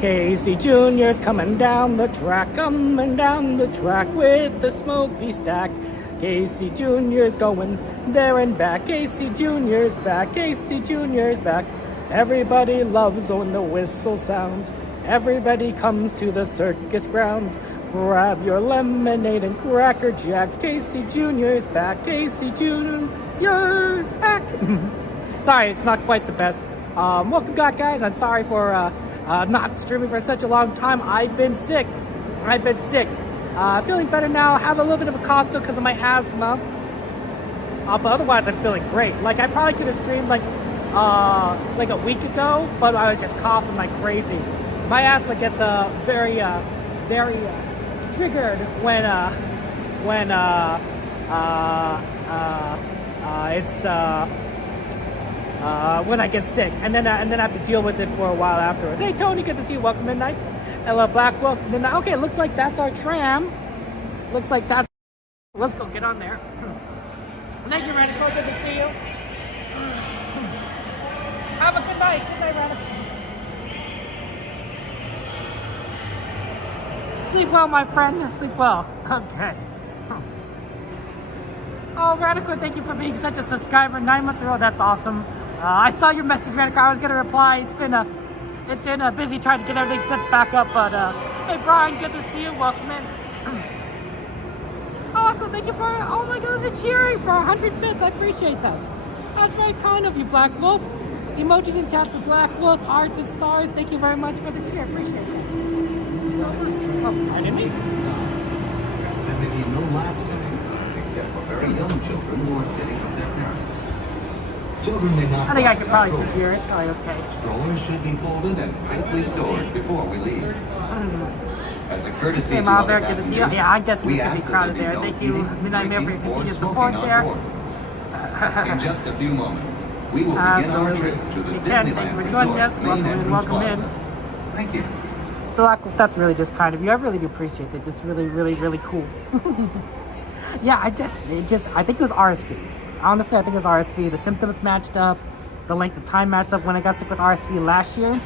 Casey Jr.'s coming down the track with the smoky stack. Casey Jr.'s going there and back. Casey Jr.'s back. Casey Jr.'s back. Everybody loves when the whistle sounds. Everybody comes to the circus grounds. Grab your lemonade and Cracker Jacks. Casey Jr.'s back. Casey Jr.'s back. Sorry, it's not quite the best. Welcome back, guys. I'm sorry for not streaming for such a long time. I've been sick. Feeling better now. Have a little bit of a cough still because of my asthma. But otherwise, I'm feeling great. Like, I probably could have streamed like a week ago, but I was just coughing like crazy. My asthma gets very triggered when I get sick, and then I have to deal with it for a while afterwards. Hey Tony, good to see you. Welcome Midnight. Hello Black Wolf. Midnight. Okay, looks like that's our tram. Let's go get on there. Thank you, Radical. Good to see you. Have a good night. Good night, Radical. Sleep well, my friend. Sleep well. Okay. Oh, Radical, thank you for being such a subscriber 9 months ago. That's awesome. I saw your message, Radical. I was going to reply. It's been busy trying to get everything set back up. But hey, Brian, good to see you. Welcome in. Oh, Uncle, thank you for, oh my God, the cheering for 100 bits. I appreciate that. That's very kind of you, Black Wolf. Emojis in chat for Black Wolf, hearts and stars. Thank you very much for the cheer. Appreciate that. Thank you so much. Oh, I didn't mean. There may be no laugh sitting, except for very young children who are sitting with their parents. Children may not. I think I could probably sit here. It's probably okay. Strollers should be folded and safely stored before we leave. As a courtesy hey, Mom, very good to see you. Yeah, I guess it needs to be crowded there. Thank you, Midnight Mail, for your continued support there. In just a few moments, we will begin our trip to the Disneyland. Thank you for joining us. Welcome in. Thank you. Black Wolf, that's really just kind of you. I really do appreciate it. It's really, really, really cool. Yeah, I think it was RSV. Honestly, I think it was RSV. The symptoms matched up. The length of time matched up. When I got sick with RSV last year,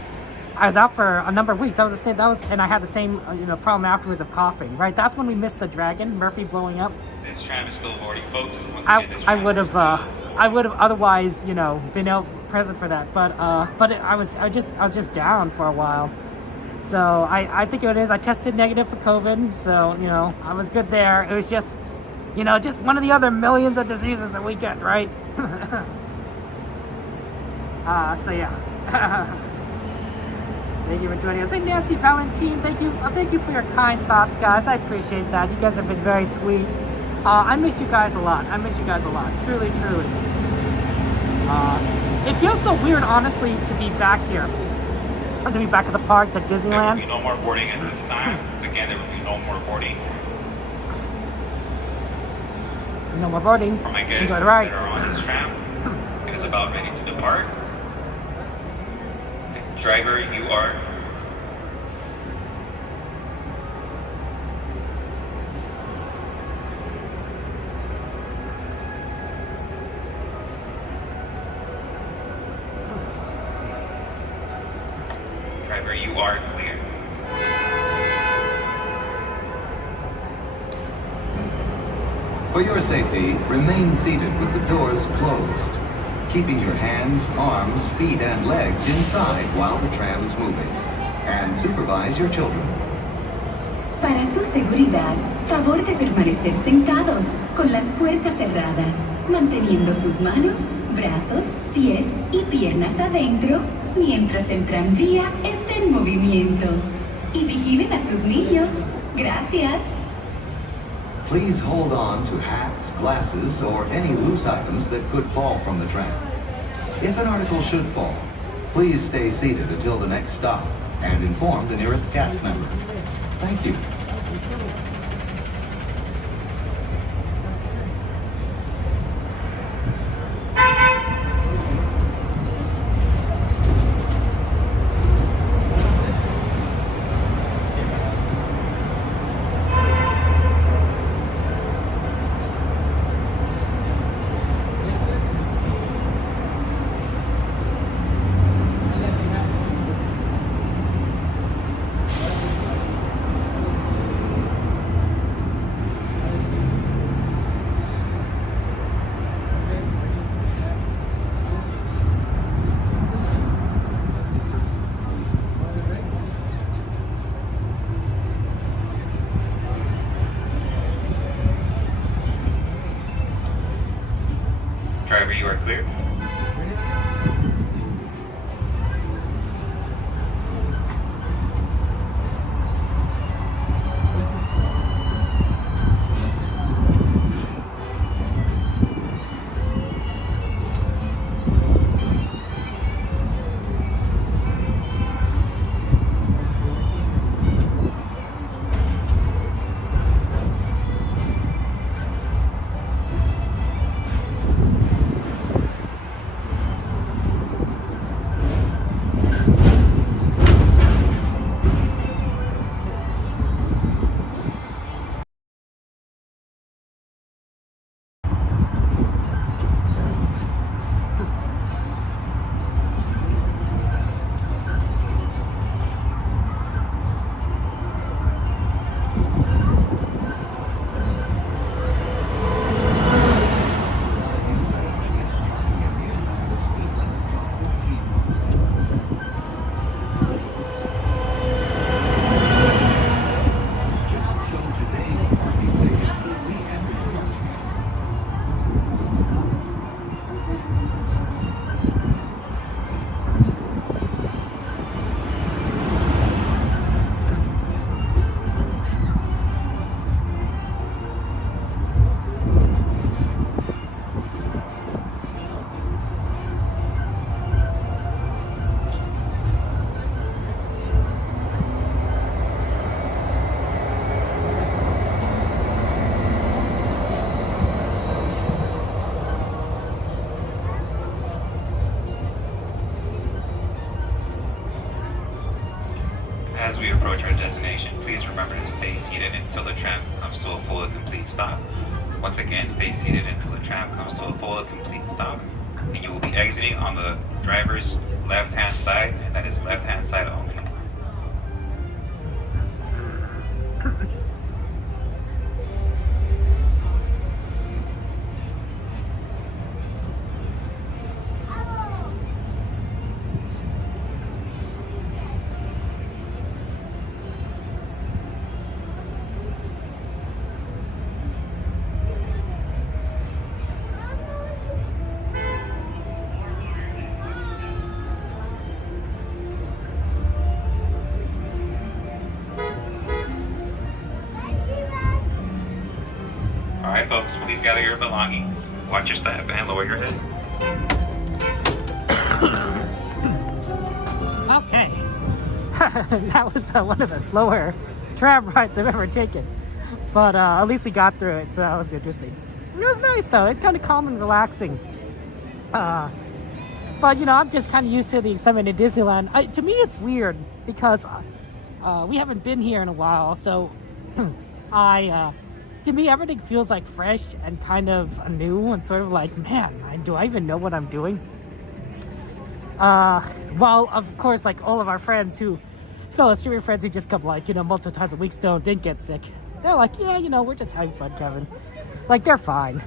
I was out for a number of weeks. And I had the same, problem afterwards of coughing. Right, that's when we missed the dragon, Murphy blowing up. This tram is still boarding, folks. I would have otherwise, been present for that. But I was just down for a while. So I think it is. I tested negative for COVID, so I was good there. It was just, just one of the other millions of diseases that we get, right? So yeah. Thank you for joining us. Hey, Nancy Valentine, thank you for your kind thoughts, guys. I appreciate that. You guys have been very sweet. I miss you guys a lot. Truly, truly. It feels so weird, honestly, to be back here. To be back at the parks at Disneyland. There will be no more boarding at this time. Again, there will be no more boarding. No more boarding. For my guests Enjoy the ride. that are on this tram, it is about ready to depart. Driver, you are. Driver, you are clear. For your safety, remain seated with the doors closed, keeping your hands, arms, feet, and legs inside while the tram is moving. And supervise your children. Para su seguridad, favor de permanecer sentados, con las puertas cerradas, manteniendo sus manos, brazos, pies y piernas adentro, mientras el tranvía esté en movimiento. Y vigilen a sus niños. Gracias. Please hold on to hats, glasses, or any loose items that could fall from the tram. If an article should fall, please stay seated until the next stop and inform the nearest cast member. Thank you. As we approach our destination, please remember to stay seated until the tram comes to a full and complete stop. Once again, stay seated until the tram comes to a full and complete stop. And you will be exiting on the driver's left-hand side, and that is left-hand side only. Alright folks, please gather your belongings, watch your step, and lower your head. Okay. That was one of the slower tram rides I've ever taken. But at least we got through it, so that was interesting. It was nice though, it's kind of calm and relaxing. But you know, I'm just kind of used to the excitement in Disneyland. To me it's weird because we haven't been here in a while, so to me everything feels like fresh and kind of new and sort of like, man, do I even know what I'm doing? Well, of course, like all of our friends fellow streamer friends who just come like, you know, multiple times a week still didn't get sick. They're like, yeah, you know, we're just having fun, Kevin. Like, they're fine.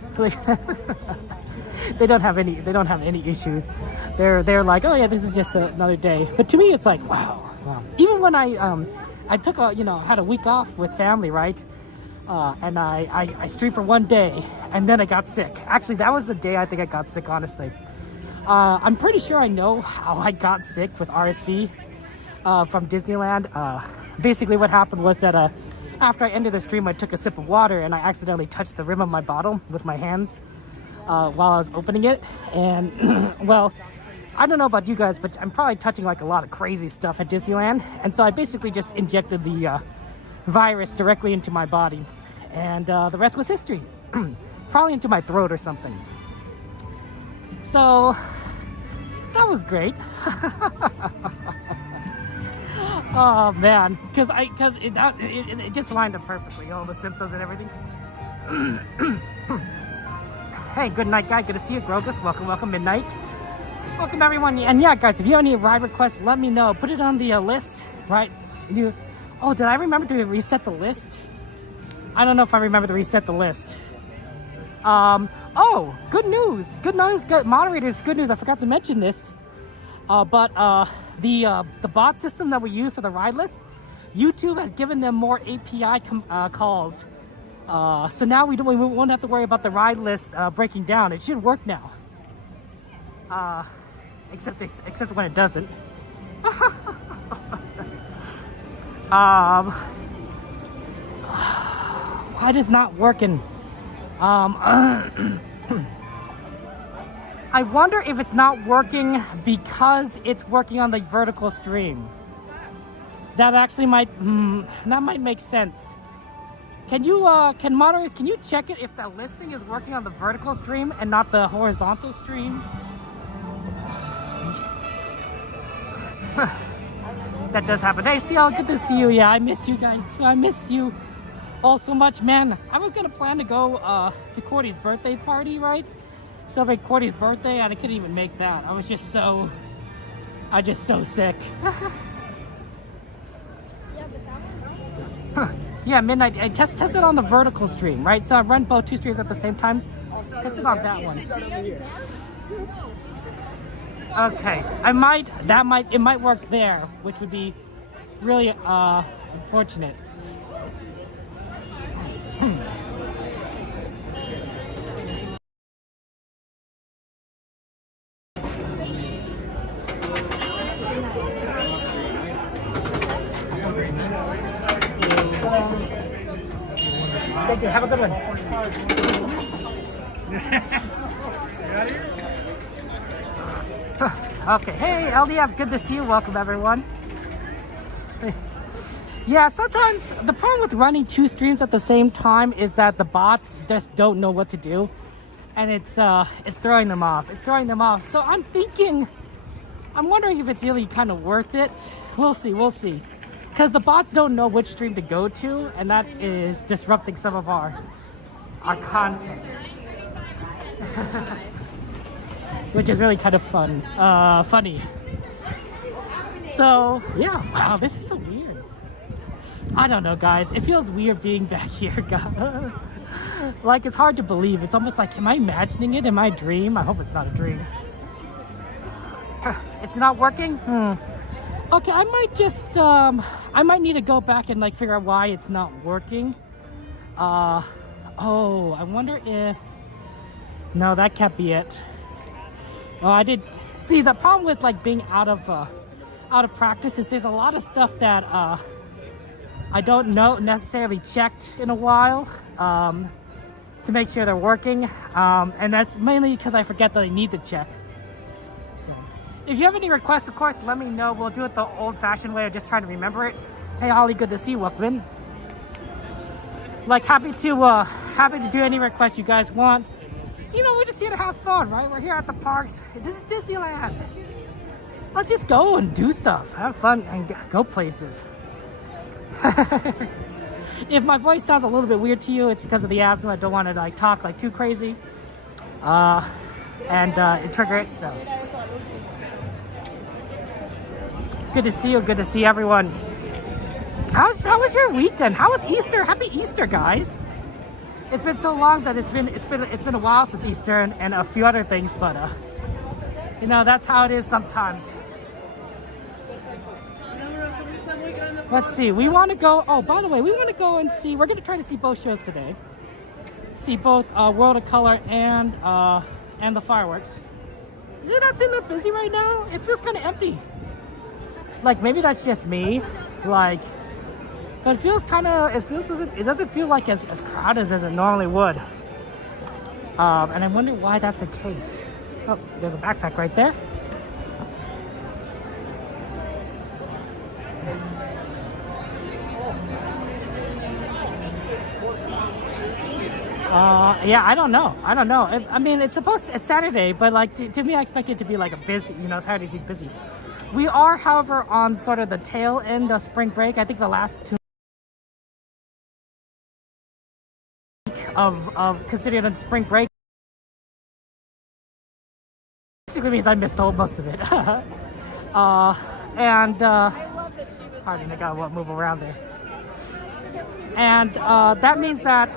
They don't have any issues. They're like, oh yeah, this is just another day. But to me, it's like, wow. Even when I took had a week off with family, right? And I streamed for one day, and then I got sick. Actually, that was the day I think I got sick, honestly. I'm pretty sure I know how I got sick with RSV from Disneyland. Basically what happened was that after I ended the stream, I took a sip of water and I accidentally touched the rim of my bottle with my hands while I was opening it. And well, I don't know about you guys, but I'm probably touching like a lot of crazy stuff at Disneyland. And so I basically just injected the virus directly into my body. And the rest was history. Probably into my throat or something. So that was great. Oh man, because it just lined up perfectly, all the symptoms and everything. Hey, good night, guy. Good to see you, Grogus. Welcome, Midnight. Welcome, everyone. And yeah, guys, if you have any ride requests, let me know. Put it on the list, right? Oh, did I remember to reset the list? I don't know if I remember to reset the list. Oh, good news. Good moderators, good news. I forgot to mention this. But the bot system that we use for the ride list, YouTube has given them more API calls. So now we won't have to worry about the ride list breaking down. It should work now. Except when it doesn't. Why is it not working? I wonder if it's not working because it's working on the vertical stream. That actually might make sense. Can moderators, can you check it if the listing is working on the vertical stream and not the horizontal stream? That does happen. Hey, CL, good to see you. Yeah, I miss you guys too. I miss you all so much, man. I was gonna plan to go to Cordy's birthday party, right? Celebrate Cordy's birthday, and I couldn't even make that. I was just so sick. Yeah, Midnight. I tested on the vertical stream, right? So I run both two streams at the same time. Tested on that one. Okay, it might work there, which would be really unfortunate. Thank you. Have a good one. Okay. Hey, LDF. Good to see you. Welcome, everyone. Yeah, sometimes the problem with running two streams at the same time is that the bots just don't know what to do, and it's throwing them off. So I'm wondering if it's really kind of worth it. We'll see. because the bots don't know which stream to go to, and that is disrupting some of our content. Which is really kind of funny. So yeah, wow, this is so weird. I don't know, guys. It feels weird being back here, guys. Like, it's hard to believe. It's almost like, am I imagining it? Am I a dream? I hope it's not a dream. It's not working? Okay, I might just, I might need to go back and like figure out why it's not working. Oh, I wonder if, no, that can't be it. Oh, I did, see, the problem with like being out of practice is there's a lot of stuff that, I don't know necessarily checked in a while, to make sure they're working. And that's mainly because I forget that I need to check. So, if you have any requests, of course, let me know. We'll do it the old-fashioned way of just trying to remember it. Hey, Holly, good to see you. Welcome in. Like, happy to do any requests you guys want. You know, we're just here to have fun, right? We're here at the parks. This is Disneyland. Let's just go and do stuff, have fun, and go places. If my voice sounds a little bit weird to you, it's because of the asthma. I don't want to like talk like too crazy, and trigger it. So good to see you. Good to see everyone. How was your weekend? How was Easter? Happy Easter, guys! It's been so long that it's been a while since Easter and a few other things, but you know, that's how it is sometimes. Let's see, we want to go, oh, by the way, we want to go and see, we're going to try to see both shows today. See both World of Color and the fireworks. Does it not seem that busy right now? It feels kind of empty. Like, maybe that's just me, like, but it feels kind of, it doesn't feel like as crowded as it normally would. And I wonder why that's the case. Oh, there's a backpack right there. Yeah, I don't know. I mean, it's Saturday, but like to me, I expect it to be like a busy, you know, Saturday's busy. We are, however, on sort of the tail end of spring break. I think the last 2 of considering a spring break basically means I missed most of it. Pardon, I gotta move around there. And that means that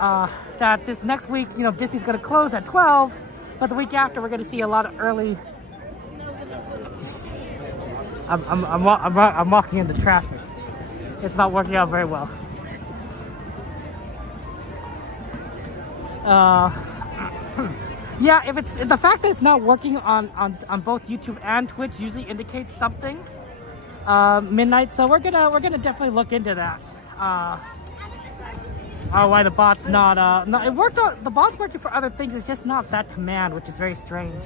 that this next week, you know, Disney's going to close at 12, but the week after we're going to see a lot of early. I'm walking into traffic. It's not working out very well. Yeah, if it's the fact that it's not working on both YouTube and Twitch usually indicates something. Midnight, so we're gonna definitely look into that. Why the bot's not it worked on the bot's working for other things, it's just not that command, which is very strange.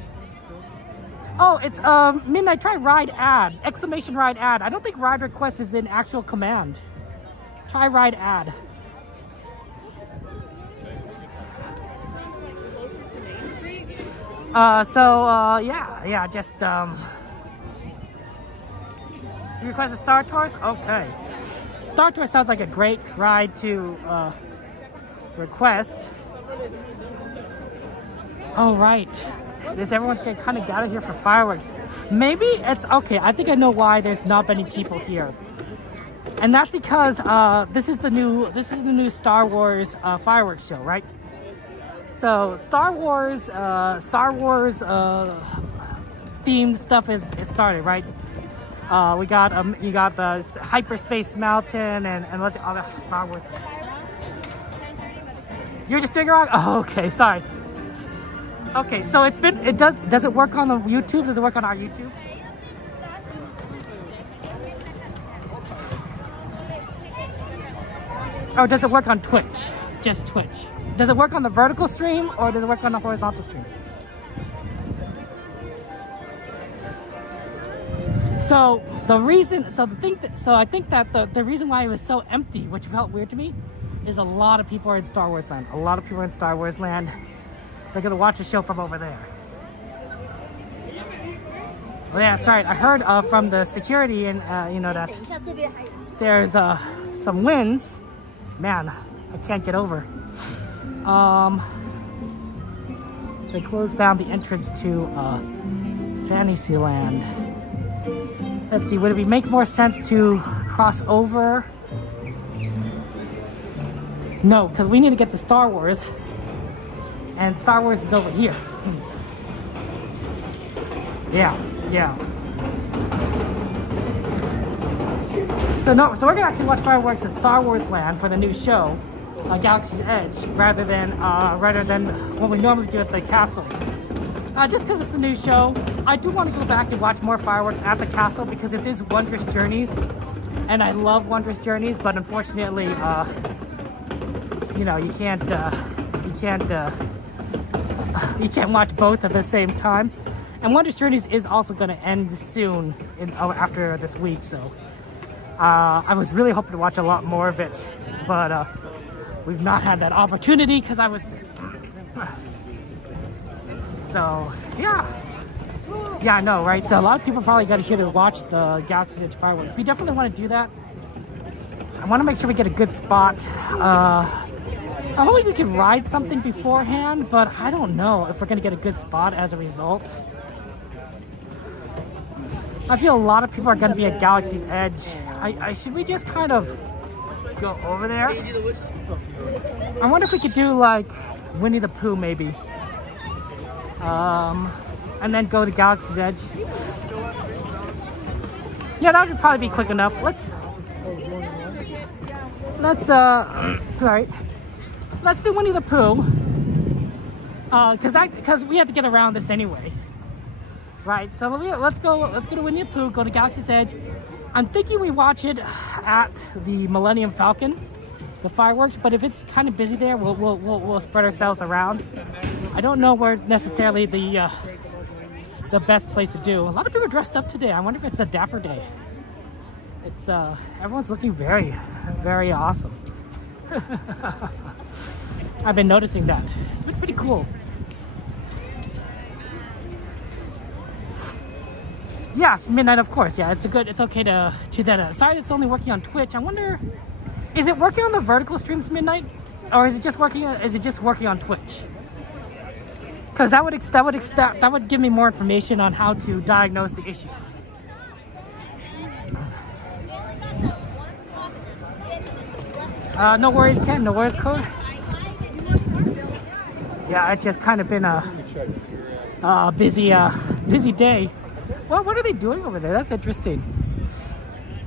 Oh, it's Midnight, try ride ad, exclamation ride ad. I don't think ride request is an actual command. Try ride ad. Yeah, just you requested Star Tours? Okay. Star Tours sounds like a great ride to request. Oh, right. Everyone's getting kind of gathered here for fireworks. Maybe it's okay. I think I know why there's not many people here, and that's because this is the new Star Wars fireworks show, right? So Star Wars themed stuff is started, right? You got the Hyperspace Mountain and what the other Star Wars things. You're just doing it wrong? Oh, okay, sorry. Okay, so does it work on the YouTube? Does it work on our YouTube? Or does it work on Twitch? Just Twitch. Does it work on the vertical stream or does it work on the horizontal stream? So I think that the reason why it was so empty, which felt weird to me, is a lot of people are in Star Wars Land. A lot of people are in Star Wars Land. They're gonna watch the show from over there. Oh yeah, sorry. I heard from the security and you know that there's some winds. Man, I can't get over. They closed down the entrance to Fantasyland. Let's see, would it make more sense to cross over? No, because we need to get to Star Wars. And Star Wars is over here. Yeah. So we're gonna actually watch fireworks at Star Wars Land for the new show, Galaxy's Edge, rather than what we normally do at the castle. Just because it's a new show, I do want to go back and watch more fireworks at the castle because it is Wondrous Journeys, and I love Wondrous Journeys. But unfortunately, you know, you can't watch both at the same time. And Wondrous Journeys is also going to end soon after this week, so I was really hoping to watch a lot more of it, but we've not had that opportunity because I was sick. So yeah, I know, right? So a lot of people probably got here to watch the Galaxy's Edge fireworks. We definitely want to do that. I want to make sure we get a good spot. Hopefully we can ride something beforehand, but I don't know if we're going to get a good spot as a result. I feel a lot of people are going to be at Galaxy's Edge. Should we just kind of go over there? I wonder if we could do like Winnie the Pooh maybe. And then go to Galaxy's Edge. Yeah, that would probably be quick enough. Let's do Winnie the Pooh. Because we have to get around this anyway. Right, so let's go to Winnie the Pooh, go to Galaxy's Edge. I'm thinking we watch it at the Millennium Falcon, the fireworks, but if it's kind of busy there, we'll spread ourselves around. I don't know where necessarily the best place to do. A lot of people are dressed up today. I wonder if it's a dapper day. It's everyone's looking very, very awesome. I've been noticing that. It's been pretty cool. Yeah, it's midnight, of course. Yeah, it's okay to that. Sorry, it's only working on Twitch. I wonder, is it working on the vertical streams midnight, or is it just working on Twitch? Because that would give me more information on how to diagnose the issue. No worries, Ken. No worries, Code. Yeah, it's just kind of been a busy day. Well, what are they doing over there? That's interesting.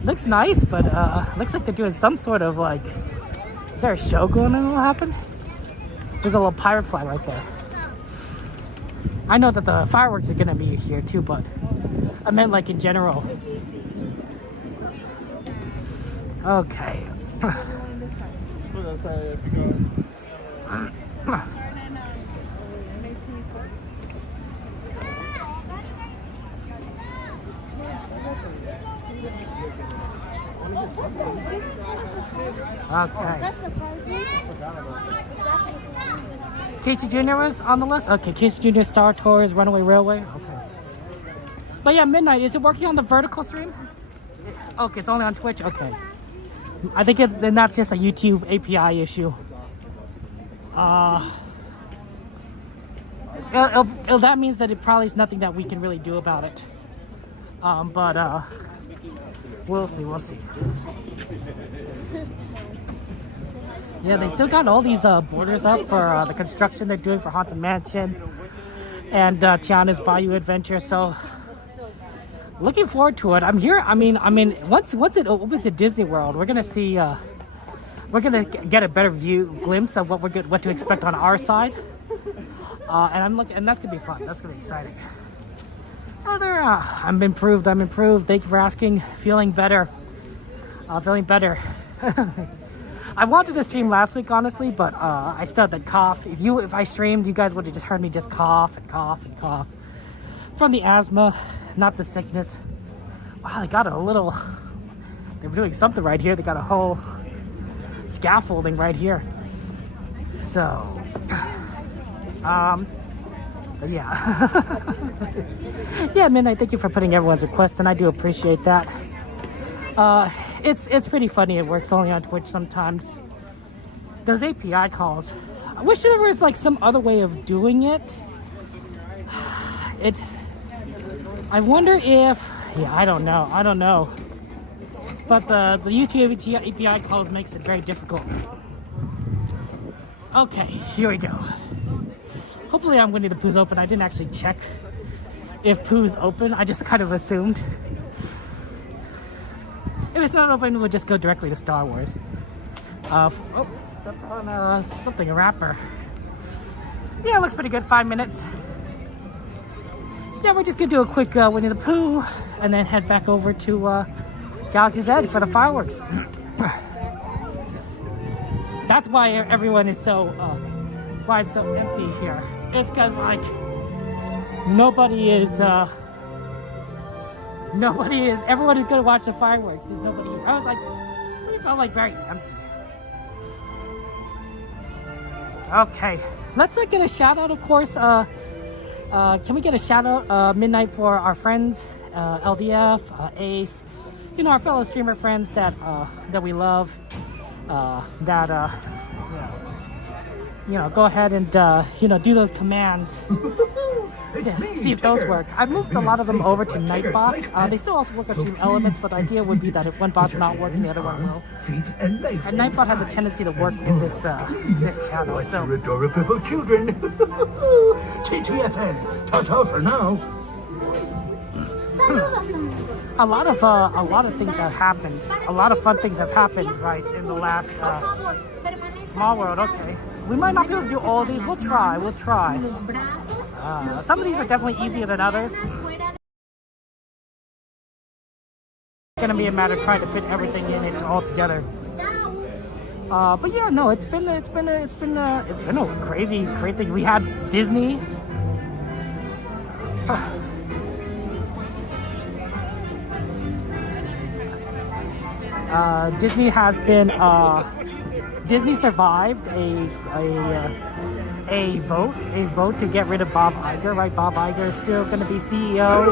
Looks nice, but looks like they're doing some sort of like. Is there a show going on? What happened? There's a little pirate flag right there. I know that the fireworks is gonna be here too, but I meant like in general. Okay. Okay. Casey Jr. was on the list? Okay, Casey Jr. Star Tours, Runaway Railway. Okay. But yeah, midnight. Is it working on the vertical stream? Okay, it's only on Twitch? Okay. I think then that's just a YouTube API issue. That means that it probably is nothing that we can really do about it. But we'll see. Yeah, they still got all these borders up for the construction they're doing for Haunted Mansion and Tiana's Bayou Adventure. So looking forward to it. I'm here. I mean, once it opens at Disney World, we're gonna see. We're gonna get a better glimpse of what to expect on our side. And that's gonna be fun. That's gonna be exciting. I'm improved. Thank you for asking. Feeling better. I wanted to stream last week, honestly, but I still had that cough. If I streamed, you guys would have just heard me just cough and cough and cough from the asthma, not the sickness. Wow, they got they were doing something right here. They got a whole scaffolding right here. So, But yeah. Yeah, Midnight, thank you for putting everyone's requests, and I do appreciate that. It's pretty funny. It works only on Twitch sometimes. Those API calls. I wish there was like some other way of doing it. I wonder if, yeah, I don't know. But the YouTube API calls makes it very difficult. Okay, here we go. Hopefully I'm Winnie the Pooh's open. I didn't actually check if Pooh's open. I just kind of assumed. If it's not open, we'll just go directly to Star Wars. Step on something, a wrapper. Yeah, it looks pretty good. 5 minutes. Yeah, we're just gonna do a quick Winnie the Pooh and then head back over to Galaxy's Edge for the fireworks. That's why everyone is so why it's so empty here. It's because like nobody is everyone is gonna watch the fireworks. There's nobody here. I was like, it felt like very empty. Okay, let's get a shout out, of course. Can we get a shout out Midnight for our friends, LDF, Ace, you know, our fellow streamer friends that we love, you know, go ahead and you know, do those commands. See if those work. I've moved a lot of them over to Nightbot. They still also work on Stream Elements, but the idea would be that if one bot's not working, the other one will. And Nightbot has a tendency to work in this this channel. So adorable children. TTFN. Ta-ta for now. A lot of things have happened. A lot of fun things have happened right in the last Small World. Okay, we might not be able to do all of these. We'll try. Some of these are definitely easier than others. It's gonna be a matter of trying to fit everything in it all together. But yeah, no, it's been a crazy thing. We had Disney. Disney has been Disney survived a vote to get rid of Bob Iger, right? Bob Iger is still going to be CEO.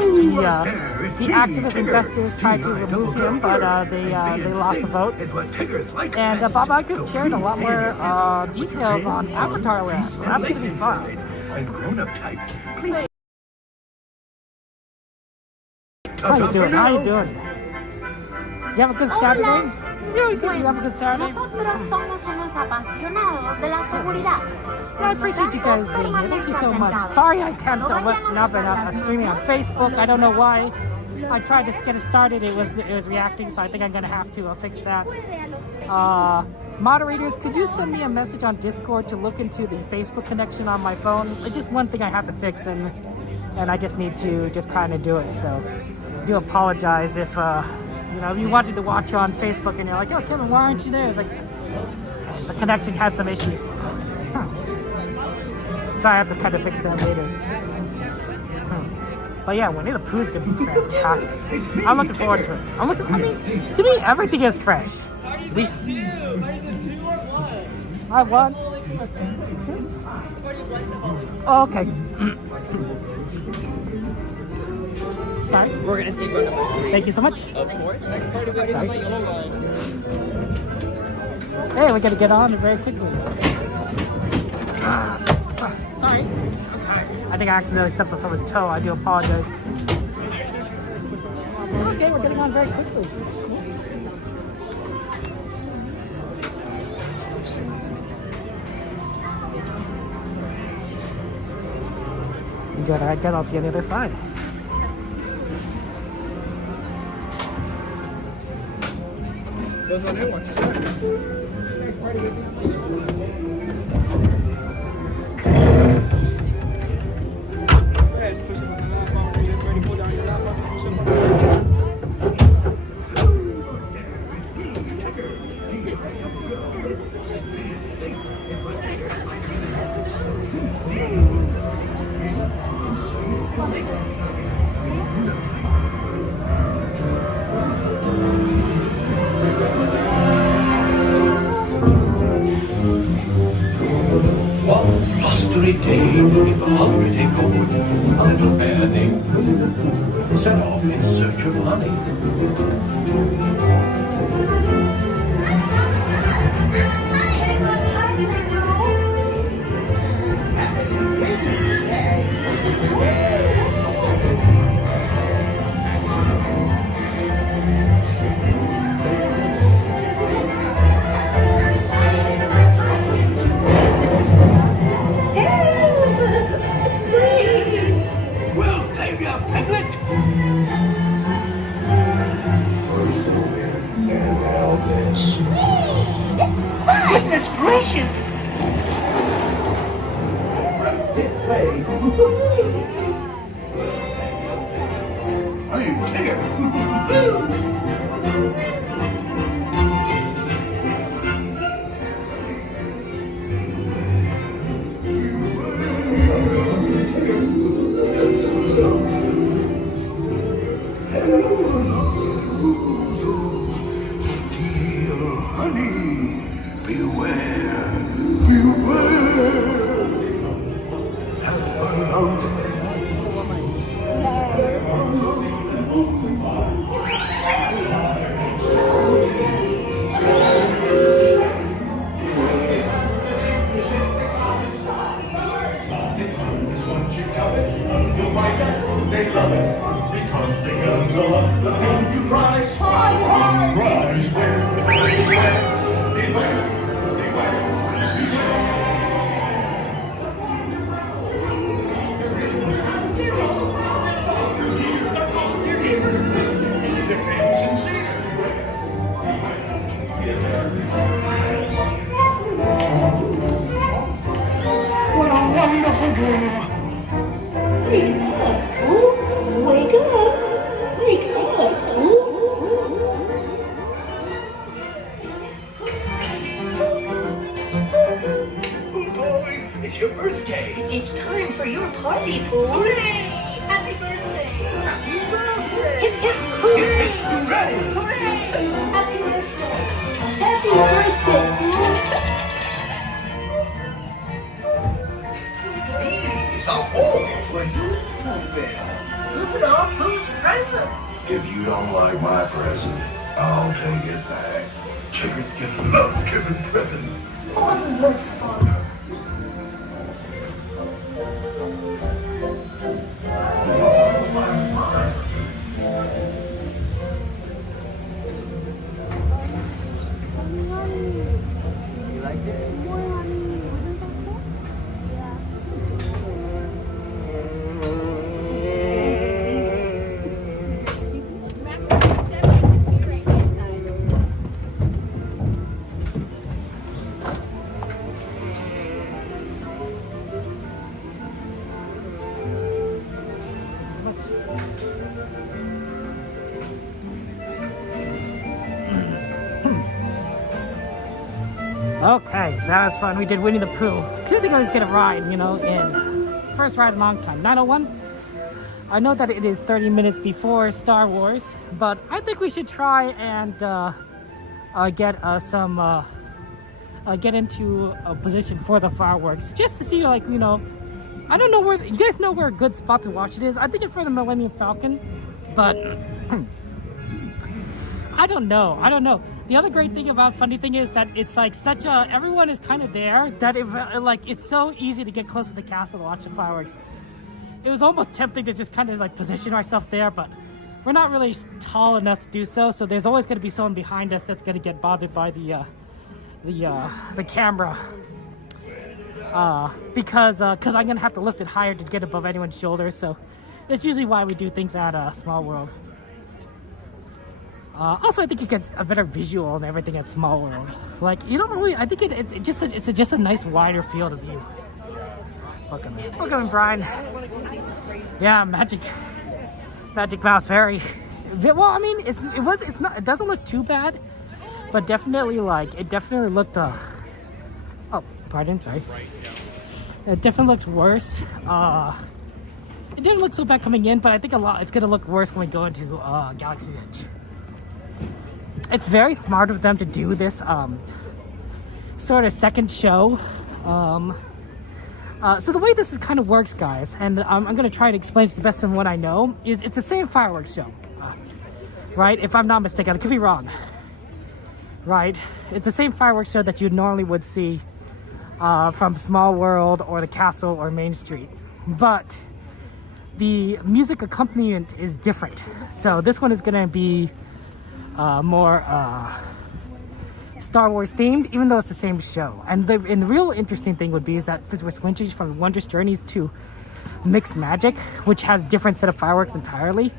The activist investors tried to remove him, but they lost the vote. And Bob Iger's shared a lot more details on Avatar Land, so that's going to be fun. How you doing? You have a good Saturday? Yeah, you have a good Saturday? Nosotros somos unos apasionados de la seguridad. Yeah, I appreciate you guys being here. Thank you so much. Sorry I can't streaming on Facebook. I don't know why. I tried to get it started. It was reacting, so I think I'm gonna have to fix that. Moderators, could you send me a message on Discord to look into the Facebook connection on my phone? It's just one thing I have to fix, and I just need to just kind of do it. So I do apologize if you know, if you wanted to watch on Facebook and you're like, oh, Kevin, why aren't you there? It's like, the connection had some issues. So I have to kind of fix that later. But yeah, Winnie the Pooh is going to be fantastic. I'm looking forward to it. I mean, to me, everything is fresh. I won. Oh, okay. Sorry. We're gonna take Runaway. Thank you so much. Of course. Next part of it is on my yellow line. Hey, we're gonna get on it very quickly. Sorry. I think I accidentally stepped on someone's toe. I do apologize. Okay, we're getting on very quickly. Good, I get. I'll see you on the other side. Those are new ones. Next part of it. Just push it with the lap on. When you're ready to pull down your lap on, push it. Blustery day, 100 acre wood. about this. Goodness gracious! They love it because the girls are love the thing you prize. Prize where? Beware, beware, beware, What a wonderful dream! Wake up, Pooh! Wake up! Wake up, Pooh! Pooh boy, it's your birthday. It's time for your party, Pooh! Hooray! Happy birthday! Happy birthday. Hip, hip, hooray! Hooray. Hooray! Happy birthday! Happy birthday, Pooh! These are all for you, Pooh Bear. Look at all Pooh's presents. If you don't like my present, I'll take it back. Kids love giving presents. Wasn't that fun? Okay, that was fun. We did Winnie the Pooh. Didn't think I was gonna ride, you know, in first ride in a long time. 9:01. I know that it is 30 minutes before Star Wars, but I think we should try and get into a position for the fireworks, just to see, like, you know, I don't know where you guys know where a good spot to watch it is. I think it's for the Millennium Falcon, but I don't know. The other great thing about funny thing is that it's like such a everyone is kind of there that it's so easy to get close to the castle to watch the fireworks. It was almost tempting to just kind of like position ourselves there, but we're not really tall enough to do so. So there's always going to be someone behind us that's going to get bothered by the camera, because I'm going to have to lift it higher to get above anyone's shoulders. So that's usually why we do things at Small World. Also, I think you get a better visual and everything at Small World. Like, you don't really, I think it's just a nice wider field of view. Look at him, Brian. Yeah, Magic Mouse Fairy. Well, I mean, it doesn't look too bad, but definitely it definitely looked, oh, pardon, sorry. It definitely looked worse. It didn't look so bad coming in, but I think it's gonna look worse when we go into Galaxy's Edge. It's very smart of them to do this sort of second show. So the way this is kind of works, guys, and I'm going to try to explain to the best of what I know, is it's the same fireworks show, right? If I'm not mistaken, I could be wrong, right? It's the same fireworks show that you normally would see from Small World or the Castle or Main Street, but the music accompaniment is different. So this one is going to be more Star Wars themed, even though it's the same show. And the real interesting thing would be is that since we're switching from Wondrous Journeys to Mixed Magic, which has different set of fireworks entirely,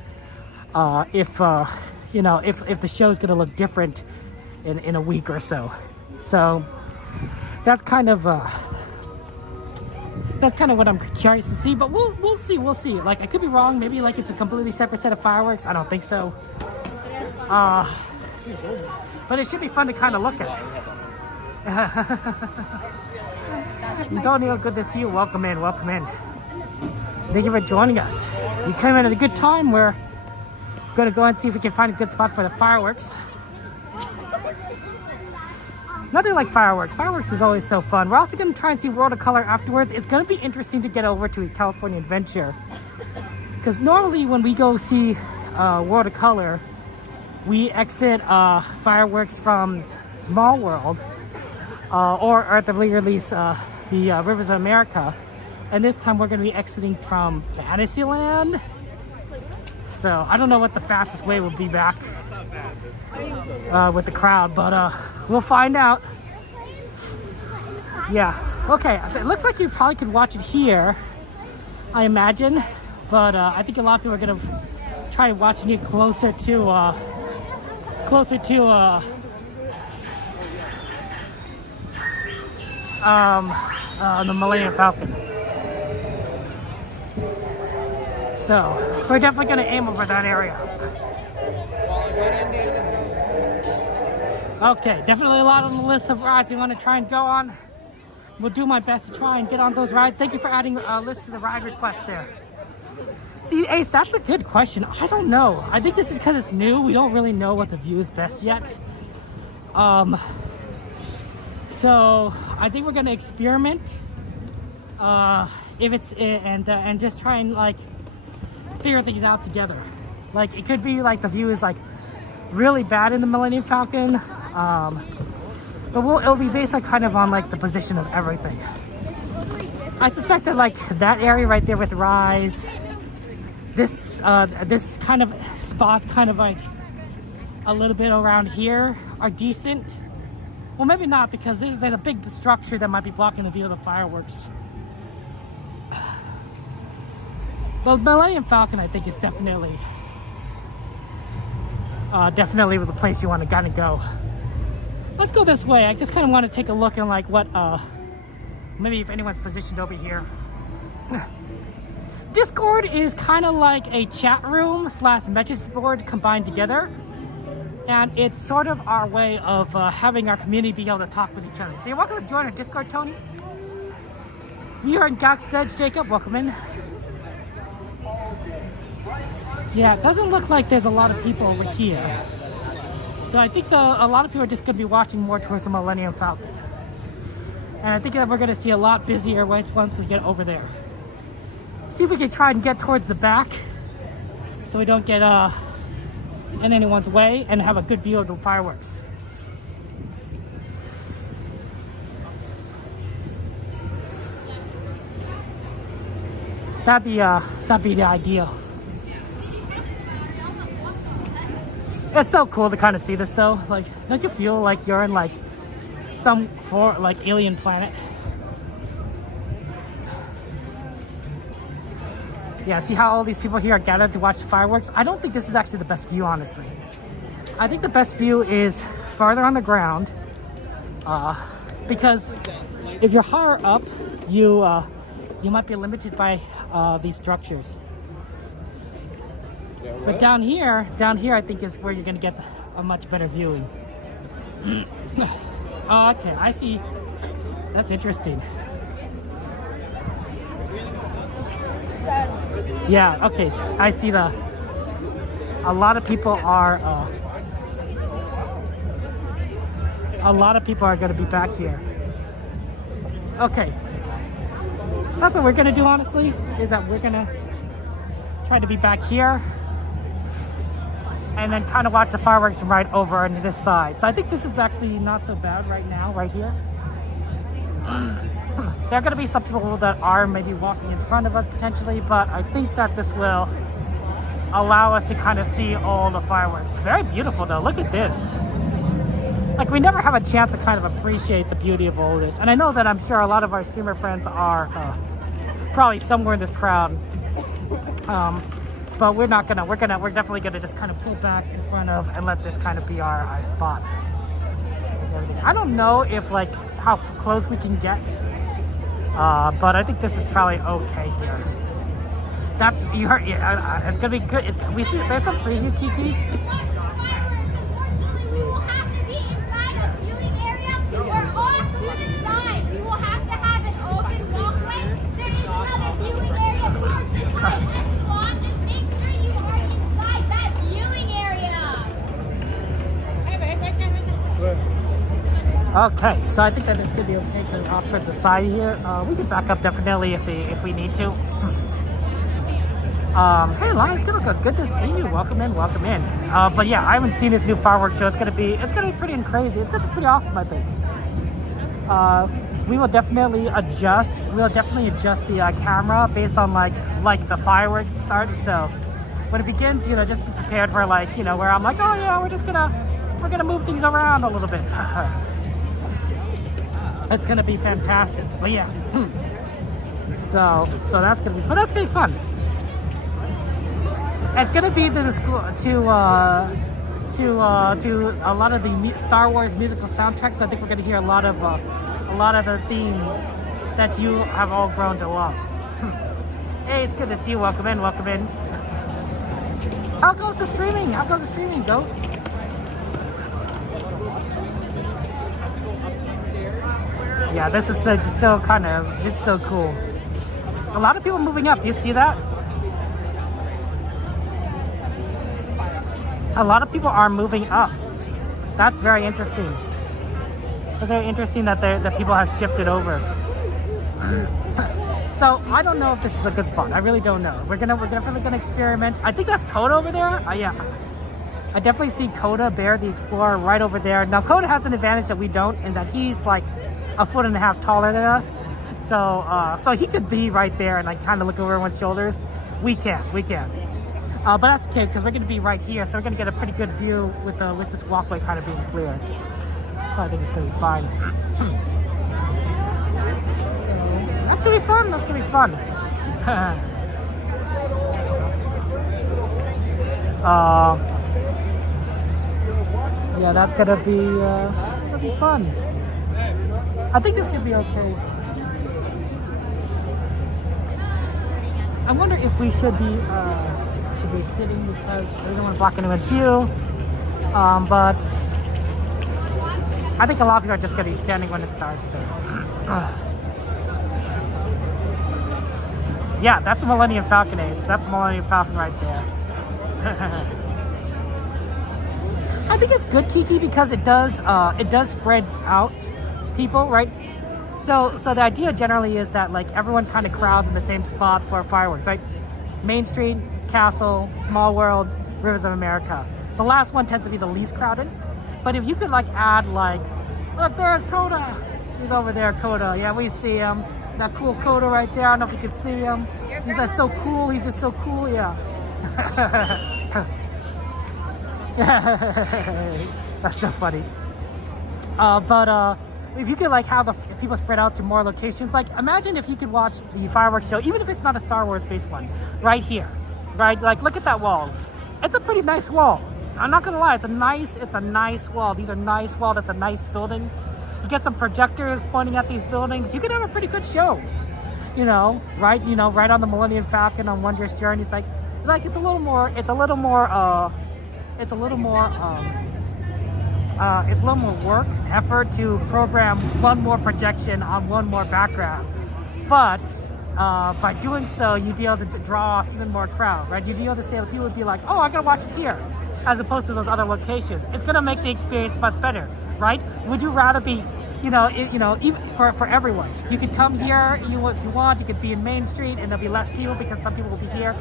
if the show is going to look different in a week or so. So that's kind of what I'm curious to see. But we'll see. Like, I could be wrong. Maybe like it's a completely separate set of fireworks. I don't think so. But it should be fun to kind of look at. Antonio, good to see you. Welcome in. Thank you for joining us. We came in at a good time. We're gonna go and see if we can find a good spot for the fireworks. Nothing like fireworks. Fireworks is always so fun. We're also gonna try and see World of Color afterwards. It's gonna be interesting to get over to California Adventure, because normally when we go see World of Color, we exit fireworks from Small World, or at the very least the Rivers of America. And this time we're going to be exiting from Fantasyland. So I don't know what the fastest way will be back with the crowd, but we'll find out. Yeah, okay, it looks like you probably could watch it here, I imagine. But I think a lot of people are going to try watching it closer to the Millennium Falcon. So we're definitely going to aim over that area. Okay, definitely a lot on the list of rides we want to try and go on. We'll do my best to try and get on those rides. Thank you for adding a list to the ride request there. See, Ace, that's a good question. I don't know. I think this is because it's new. We don't really know what the view is best yet. So I think we're going to experiment. If it's and just try and like figure things out together. Like, it could be like the view is like really bad in the Millennium Falcon, but it'll be based like kind of on like the position of everything. I suspect that like that area right there with Rise, this kind of spots kind of like a little bit around here are decent. Well, maybe not, because there's a big structure that might be blocking the view of the fireworks. The Millennium Falcon, I think, is definitely the place you want to kind of go. Let's go this way. I just kind of want to take a look at like what, maybe if anyone's positioned over here. Discord is kind of like a chat room / message board combined together. And it's sort of our way of having our community be able to talk with each other. So you're welcome to join our Discord, Tony. You're in Galaxy's Edge, Jacob. Welcome in. Yeah, it doesn't look like there's a lot of people over here. So I think a lot of people are just going to be watching more towards the Millennium Falcon. And I think that we're going to see a lot busier once we get over there. See if we can try and get towards the back so we don't get in anyone's way and have a good view of the fireworks. That'd be the ideal. It's so cool to kind of see this though. Like, don't you feel like you're in like some alien planet? Yeah, see how all these people here are gathered to watch the fireworks? I don't think this is actually the best view, honestly. I think the best view is farther on the ground, because if you're higher up, you might be limited by these structures. But down here, I think is where you're gonna get a much better viewing. Oh, okay, I see. That's interesting. Yeah, okay, I see a lot of people are gonna be back here. Okay. That's what we're gonna do, honestly, is that we're gonna try to be back here and then kind of watch the fireworks from right over on this side. So I think this is actually not so bad right now, right here. There are going to be some people that are maybe walking in front of us potentially, but I think that this will allow us to kind of see all the fireworks. Very beautiful though, look at this. Like, we never have a chance to kind of appreciate the beauty of all this. And I know that I'm sure a lot of our streamer friends are probably somewhere in this crowd. But we're definitely gonna just kind of pull back in front of and let this kind of be our spot. I don't know if like how close we can get, but I think this is probably okay here. That's you heard. Yeah, it's gonna be good. We see there's some preview, Kiki. Unfortunately, we will have to be inside a viewing area or on student sides. We will have to have an open walkway. There is another viewing area towards the side this lawn. Just make sure you are inside that viewing area. Okay, so I think that it's gonna be okay to off towards the side here. We can back up definitely if we need to. Hey Lions, good to see you. Welcome in. But yeah, I haven't seen this new fireworks show. It's gonna be pretty crazy. It's gonna be pretty awesome, I think. We will definitely adjust. The camera based on like the fireworks start. So when it begins, just be prepared for like where I'm like, oh yeah, we're gonna move things around a little bit. It's gonna be fantastic. But yeah, so that's gonna be fun. That's gonna be fun. It's gonna be to a lot of the Star Wars musical soundtracks. So I think we're gonna hear a lot of the themes that you have all grown to love. Hey, it's good to see you. Welcome in. How goes the streaming? Goat? Yeah, this is just so cool. A lot of people moving up. Do you see that? A lot of people are moving up. That's very interesting. It's very interesting that people have shifted over. So I don't know if this is a good spot. I really don't know. We're definitely gonna experiment. I think that's Coda over there. Yeah, I definitely see Coda, Bear the Explorer, right over there. Now Coda has an advantage that we don't, in that he's like 1.5 feet taller than us. So he could be right there and like kind of look over everyone's shoulders. We can't. But that's okay because we're going to be right here, so we're going to get a pretty good view with this walkway kind of being clear. So I think it's going to be fine. That's going to be fun. Yeah, that's going to be fun. I think this could be okay. I wonder if we should be sitting because we don't want to block anyone's view. But I think a lot of people are just going to be standing when it starts there. Yeah, that's a Millennium Falcon, Ace. That's a Millennium Falcon right there. I think it's good, Kiki, because it does spread out people, right? So the idea generally is that like everyone kind of crowds in the same spot for fireworks, right? Main Street, Castle, Small World, Rivers of America. The last one tends to be the least crowded. But if you could like add like, look, there's Coda. He's over there, Coda. Yeah, we see him. That cool Coda right there. I don't know if you can see him. He's just so cool. He's just so cool. Yeah. That's so funny. But if you could like have the people spread out to more locations, like imagine if you could watch the fireworks show, even if it's not a Star Wars based one, right here, right? Like look at that wall. It's a pretty nice wall. I'm not gonna lie, it's a nice wall. These are nice wall. That's a nice building. You get some projectors pointing at these buildings. You could have a pretty good show, right? Right on the Millennium Falcon on Wondrous Journey. It's like it's a little more work, effort to program one more projection on one more background. But by doing so, you'd be able to draw off even more crowd, right? You'd be able to say that people would be like, oh, I gotta watch it here, as opposed to those other locations. It's gonna make the experience much better, right? Would you rather be, even for everyone? You could come here, if you want, you could be in Main Street, and there'll be less people because some people will be here.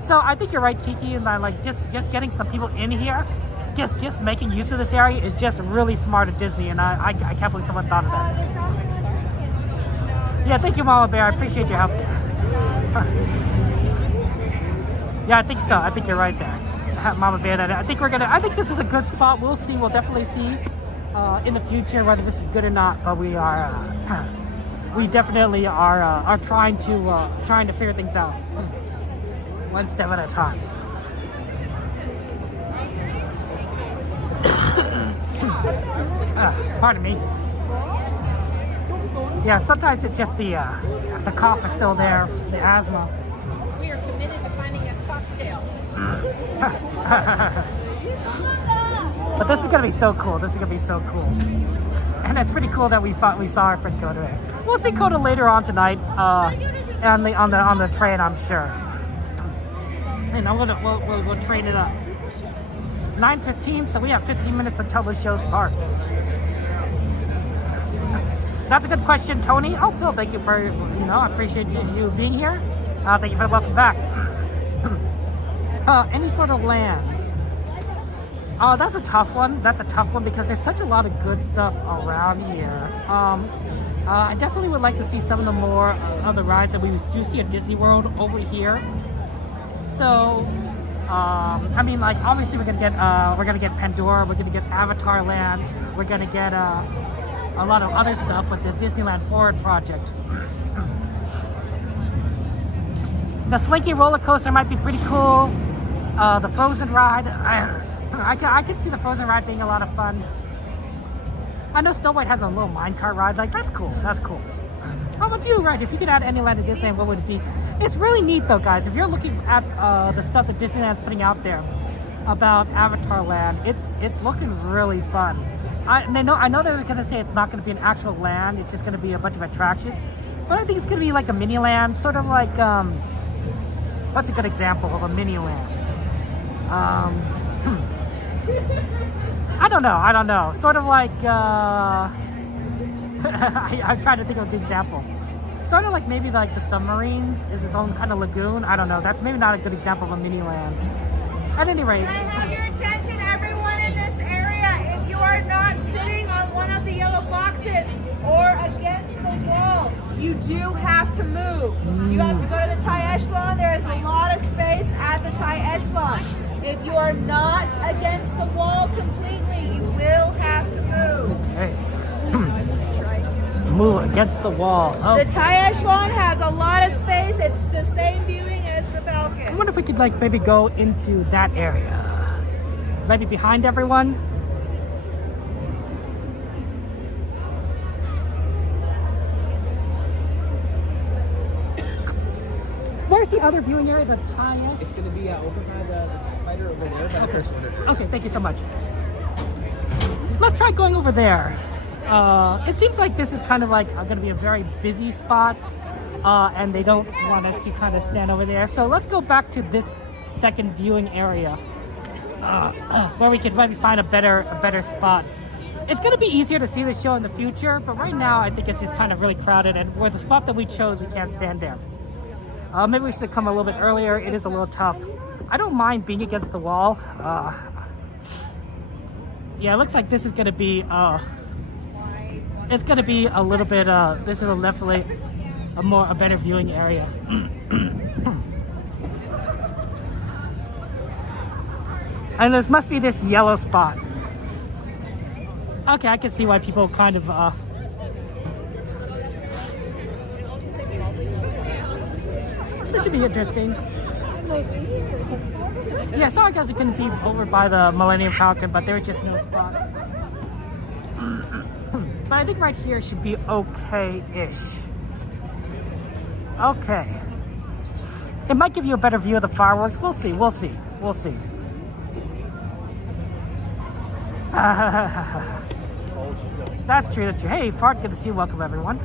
So I think you're right, Kiki, and like just getting some people in here. Just making use of this area is just really smart at Disney, and I can't believe someone thought of that. Yeah, thank you, Mama Bear. I appreciate your help. Yeah, I think so. I think you're right there, Mama Bear. I think this is a good spot. We'll see. We'll definitely see in the future whether this is good or not. But we definitely are trying to figure things out one step at a time. Pardon me. Yeah, sometimes it's just the cough is still there, the asthma. We are committed to finding a cocktail. But this is gonna be so cool. This is gonna be so cool. And it's pretty cool that we saw our friend Coda there. We'll see Coda later on tonight, on the train, I'm sure. And we'll train it up. 9:15, so we have 15 minutes until the show starts. That's a good question, Tony. Oh, cool. Thank you for, I appreciate you being here. Thank you for the welcome back. Any sort of land. That's a tough one. That's a tough one because there's such a lot of good stuff around here. I definitely would like to see some of the more other rides that we do see at Disney World over here. So, I mean, like obviously we're gonna get Pandora, we're gonna get Avatar Land, we're gonna get a lot of other stuff with the Disneyland Forward project. The Slinky roller coaster might be pretty cool. The Frozen ride, I could see the Frozen ride being a lot of fun. I know Snow White has a little minecart ride. Like that's cool. That's cool. How about you, right? If you could add any land to Disneyland, what would it be? It's really neat though, guys. If you're looking at the stuff that Disneyland's putting out there about Avatar Land, it's looking really fun. I know they're gonna say it's not gonna be an actual land. It's just gonna be a bunch of attractions. But I think it's gonna be like a mini land, sort of like what's a good example of a mini land? I don't know. Sort of like, I'm trying to think of the example. Sort of like maybe like the submarines is its own kind of lagoon. I don't know. That's maybe not a good example of a mini land. At any rate. Can I have your attention, everyone in this area? If you are not sitting on one of the yellow boxes or against the wall, you do have to move. You have to go to the Thai Echelon. There is a lot of space at the Thai Echelon. If you are not against the wall completely, you will have to move. Okay. Move against the wall. Oh. The Thai Echelon has a lot of space. It's the same viewing as the Falcon. I wonder if we could like maybe go into that area. Maybe behind everyone. Where's the other viewing area? The Thai Echelon? It's going to be over by the fighter over there, by the first one. Okay, thank you so much. Let's try going over there. It seems like this is kind of like going to be a very busy spot, and they don't want us to kind of stand over there. So let's go back to this second viewing area, where we could maybe find a better spot. It's going to be easier to see the show in the future, but right now I think it's just kind of really crowded, and where the spot that we chose, we can't stand there. Maybe we should come a little bit earlier. It is a little tough. I don't mind being against the wall. Yeah, it looks like this is going to be, it's going to be a little bit, this is definitely a better viewing area. And there must be this yellow spot. Okay, I can see why people kind of, this should be interesting. Yeah, sorry guys, we couldn't be over by the Millennium Falcon, but there were just no spots. But I think right here should be okay-ish. Okay. It might give you a better view of the fireworks. We'll see. That's true. Hey, Fart, good to see you. Welcome, everyone.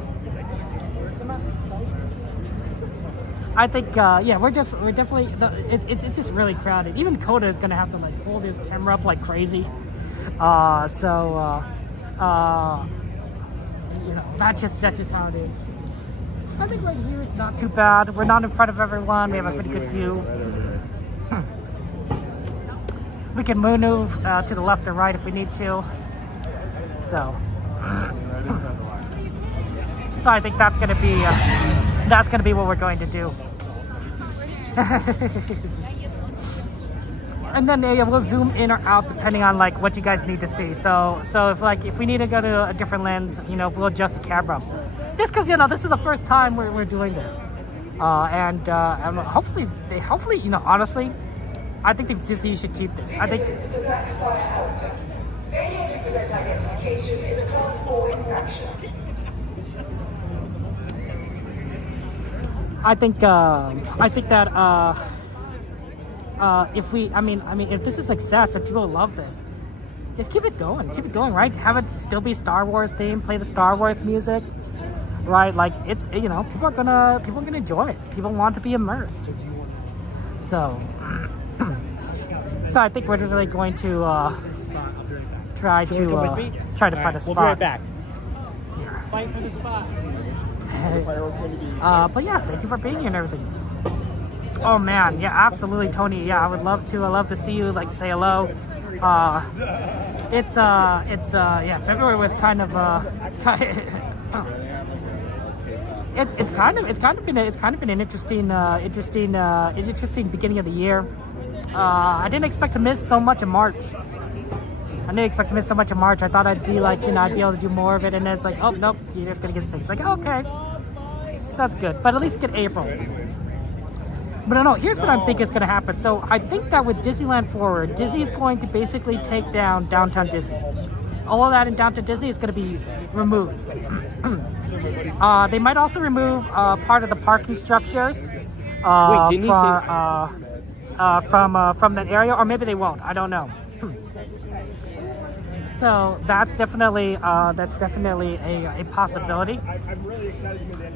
I think, yeah, we're definitely, it's just really crowded. Even Coda is going to have to, like, hold his camera up like crazy. You know, that's just how it is. I think right here is not too bad. We're not in front of everyone. We have a pretty good view. We can move to the left or right if we need to. So I think that's going to be what we're going to do. And then we'll zoom in or out depending on like what you guys need to see. So if we need to go to a different lens, you know, we'll adjust the camera. Just because, you know, this is the first time we're doing this, and hopefully, you know, honestly, I think Disney should keep this. I think Failure to present identification is a class 4 infraction. I think that if this is a success, if people love this, just keep it going, right? Have it still be Star Wars themed, play the Star Wars music, right? Like it's, people are gonna enjoy it. People want to be immersed. So I think we're really going to try to find a spot. We'll be right back. Fight for the spot. But yeah, thank you for being here and everything. Oh man, yeah, absolutely, Tony. Yeah, I would love to see you, like, say hello. February was kind of it's kind of been an interesting beginning of the year. I didn't expect to miss so much in March. I thought I'd be like, I'd be able to do more of it, and then it's like, oh nope, you're just gonna get sick. It's like, okay, that's good, but at least get April. But no, here's what I think is going to happen. So I think that with Disneyland Forward, Disney is going to basically take down Downtown Disney. All of that in Downtown Disney is going to be removed. They might also remove part of the parking structures from that area, or maybe they won't. I don't know. So that's definitely a possibility.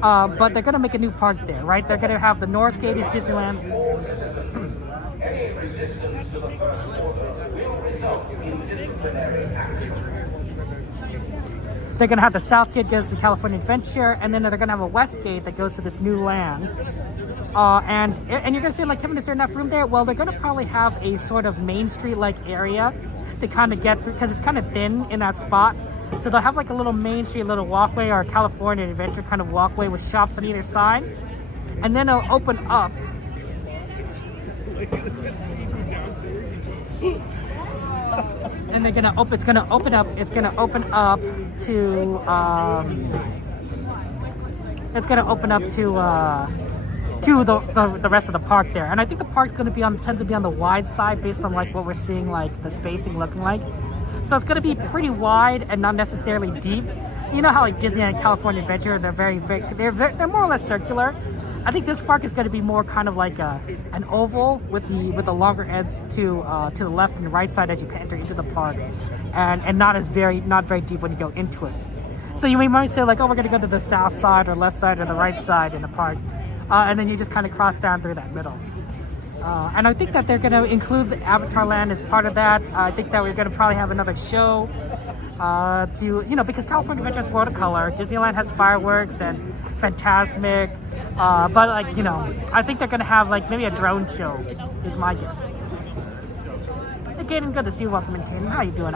But they're going to make a new park there, right? They're going to have the North Gate is Disneyland. Any resistance to the first order will result in disciplinary action. They're going to have the South Gate goes to California Adventure, and then they're going to have a West Gate that goes to this new land. And you're going to say, like, Kevin, is there enough room there? Well, they're going to probably have a sort of Main Street-like area to kind of get through, because it's kind of thin in that spot. So they'll have like a little Main Street, little walkway, or a California Adventure kind of walkway with shops on either side. And then it'll open up. And they're gonna open. It's gonna open up to. It's gonna open up to the rest of the park there. And I think the park's gonna tends to be on the wide side based on like what we're seeing, like the spacing looking like. So it's gonna be pretty wide and not necessarily deep. So you know how like Disney and California Adventure, they're more or less circular. I think this park is going to be more kind of like an oval with the longer ends to the left and right side as you enter into the park, and not very deep when you go into it. So you might say like, oh, we're going to go to the south side or left side or the right side in the park, and then you just kind of cross down through that middle. And I think that they're going to include the Avatar Land as part of that. I think that we're going to probably have another show because California Adventure has watercolor, Disneyland has fireworks and Fantasmic. But I think they're gonna have like maybe a drone show, is my guess. Hey, Gaten, good to see you. Welcome in, Gaten. How you doing?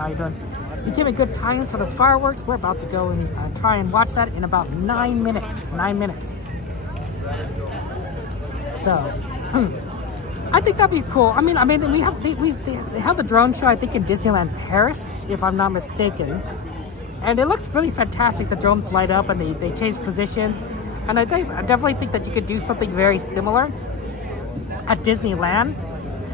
You gave me good times for the fireworks. We're about to go and try and watch that in about 9 minutes. 9 minutes. So, I think that'd be cool. I mean, they have the drone show, I think, in Disneyland Paris, if I'm not mistaken, and it looks really fantastic. The drones light up and they change positions. And I definitely think that you could do something very similar at Disneyland,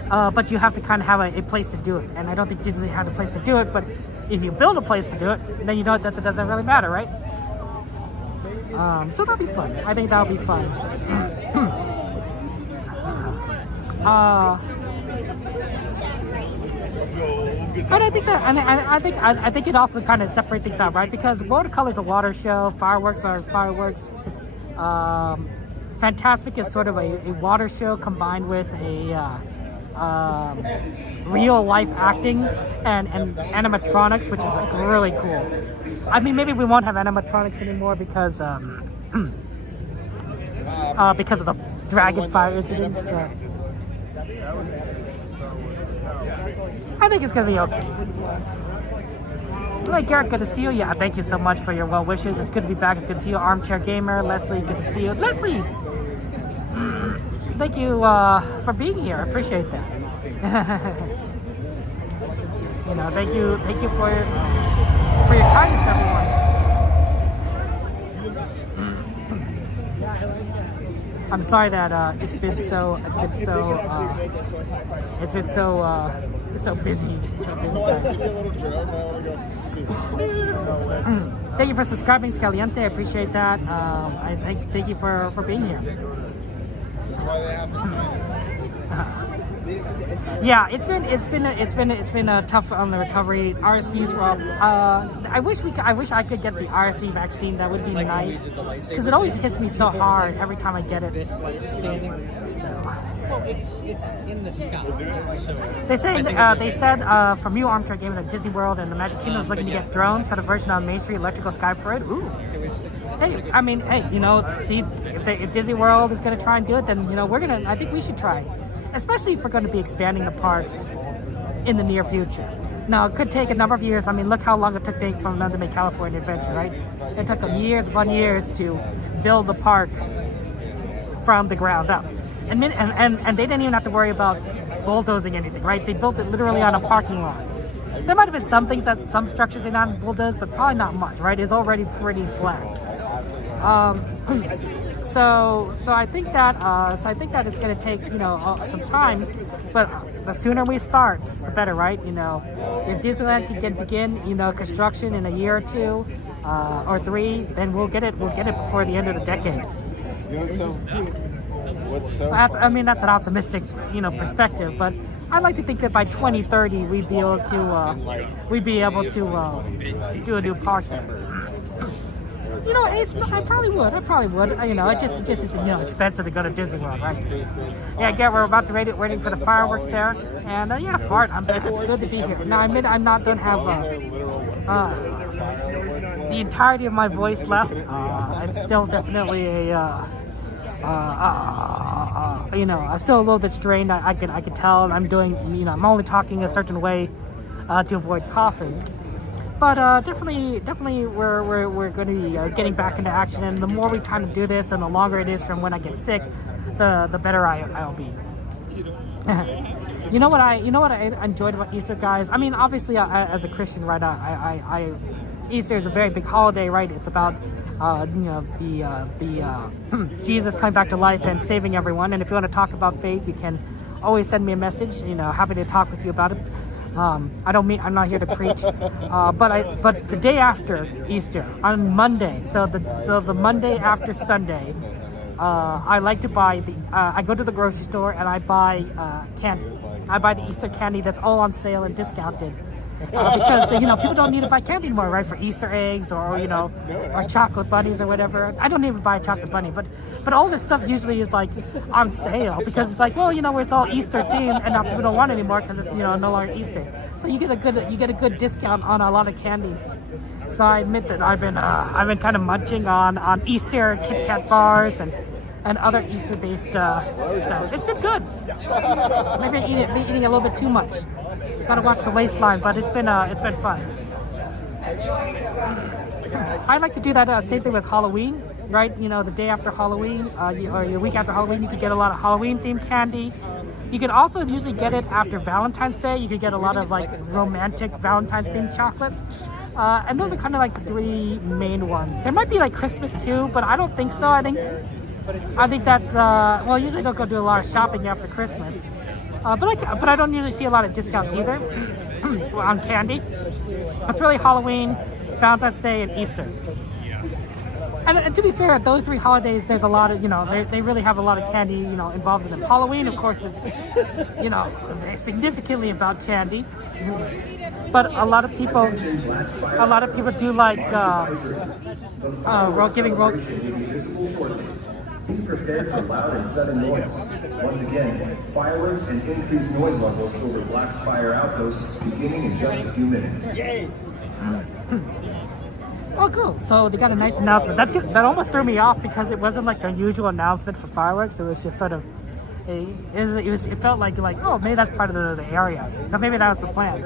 but you have to kind of have a place to do it. And I don't think Disney had a place to do it, but if you build a place to do it, then it doesn't really matter, right? So that'll be fun. I think that'll be fun. But I think it also kind of separates things out, right? Because watercolor is a water show, fireworks are fireworks. Fantasmic is sort of a water show combined with a real life acting and animatronics, which is like really cool. I mean, maybe we won't have animatronics anymore because of the dragon fire incident. I think it's gonna be okay. Hey Garrett, good to see you. Yeah, thank you so much for your well wishes. It's good to be back. It's good to see you. Armchair Gamer, Leslie, good to see you. Leslie, thank you for being here. I appreciate that. Thank you for your kindness, everyone. I'm sorry that it's been so It's so busy. It's so busy, guys. Thank you for subscribing, Scaliente. I appreciate that. I thank you for being here. Yeah, it's been a tough on the recovery. RSVs were off. I wish I could get the RSV vaccine. That would be nice because it always hits me so hard every time I get it. So. Well, it's in the sky. So they said from new Armchair Gaming that Disney World and the Magic Kingdom is looking to get drones for the version on Main Street Electrical Sky Parade. Ooh. Hey, I mean, hey, you know, see, if Disney World is going to try and do it, then, you know, I think we should try. Especially if we're going to be expanding the parks in the near future. Now, it could take a number of years. I mean, look how long it took from them to make California Adventure, right? It took them years upon years to build the park from the ground up. And they didn't even have to worry about bulldozing anything, right? They built it literally on a parking lot. There might have been some things that some structures they not bulldozed, but probably not much, right? It's already pretty flat. So I think that it's going to take, you know, some time, but the sooner we start, the better, right? You know, if Disneyland can begin, you know, construction in a year or two, or 3, then we'll get it before the end of the decade. That's an optimistic, you know, perspective, but I'd like to think that by 2030 we'd be able to do a new park there. You know, I probably would. You know, it just is, you know, expensive to go to Disney World, right? Yeah, again, we're about to waiting for the fireworks there, and yeah, fart. It's good to be here. Now, I admit don't have the entirety of my voice left. It's still definitely you know, I'm still a little bit strained. I can tell I'm doing, you know, I'm only talking a certain way to avoid coughing. But definitely, we're going to be getting back into action, and the more we kind of do this, and the longer it is from when I get sick, the better I'll be. You know what I enjoyed about Easter, guys? I mean, obviously, as a Christian, right? Easter is a very big holiday, right? It's about you know, the Jesus coming back to life and saving everyone. And if you want to talk about faith, you can always send me a message. You know, happy to talk with you about it. I'm not here to preach, but the day after Easter, on Monday, so the Monday after Sunday, I like to buy I go to the grocery store and I buy candy. I buy the Easter candy that's all on sale and discounted. Because you know, people don't need to buy candy anymore, right? For Easter eggs or, you know, or chocolate bunnies or whatever. I don't even buy a chocolate bunny, but all this stuff usually is like on sale because it's like, well, you know, it's all Easter themed and now people don't want it anymore because it's, you know, no longer Easter. So you get a good discount on a lot of candy. So I admit that I've been kind of munching on Easter Kit Kat bars and other Easter-based stuff. It's good. Maybe I'm eating a little bit too much. Gotta watch the waistline, but it's been fun. I like to do that same thing with Halloween, right? You know, the day after Halloween, or your week after Halloween, you can get a lot of Halloween-themed candy. You can also usually get it after Valentine's Day. You can get a lot of like romantic Valentine's-themed chocolates. And those are kind of like the 3 main ones. There might be like Christmas too, but I don't think so. I think that's well, usually I don't go do a lot of shopping after Christmas. But I don't usually see a lot of discounts either on candy. It's really Halloween, Valentine's Day, and Easter. And to be fair, those 3 holidays, there's a lot of, you know, they really have a lot of candy, you know, involved in them. Halloween, of course, is, you know, significantly about candy. But a lot of people do like giving road. Be prepared for loud and sudden noise. Once again, fireworks and increased noise levels over Black's Fire Outpost beginning in just a few minutes. Yay! Oh, cool. So they got a nice announcement. That's good. That almost threw me off because it wasn't like their usual announcement for fireworks. It was just sort of it felt like oh, maybe that's part of the area. So maybe that was the plan.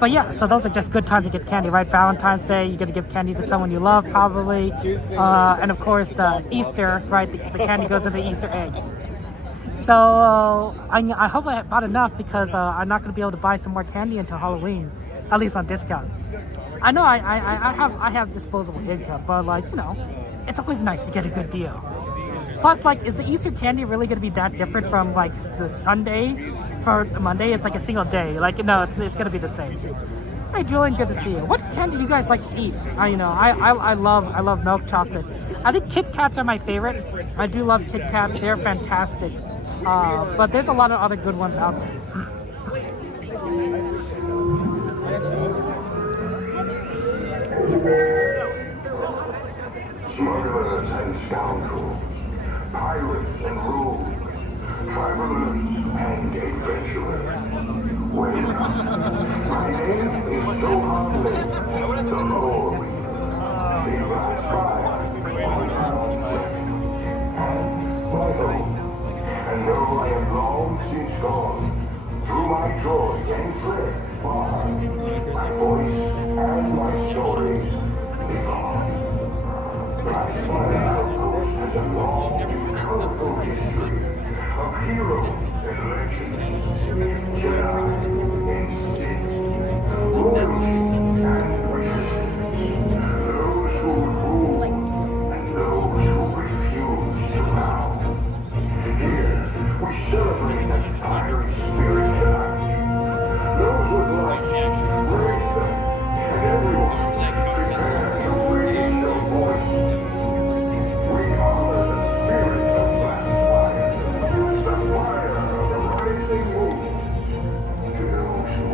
But yeah, so those are just good times to get candy, right? Valentine's Day, you get to give candy to someone you love, probably. And of course, Easter, right? The candy goes in the Easter eggs. So I hope I bought enough because I'm not going to be able to buy some more candy until Halloween, at least on discount. I know I have disposable income, but like, you know, it's always nice to get a good deal. Plus, like, is the Easter candy really going to be that different from like the Sunday for Monday? It's like a single day. Like, no, it's going to be the same. Hey, Julian, good to see you. What candy do you guys like to eat? I love milk chocolate. I think Kit Kats are my favorite. I do love Kit Kats. They're fantastic. But there's a lot of other good ones out there. Smugglers and scoundrels, pirates and rogues, travelers and adventurers. Welcome. My name is Johan the Lord. The last fire on our and my home. And though I am long since gone, through my joy and prayer far, my voice and my stories live on. Last fire outpost has a long, colorful history of heroes and legends, Jedi and Sith, loyalty and resistance, those who rule and those who refuse to bow. Here, we celebrate the pirate spirit tonight. Those with light, raise them, and everyone prepare to raise your voice. We honor the spirit of last fire, the fire of the rising moon. To those who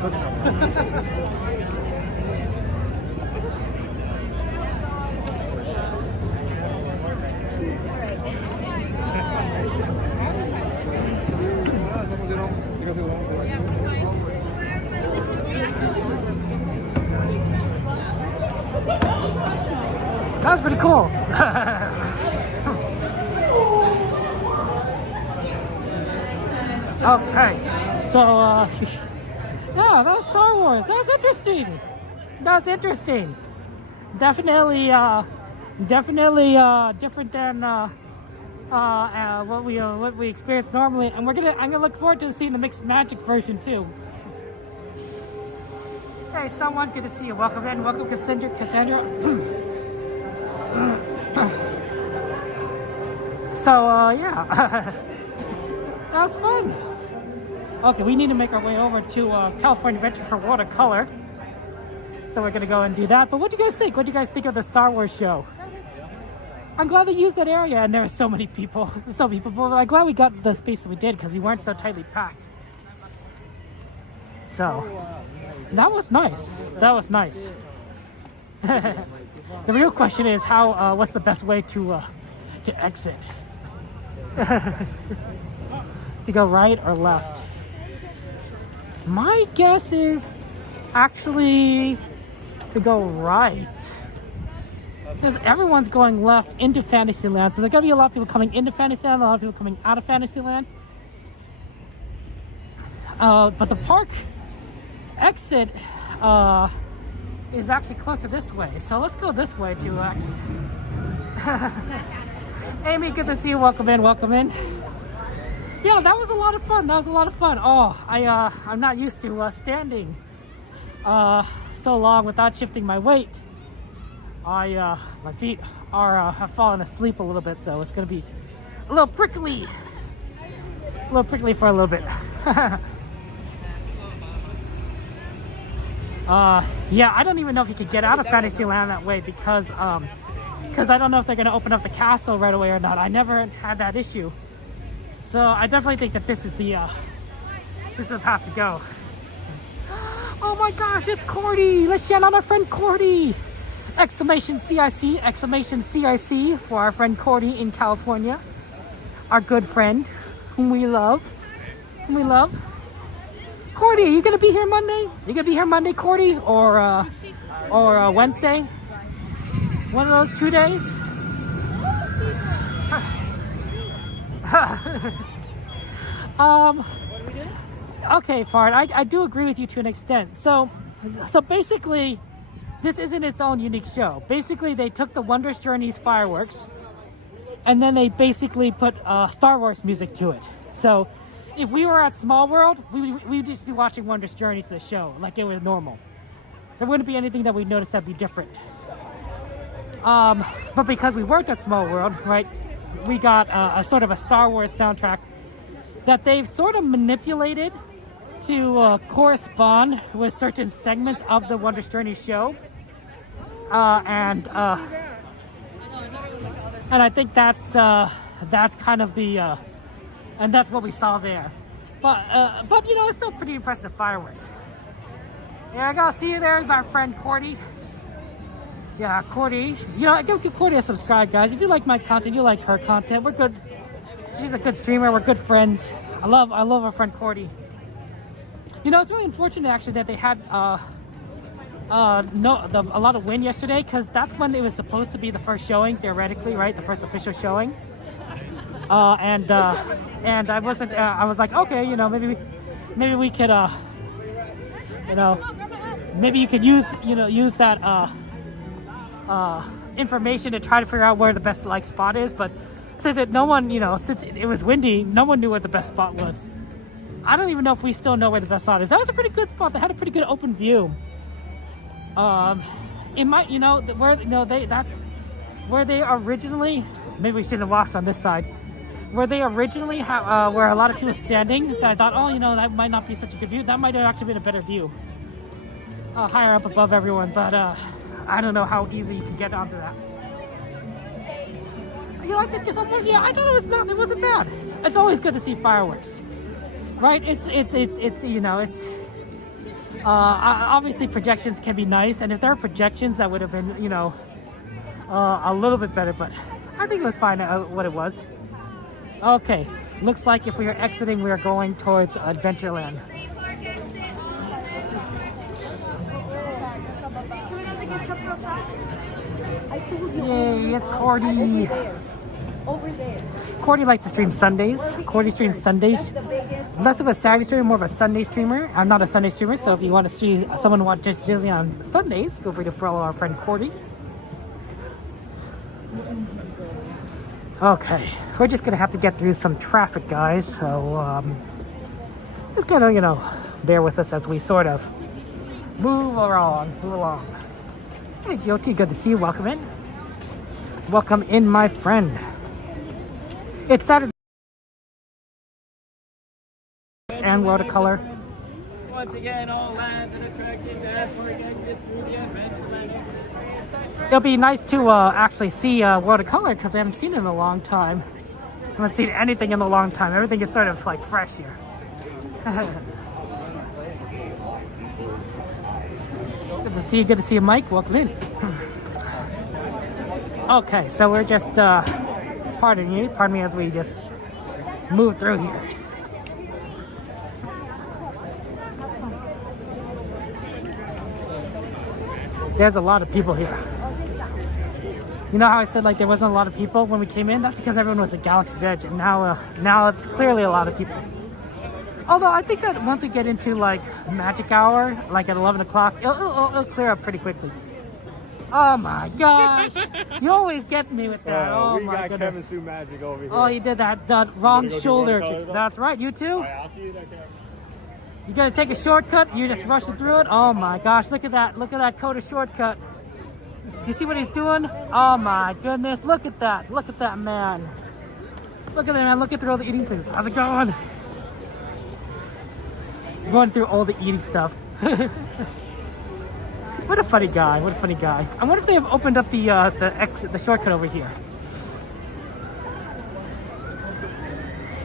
That was pretty cool. Okay, so yeah, that's Star Wars. That's interesting. That's interesting. Definitely different than what we experience normally. And I'm gonna look forward to seeing the mixed magic version too. Hey, someone, good to see you. Welcome in. Welcome, Cassandra. So yeah, that was fun. Okay, we need to make our way over to California Adventure for Watercolor. So we're gonna go and do that. But what do you guys think? What do you guys think of the Star Wars show? I'm glad they used that area, and there were so many people. But I'm glad we got the space that we did because we weren't so tightly packed. So that was nice. That was nice. The real question is how. What's the best way to exit? To go right or left? My guess is actually to go right. Because everyone's going left into Fantasyland. So there's going to be a lot of people coming into Fantasyland, a lot of people coming out of Fantasyland. But the park exit is actually closer this way. So let's go this way to exit. Amy, good to see you. Welcome in, welcome in. Yeah, that was a lot of fun. That was a lot of fun. Oh, I'm not used to standing so long without shifting my weight. My feet are have fallen asleep a little bit, so it's gonna be a little prickly for a little bit. Yeah, I don't even know if you could get out of Fantasyland that way because I don't know if they're gonna open up the castle right away or not. I never had that issue. So I definitely think that this is the path to go. Oh my gosh, it's Cordy! Let's shout out our friend Cordy! Exclamation CIC for our friend Cordy in California. Our good friend, whom we love. Cordy, you gonna be here Monday? You gonna be here Monday, Cordy? Or Wednesday? One of those 2 days? Okay, Fard, I do agree with you to an extent. So basically, this isn't its own unique show. Basically, they took the Wondrous Journeys fireworks, and then they basically put Star Wars music to it. So if we were at Small World, we'd just be watching Wondrous Journeys, the show, like it was normal. There wouldn't be anything that we noticed that'd be different. But because we worked at Small World, right, we got a sort of a Star Wars soundtrack that they've sort of manipulated to correspond with certain segments of the Wondrous Journey show. And I think that's kind of the and that's what we saw there. But you know, it's still pretty impressive fireworks. There I go. See you. There's our friend Cordy. Yeah, Cordy. You know, give Cordy a subscribe, guys. If you like my content, you like her content. We're good. She's a good streamer. We're good friends. I love our friend Cordy. You know, it's really unfortunate actually that they had a lot of wind yesterday, because that's when it was supposed to be the first showing, theoretically, right? The first official showing. And I wasn't. I was like, okay, you know, maybe we could, you know, maybe you could use that information to try to figure out where the best spot is. But since it was windy, no one knew where the best spot was. I don't even know if we still know where the best spot is. That was a pretty good spot. They had a pretty good open view. It might, that's where they originally. Maybe we should have walked on this side. Where they originally have, where a lot of people standing. I thought, oh, that might not be such a good view. That might have actually been a better view. Higher up above everyone, but I don't know how easy you can get onto that. You liked it? Yeah, I thought it wasn't bad. It's always good to see fireworks, right? It's Obviously projections can be nice, and if there are projections that would have been, you know, a little bit better, but I think it was fine what it was. Okay, looks like if we are exiting, we are going towards Adventureland. Yay, it's Cordy. Over there. Cordy likes to stream Sundays. Cordy streams Sundays. Less of a Saturday streamer, more of a Sunday streamer. I'm not a Sunday streamer, so if you want to see someone watch Disney on Sundays, feel free to follow our friend Cordy. Okay, we're just gonna have to get through some traffic, guys. So just gonna, you know, bear with us as we sort of move along. Hey, GOT, good to see you. Welcome in. Welcome in, my friend. It's Saturday and watercolor. Once again, all lands and attractions as we exit through the Adventureland exit. It'll be nice to actually see watercolor because I haven't seen it in a long time. I haven't seen anything in a long time. Everything is sort of like fresh here. Good to see you. Good to see you, Mike. Welcome in. Okay, so we're just pardon me as we just move through here. There's a lot of people here. You know how I said like there wasn't a lot of people when we came in? That's because everyone was at Galaxy's Edge, and now it's clearly a lot of people. Although I think that once we get into like magic hour, like at 11 o'clock, it'll clear up pretty quickly. Oh my gosh! You always get me with that. Oh we my got goodness! Kevin Sue magic over here. Oh, you did that wrong go shoulder. do That's right. You too. I'll see you there, Kevin. You gotta take a shortcut. You're just rushing through it. Oh my gosh! Look at that! Look at that Coda shortcut. Do you see what he's doing? Oh my goodness! Look at that! Look at that man! Look at that man! Look at through all the eating things. How's it going? Going through all the eating stuff. What a funny guy! What a funny guy! I wonder if they have opened up the shortcut over here.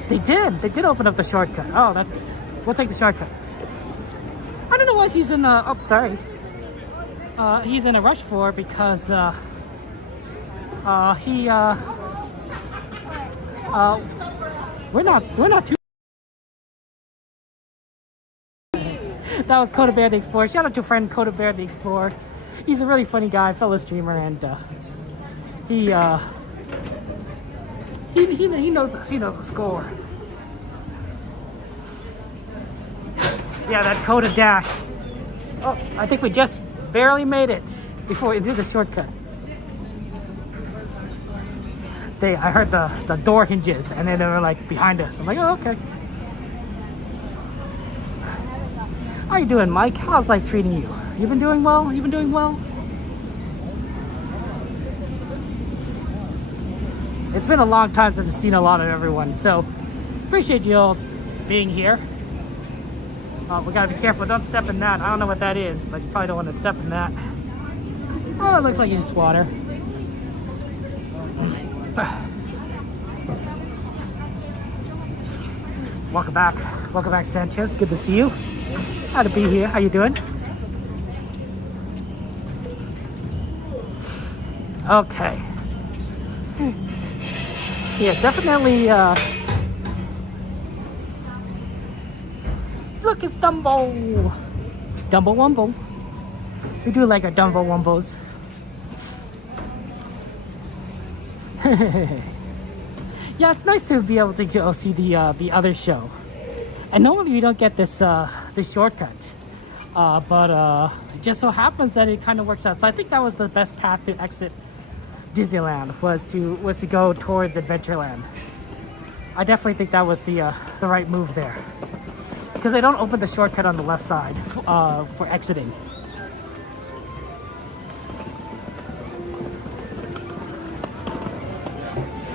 They did. They did open up the shortcut. Oh, that's good. We'll take the shortcut. I don't know why he's in. Oh, sorry. He's in a rush for because we're not too. That was Coda Bear the Explorer. Shout out to friend Coda Bear the Explorer. He's a really funny guy, fellow streamer, and he knows the score. Yeah, that Coda dash. Oh, I think we just barely made it before we did the shortcut. I heard the door hinges, and then they were like behind us. I'm like, oh, okay. How you doing, Mike? How's life treating you? You been doing well? You been doing well? It's been a long time since I've seen a lot of everyone, so appreciate you all being here. We gotta be careful. Don't step in that. I don't know what that is, but you probably don't want to step in that. Oh, it looks like it's just water. Welcome back. Welcome back, Sanchez. Good to see you. How to be here. How you doing? Okay. Yeah, definitely. Look, it's Dumbo. Dumbo Wumbo. We do like our Dumbo Wumbos. Yeah, it's nice to be able to go see the other show. And normally we don't get this shortcut, but it just so happens that it kind of works out. So I think that was the best path to exit Disneyland was to go towards Adventureland. I definitely think that was the right move there, because they don't open the shortcut on the left side for exiting.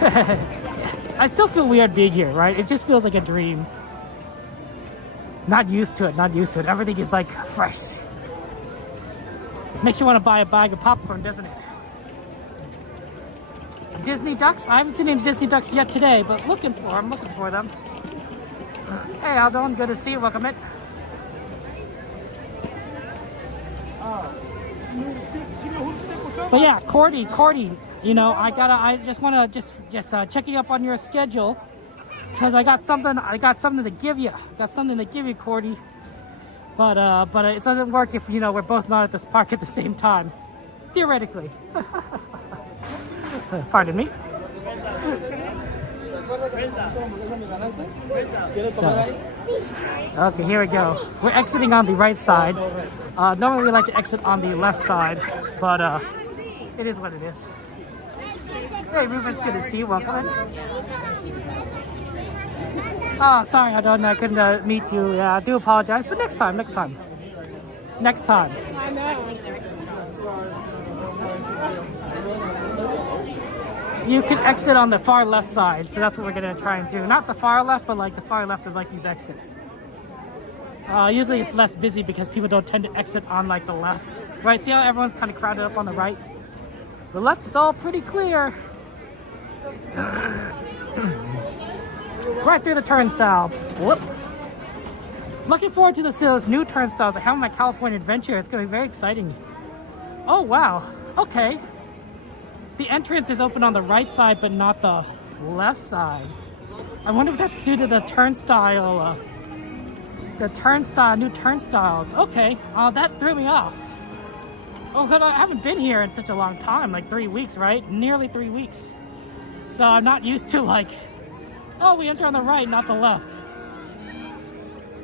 I still feel weird being here, right? It just feels like a dream. Not used to it, not used to it. Everything is like fresh. Makes you want to buy a bag of popcorn, doesn't it? Disney ducks? I haven't seen any Disney ducks yet today, but I'm looking for them. Hey, Aldon, good to see you. Welcome in. But yeah, Cordy, you know, I just want to checking up on your schedule because I got something to give you. Cordy. But it doesn't work if, you know, we're both not at this park at the same time. Theoretically. Pardon me. So, okay, here we go. We're exiting on the right side. Normally we like to exit on the left side, but it is what it is. Hey, Rufus, good to see you. Welcome in. Oh, sorry, I couldn't meet you. Yeah, I do apologize, but next time. I know. You can exit on the far left side, so that's what we're gonna try and do. Not the far left, but like the far left of like these exits. Usually it's less busy because people don't tend to exit on like the left. Right, see how everyone's kind of crowded up on the right? The left, it's all pretty clear. Right through the turnstile. Whoop. Looking forward to those new turnstiles I have on my California adventure. It's gonna be very exciting. Oh wow, okay. The entrance is open on the right side, but not the left side. I wonder if that's due to the turnstile, new turnstiles. Okay, that threw me off. Oh, but I haven't been here in such a long time, like 3 weeks, right? Nearly 3 weeks. So I'm not used to like, oh, we enter on the right, not the left.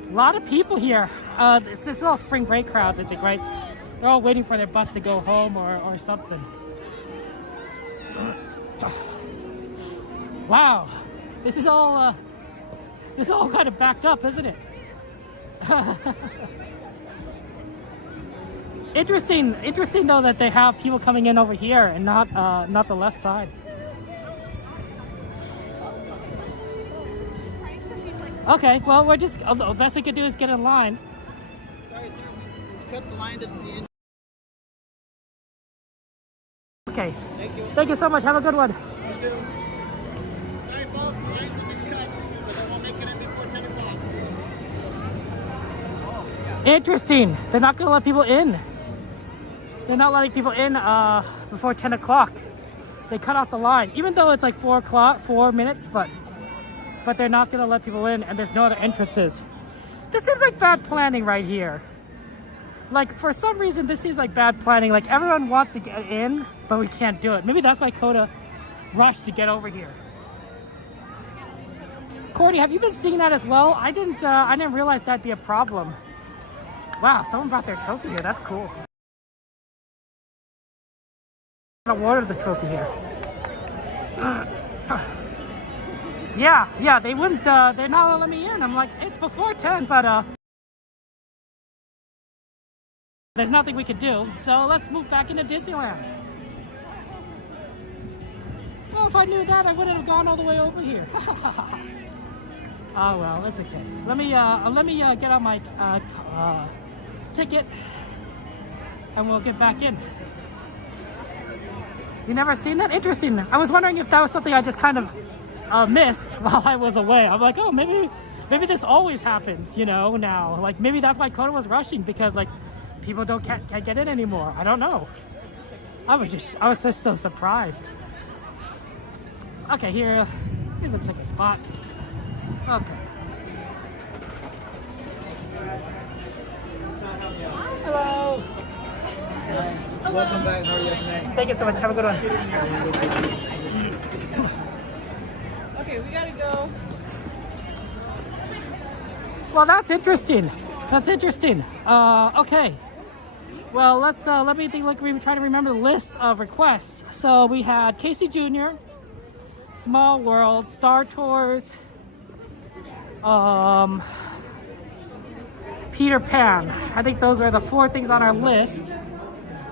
A lot of people here. This is all spring break crowds, I think, right? They're all waiting for their bus to go home or something. Wow, this is all kind of backed up, isn't it? Interesting though that they have people coming in over here and not the left side. Okay, well we're just the best we could do is get in line. Sorry, sir. Cut the line to the end. Okay. Thank you so much. Have a good one. Sorry, folks. Lines have been cut, but I won't make it in before 10 o'clock. Interesting. They're not going to let people in. They're not letting people in before 10 o'clock. They cut off the line, even though it's like 4 minutes, but they're not going to let people in, and there's no other entrances. This seems like bad planning right here. Like, for some reason, this seems like bad planning. Like, everyone wants to get in, but we can't do it. Maybe that's why Coda rushed to get over here. Cordy, have you been seeing that as well? I didn't realize that'd be a problem. Wow, someone brought their trophy here. That's cool. I'm gonna award the trophy here. Yeah, they wouldn't, they're not gonna let me in. I'm like, it's before 10, but, there's nothing we could do, so let's move back into Disneyland. Well, if I knew that, I wouldn't have gone all the way over here. Oh well, it's okay. Let me get out my ticket, and we'll get back in. You never seen that? Interesting. I was wondering if that was something I just kind of missed while I was away. I'm like, oh, maybe this always happens, you know, now. Like, maybe that's why Coda was rushing, because, like, people can't get in anymore. I don't know. I was just so surprised. Okay, here's looks like a spot. Okay. Hello. Hi. Welcome back. How are you tonight? Thank you so much. Have a good one. Okay, we gotta go. Well, that's interesting. Okay. Well, let me think. Look, we try to remember the list of requests. So we had Casey Jr., Small World, Star Tours, Peter Pan. I think those are the 4 things on our list.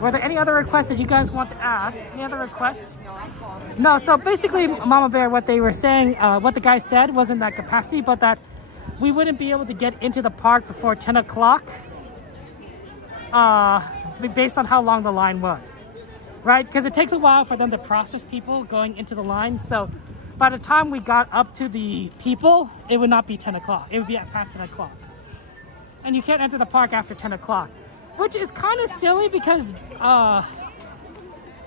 Were there any other requests that you guys want to add? Any other requests? No. So basically, Mama Bear, what they were saying, what the guy said wasn't that capacity, but that we wouldn't be able to get into the park before 10 o'clock. Based on how long the line was, right? Because it takes a while for them to process people going into the line. So by the time we got up to the people, it would not be 10 o'clock. It would be at past 10 o'clock. And you can't enter the park after 10 o'clock, which is kind of silly because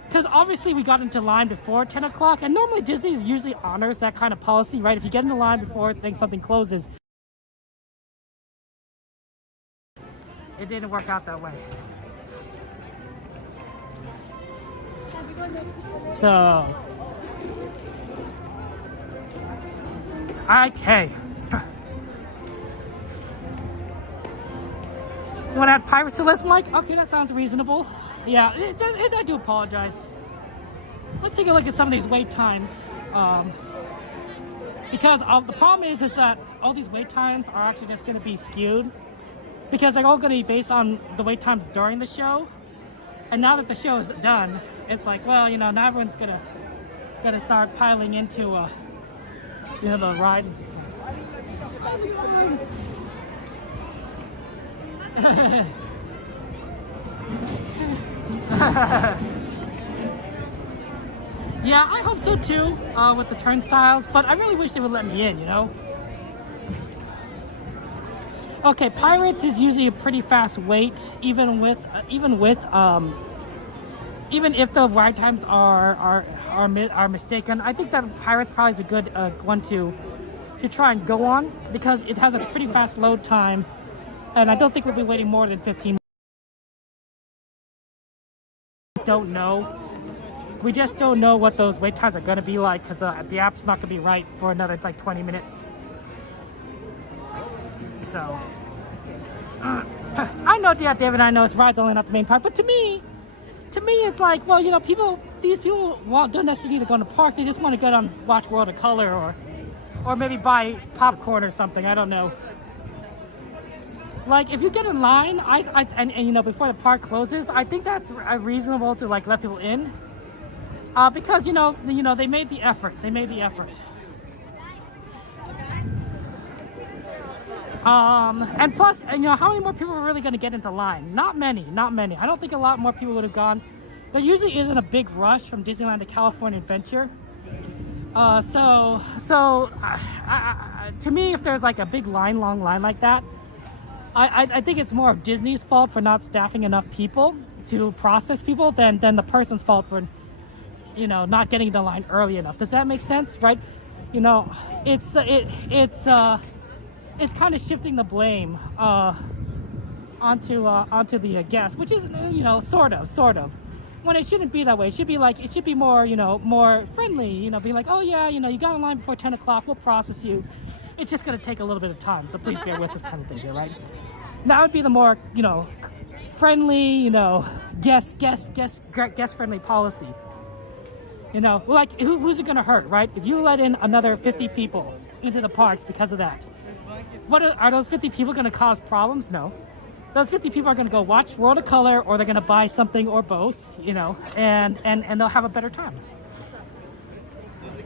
because obviously we got into line before 10 o'clock, and normally Disney usually honors that kind of policy, right? If you get in the line before something closes. It didn't work out that way. So, okay. You want to add pirates to the list, Mike? Okay, that sounds reasonable. Yeah, I do apologize. Let's take a look at some of these wait times. Because the problem is that all these wait times are actually just going to be skewed. Because they're all going to be based on the wait times during the show. And now that the show is done, it's like, well, you know, now everyone's gonna start piling into, you know, the ride. How's it going? Yeah, I hope so too, with the turnstiles, but I really wish they would let me in, you know? Okay, Pirates is usually a pretty fast wait, even if the ride times are mistaken. I think that Pirates probably is a good one to try and go on, because it has a pretty fast load time, and I don't think we'll be waiting more than 15 minutes. Don't know. We just don't know what those wait times are going to be like, because the app's not going to be right for another like 20 minutes. So, I know, yeah, David, I know it's rides only, not the main part, but to me, it's like, well, you know, these people don't necessarily need to go in the park. They just want to go down and watch World of Color, or maybe buy popcorn or something. I don't know. Like, if you get in line, and you know, before the park closes, I think that's reasonable to like let people in, because you know they made the effort. And plus, you know, how many more people are really going to get into line? Not many. I don't think a lot more people would have gone. There usually isn't a big rush from Disneyland to California Adventure. To me, if there's like a big long line like that, I think it's more of Disney's fault for not staffing enough people to process people than the person's fault for, you know, not getting the line early enough. Does that make sense, right? You know, it's kind of shifting the blame onto the guest, which is, you know, sort of. When it shouldn't be that way. It should be more, you know, more friendly. You know, be like, oh yeah, you know, you got in line before 10 o'clock. We'll process you. It's just gonna take a little bit of time, so please bear with us, kind of thing here, right? That would be the more, you know, friendly, you know, guest friendly policy. You know, like who's it gonna hurt, right? If you let in another 50 people into the parks because of that. What are those 50 people going to cause problems? No. Those 50 people are going to go watch World of Color, or they're going to buy something, or both, you know, and they'll have a better time.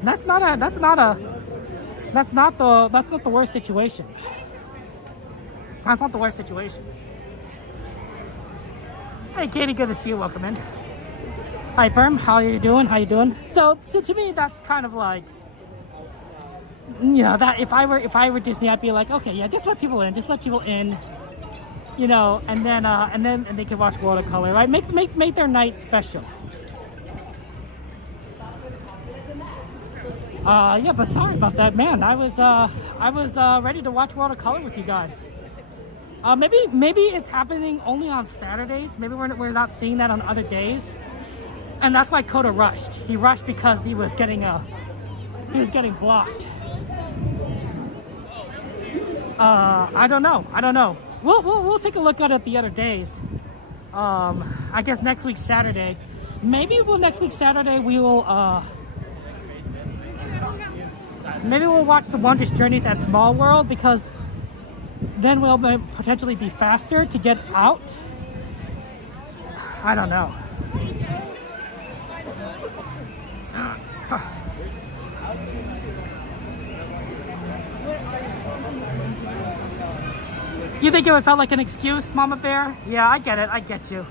That's not the worst situation. That's not the worst situation. Hey, Katie, good to see you. Welcome in. Hi, Perm. How are you doing? So to me, that's kind of like, you know, that if I were Disney, I'd be like, okay, yeah, just let people in, you know, and then they can watch World of Color, right? Make their night special. Yeah, but sorry about that, man. I was ready to watch World of Color with you guys. Maybe it's happening only on Saturdays. Maybe we're not seeing that on other days, and that's why Coda rushed. He rushed because he was getting blocked. I don't know. We'll take a look at it the other days. I guess next week Saturday. Maybe next week Saturday we will maybe we'll watch the Wondrous Journeys at Small World, because then we'll potentially be faster to get out. I don't know. You think it would felt like an excuse, Mama Bear? Yeah, I get it. I get you.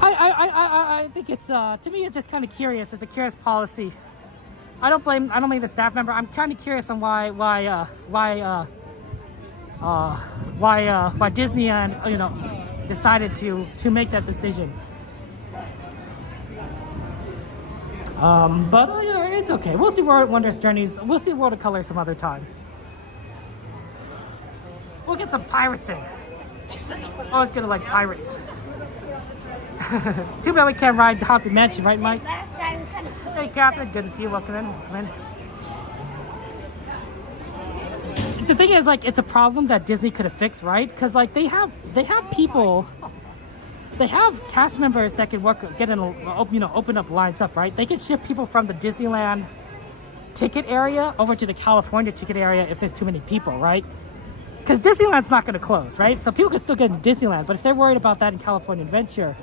I think it's to me it's just kind of curious. It's a curious policy. I don't blame the staff member. I'm kind of curious on why why Disneyland, you know, decided to make that decision. But you know, it's okay. We'll see World Wonders Journeys. We'll see World of Color some other time. We'll get some pirates in. Always gonna like pirates. Too bad we can't ride the Haunted Mansion, right, Mike? Hey, Catherine. Good to see you. Welcome in. Welcome in. The thing is, like, it's a problem that Disney could have fixed, right? Because like they have people, they have cast members that can open up lines up, right? They can shift people from the Disneyland ticket area over to the California ticket area if there's too many people, right? Because Disneyland's not going to close, right? So people can still get into Disneyland, but if they're worried about that in California Adventure,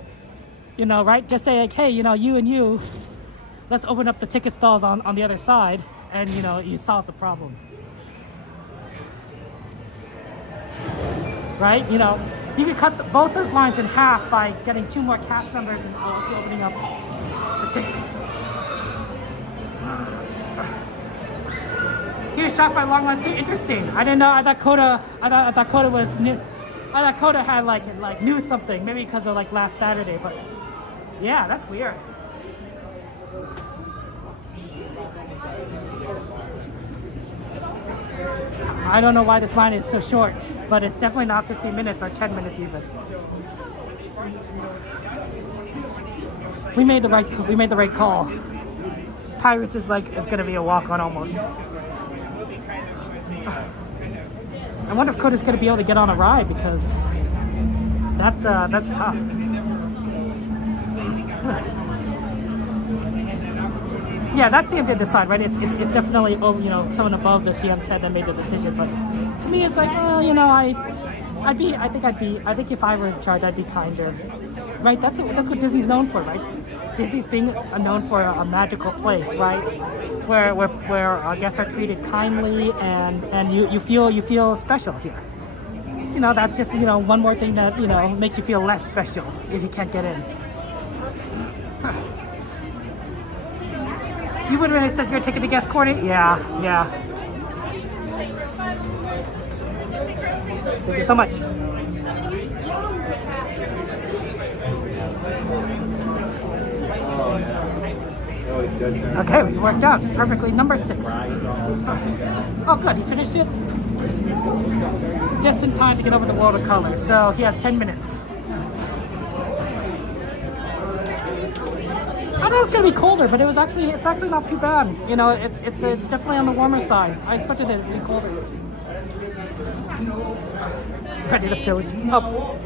you know, right? Just say like, hey, you know, you, let's open up the ticket stalls on the other side, and you know, you solve the problem. Right? You know, you could cut both those lines in half by getting 2 more cast members and opening up the tickets. He was shocked by long lines too. Interesting. I didn't know. I thought Coda was new. I thought Coda had like knew something. Maybe because of like last Saturday. But yeah, that's weird. I don't know why this line is so short, but it's definitely not 15 minutes or 10 minutes even. We made the right call. Pirates is gonna be a walk-on almost. I wonder if Coda's gonna be able to get on a ride, because that's tough. Yeah, that CM did decide, right? It's definitely, you know, someone above the CM's head that made the decision. But to me, it's like, well, you know, I think if I were in charge, I'd be kinder, right? That's what Disney's known for, right? Disney's being known for a magical place, right? Where guests are treated kindly, and you feel special here. You know, that's just, you know, one more thing that, you know, makes you feel less special if you can't get in. You would have said your ticket to guest corner? Yeah. Thank you so much. Okay, we worked out perfectly. Number 6. Oh, good. He finished it just in time to get over the World of Color. So he has 10 minutes. I know it's gonna be colder, but it's actually not too bad. You know, it's definitely on the warmer side. I expected it to be colder. Ready to pillage. Oh.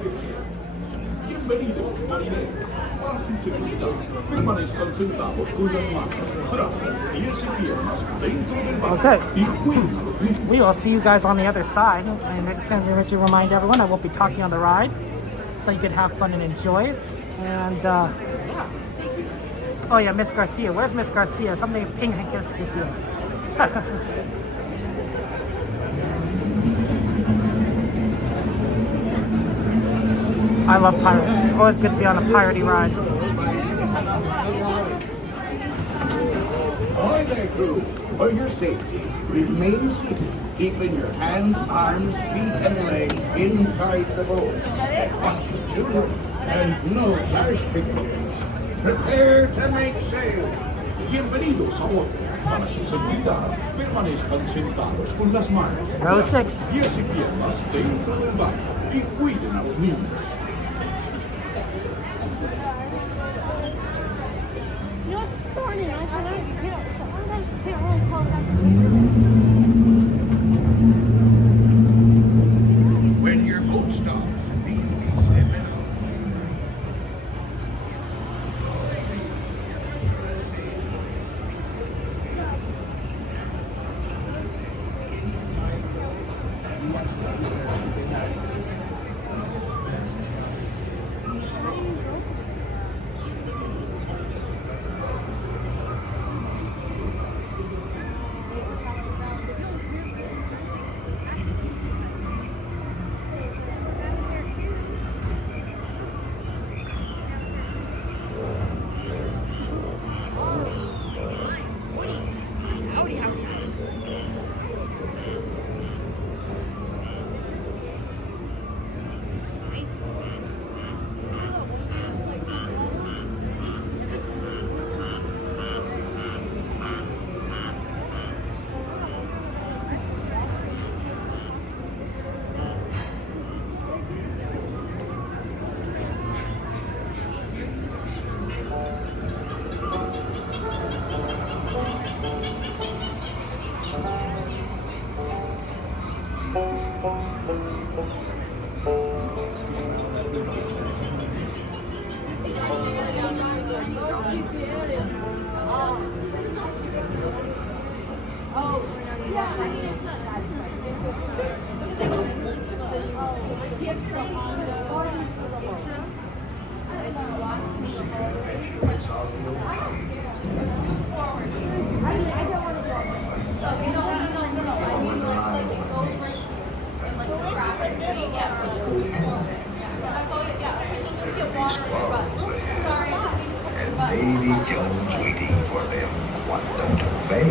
Okay. We will see you guys on the other side, and I'm just gonna remind everyone I won't be talking on the ride, so you can have fun and enjoy it. And yeah. Oh yeah, Miss Garcia. Where's Miss Garcia? Something ping is here. I love pirates. Always good to be on a piratey ride. Ahoy there, crew. For your safety, remain seated, keeping your hands, arms, feet, and legs inside the boat. Watch children, and no flash pictures. Prepare to make sail. Bienvenidos a bordo. Para su seguridad, permanezcan sentados con las manos Row 6. pies y piernas dentro del barco y cuiden a los niños. When your boat stops, please be stepping out. secrets of the occult. And Davy Jones waiting for them. What don't obey?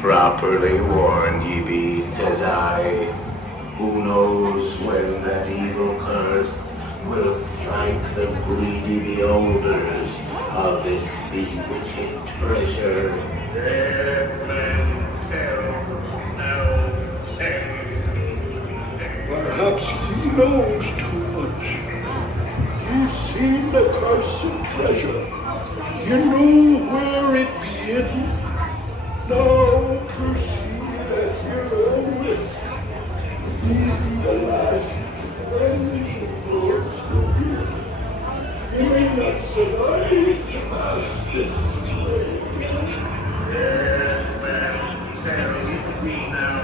Properly warned ye be, says I. Who knows when that evil curse will strike the greedy beholders of this bewitching treasure? Dead men tell no tale. Perhaps he knows too much. You've seen the cursed treasure. You know where it be hidden. Now proceed at your own risk. These be the last friendly words to hear. You may not survive. us display. Yes, man, tell me now.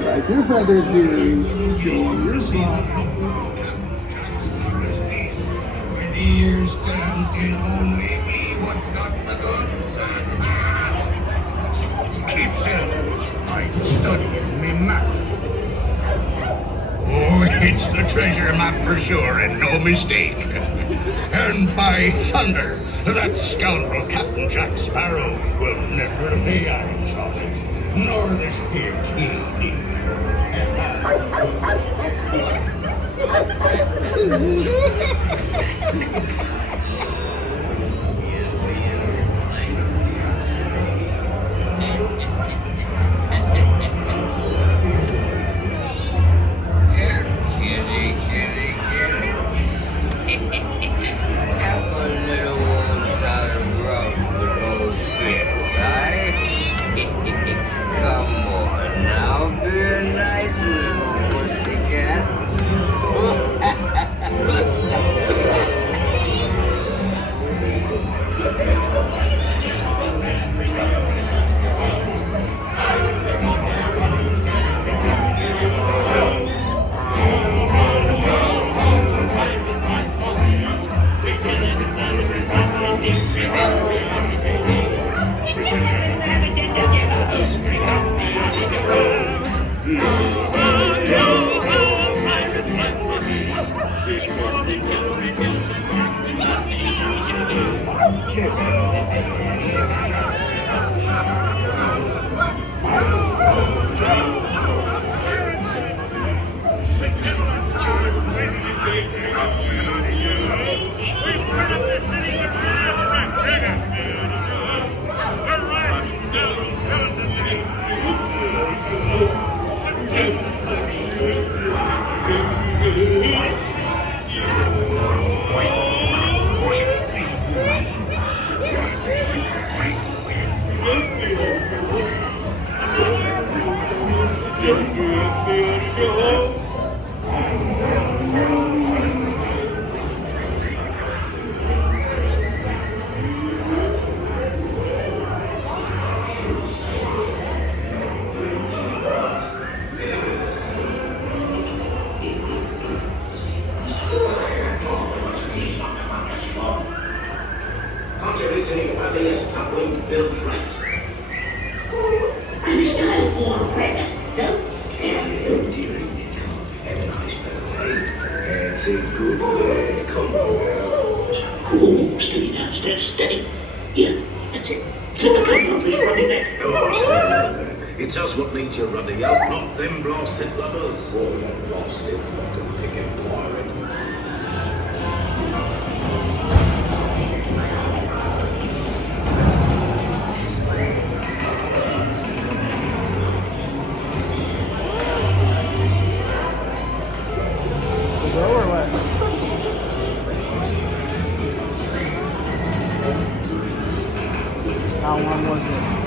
Strike your feathers, dearie. Show your slot. With ears down, did only me what's not the goods. Keep still. I'm studying me map. Oh, it's the treasure map for sure, and no mistake. And by thunder, that scoundrel Captain Jack Sparrow will never lay eyes on it, nor this here king. It's us what needs your running out, not them blasted lovers. Oh, that blasted fucking picking pirate. How long was it?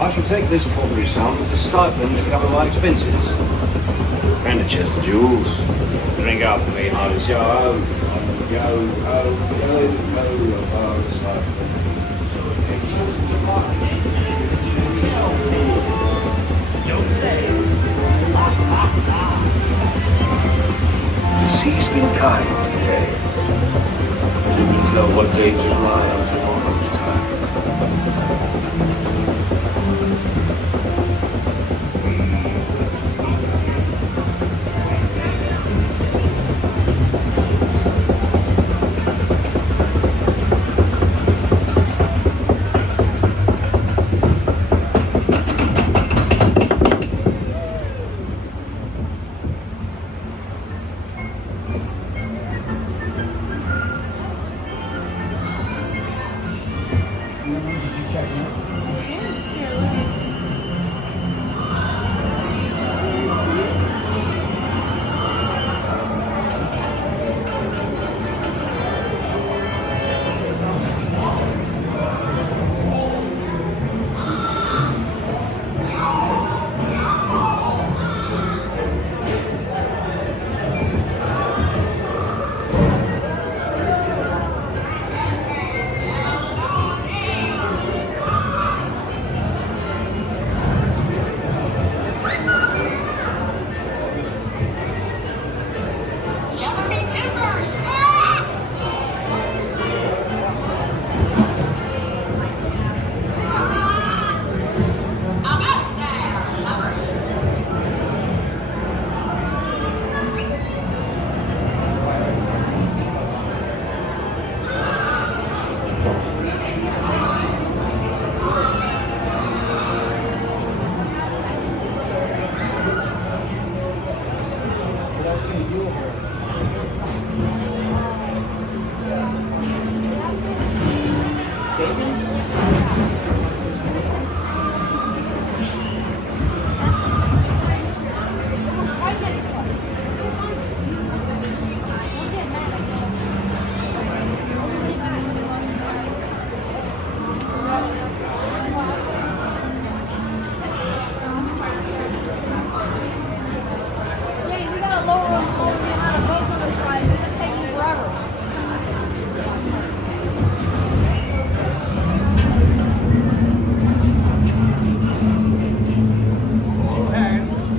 I shall take this paltry sum as a stipend to cover my expenses. And a chest of jewels. Drink up for me, hearty show. The sea's been kind today. It means no what cages lie on tomorrow's time.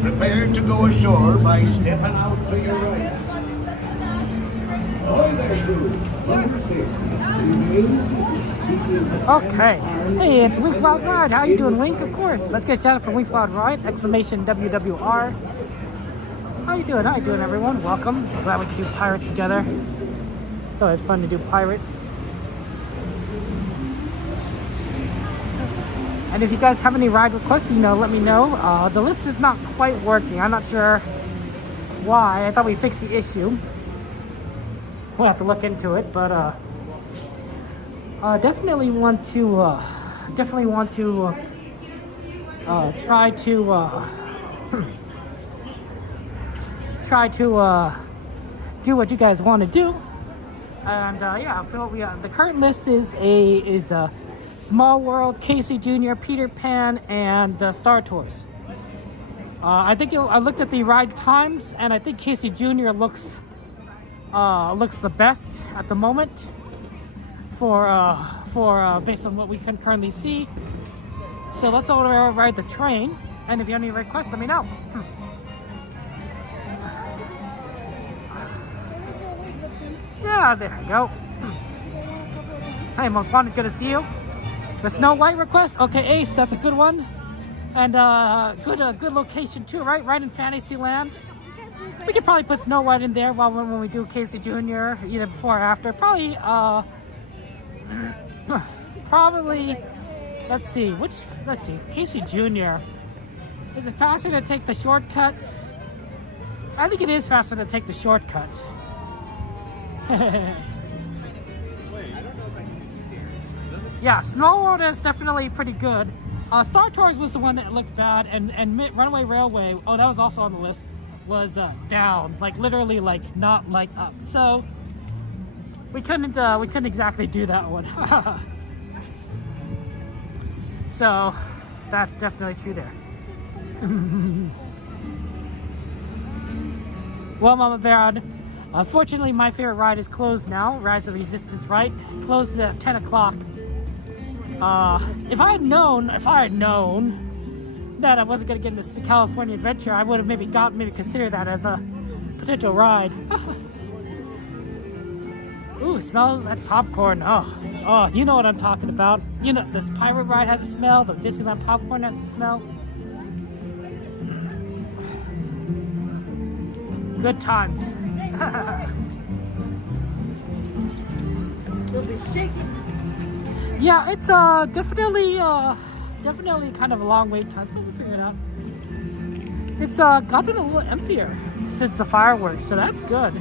Prepare to go ashore by stepping out to your right. Ahoy there, crew. Okay. Hey, it's Wink's Wild Ride. How you doing, Wink? Of course. Let's get a shout out for Wink's Wild Ride! Exclamation WWR. How you doing? How you doing, everyone? Welcome. Glad we could do pirates together. It's always fun to do pirates. And if you guys have any ride requests, let me know. The list is not quite working. I'm not sure why. I thought we fixed the issue. We'll have to look into it, but definitely want to try to do what you guys want to do. And yeah, I feel the current list is Small World, Casey Jr., Peter Pan, and Star Tours. I think I looked at the ride times, and I think Casey Jr. looks the best at the moment for based on what we can currently see. So let's all ride the train, and if you have any requests, let me know. Yeah, there you go. Hey, most wanted, good to see you. The Snow White request, okay, Ace, that's a good one, and good location too, right in Fantasyland. We could probably put Snow White in there when we do Casey Jr. either before or after. Probably, let's see, Casey Jr. Is it faster to take the shortcut? I think it is faster to take the shortcut. Yeah, Small World is definitely pretty good. Star Tours was the one that looked bad, and Runaway Railway, oh, that was also on the list, was down, like literally, like not like up. So we couldn't exactly do that one. So that's definitely true there. Well, Mama Bear, unfortunately, my favorite ride is closed now. Rise of Resistance, right? Closed at 10 o'clock. If I had known that I wasn't going to get into the California Adventure, I would have maybe considered that as a potential ride. Ooh, smells like popcorn. Oh, you know what I'm talking about. You know, this pirate ride has a smell. The Disneyland popcorn has a smell. Good times. You'll be shaking. Yeah, it's definitely kind of a long wait time, but we figured it out. It's gotten a little emptier since the fireworks, so that's good.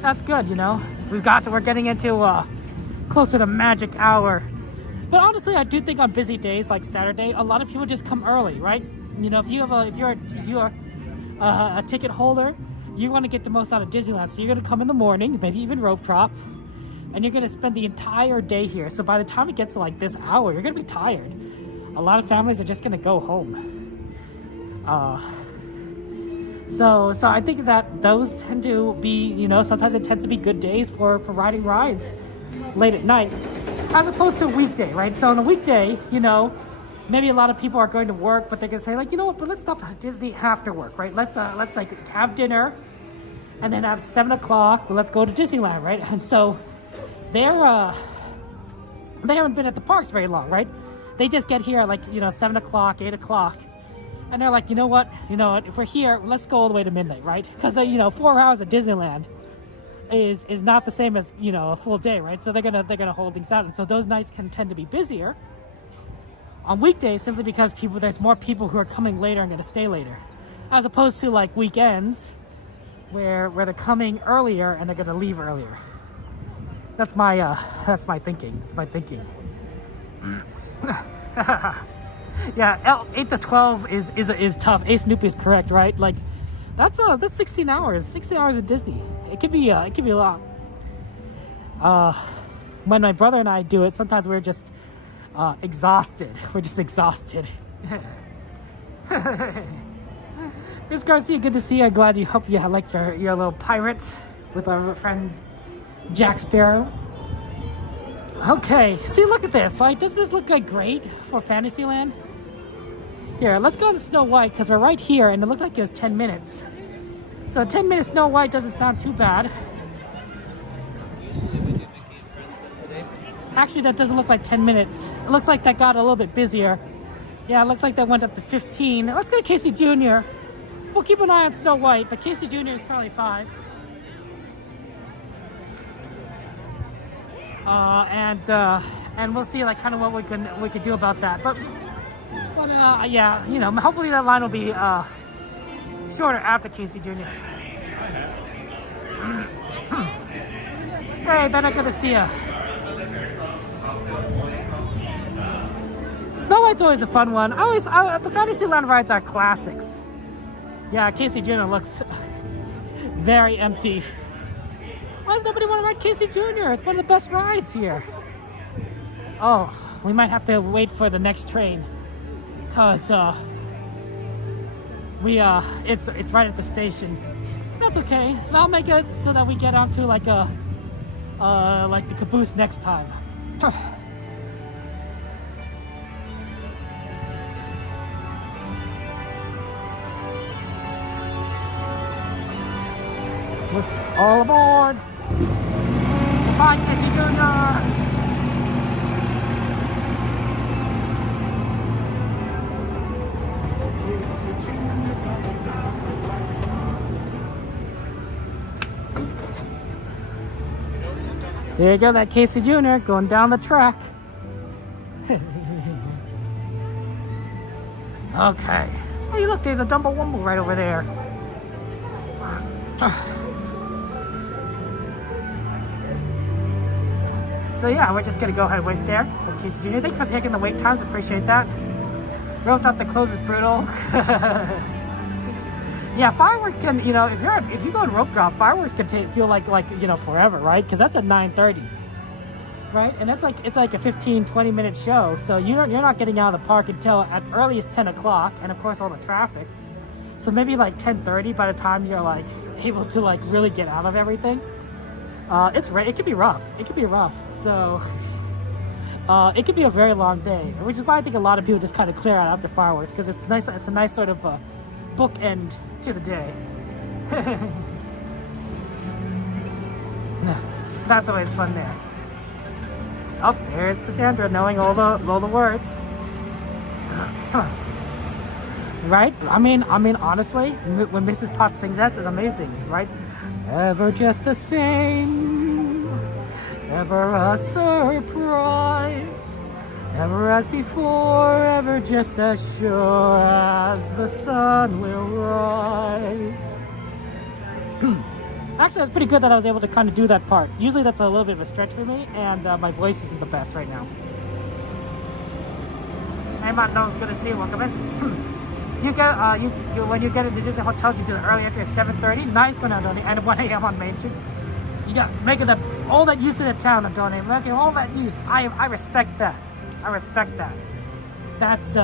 That's good, you know. We're getting into closer to magic hour. But honestly, I do think on busy days like Saturday, a lot of people just come early, right? You know, if you're a ticket holder, you want to get the most out of Disneyland, so you're gonna come in the morning, maybe even rope drop, and you're gonna spend the entire day here. So by the time it gets to like this hour, you're gonna be tired. A lot of families are just gonna go home. So I think that those tend to be, you know, sometimes it tends to be good days for riding rides late at night, as opposed to a weekday, right? So on a weekday, you know, maybe a lot of people are going to work, but they can say like, you know what, but let's stop at Disney after work, right? Let's like have dinner, and then at 7 o'clock, let's go to Disneyland, right? And so they haven't been at the parks very long, right? They just get here at like, you know, 7 o'clock, 8 o'clock. And they're like, you know what, if we're here, let's go all the way to midnight, right? Because, you know, 4 hours at Disneyland is not the same as, you know, a full day, right? So they're gonna hold things out. And so those nights can tend to be busier on weekdays, simply because there's more people who are coming later and gonna stay later, as opposed to like weekends where they're coming earlier and they're gonna leave earlier. That's my thinking. That's my thinking. Yeah, 8 to 12 is tough. Ace Snoopy is correct, right? Like, that's 16 hours. 16 hours at Disney. It could be a lot. When my brother and I do it, sometimes we're just exhausted. We're just exhausted. Miss Garcia, good to see you. I'm glad you hope you like your little pirate with our friends Jack Sparrow. Okay, see, look at this. Like, doesn't this look like great for Fantasyland? Here, let's go to Snow White, because we're right here, and it looked like it was 10 minutes. So 10 minutes Snow White doesn't sound too bad. Actually, that doesn't look like 10 minutes. It looks like that got a little bit busier. Yeah, it looks like that went up to 15. Let's go to Casey Jr. We'll keep an eye on Snow White, but Casey Jr. is probably 5. And we'll see like kind of what we could do about that. But yeah, you know, hopefully that line will be shorter after Casey Jr. Hey, Bennett, good to see ya. Snow White's always a fun one. The Fantasyland rides are classics. Yeah, Casey Jr. looks very empty. Why does nobody want to ride Casey Jr.? It's one of the best rides here. Oh, we might have to wait for the next train, cause it's right at the station. That's okay. I'll make it so that we get onto like the caboose next time. All aboard! Bye, Casey Jr. There you go, that Casey Jr. going down the track. Okay. Hey, look, there's a Dumbo Wumble right over there. So yeah, we're just gonna go ahead and wait there for Casey Jr. Thanks for taking the wait times, appreciate that. Rope up to close is brutal. Yeah, fireworks can, you know, if you go to rope drop, fireworks can feel like you know, forever, right? Because that's at 9:30, right? And it's like a 15-20 minute show, so you're not getting out of the park until at earliest 10 o'clock, and of course all the traffic. So maybe like 10:30 by the time you're like able to like really get out of everything. It could be rough. It could be rough. So it could be a very long day, which is why I think a lot of people just kind of clear out after fireworks, because it's nice. It's a nice sort of bookend to the day. That's always fun there. Oh, there's Cassandra knowing all the words. Right? I mean, honestly, when Mrs. Potts sings that, it's amazing, right? Ever just the same, ever a surprise, ever as before, ever just as sure as the sun will rise. Actually, it's pretty good that I was able to kind of do that part. Usually that's a little bit of a stretch for me, and my voice isn't the best right now. Hey, Matt, no one's good to see you. Welcome in. You get when you get into Disney hotels, you do the early entry at 7:30. Nice one, Andoni, and 1 a.m. on Main Street. You got making all that use of the town, Andoni. Making all that use. I respect that. I respect that. That's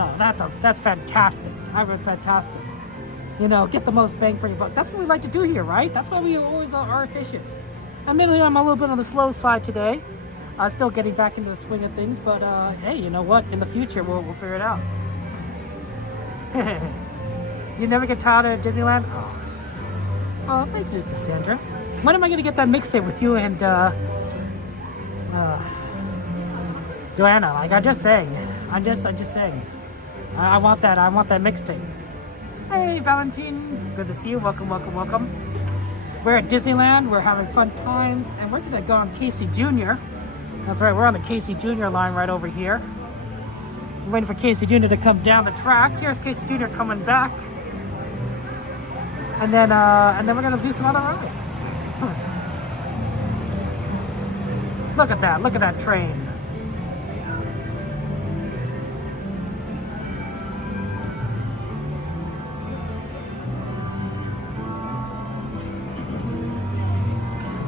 fantastic. Fantastic. You know, get the most bang for your buck. That's what we like to do here, right? That's why we always are efficient. Admittedly, I'm a little bit on the slow side today. Still getting back into the swing of things, but hey, you know what? In the future, we'll figure it out. You never get tired of Disneyland? Oh, thank you, Cassandra. When am I gonna get that mixtape with you and Joanna? Like I'm just saying. I want that mixtape. Hey, Valentine. Good to see you. Welcome. We're at Disneyland. We're having fun times. And where did I go on Casey Jr.? That's right, we're on the Casey Jr. line right over here. We're waiting for Casey Jr. to come down the track. Here's Casey Jr. coming back. And then we're gonna do some other rides. Look at that train.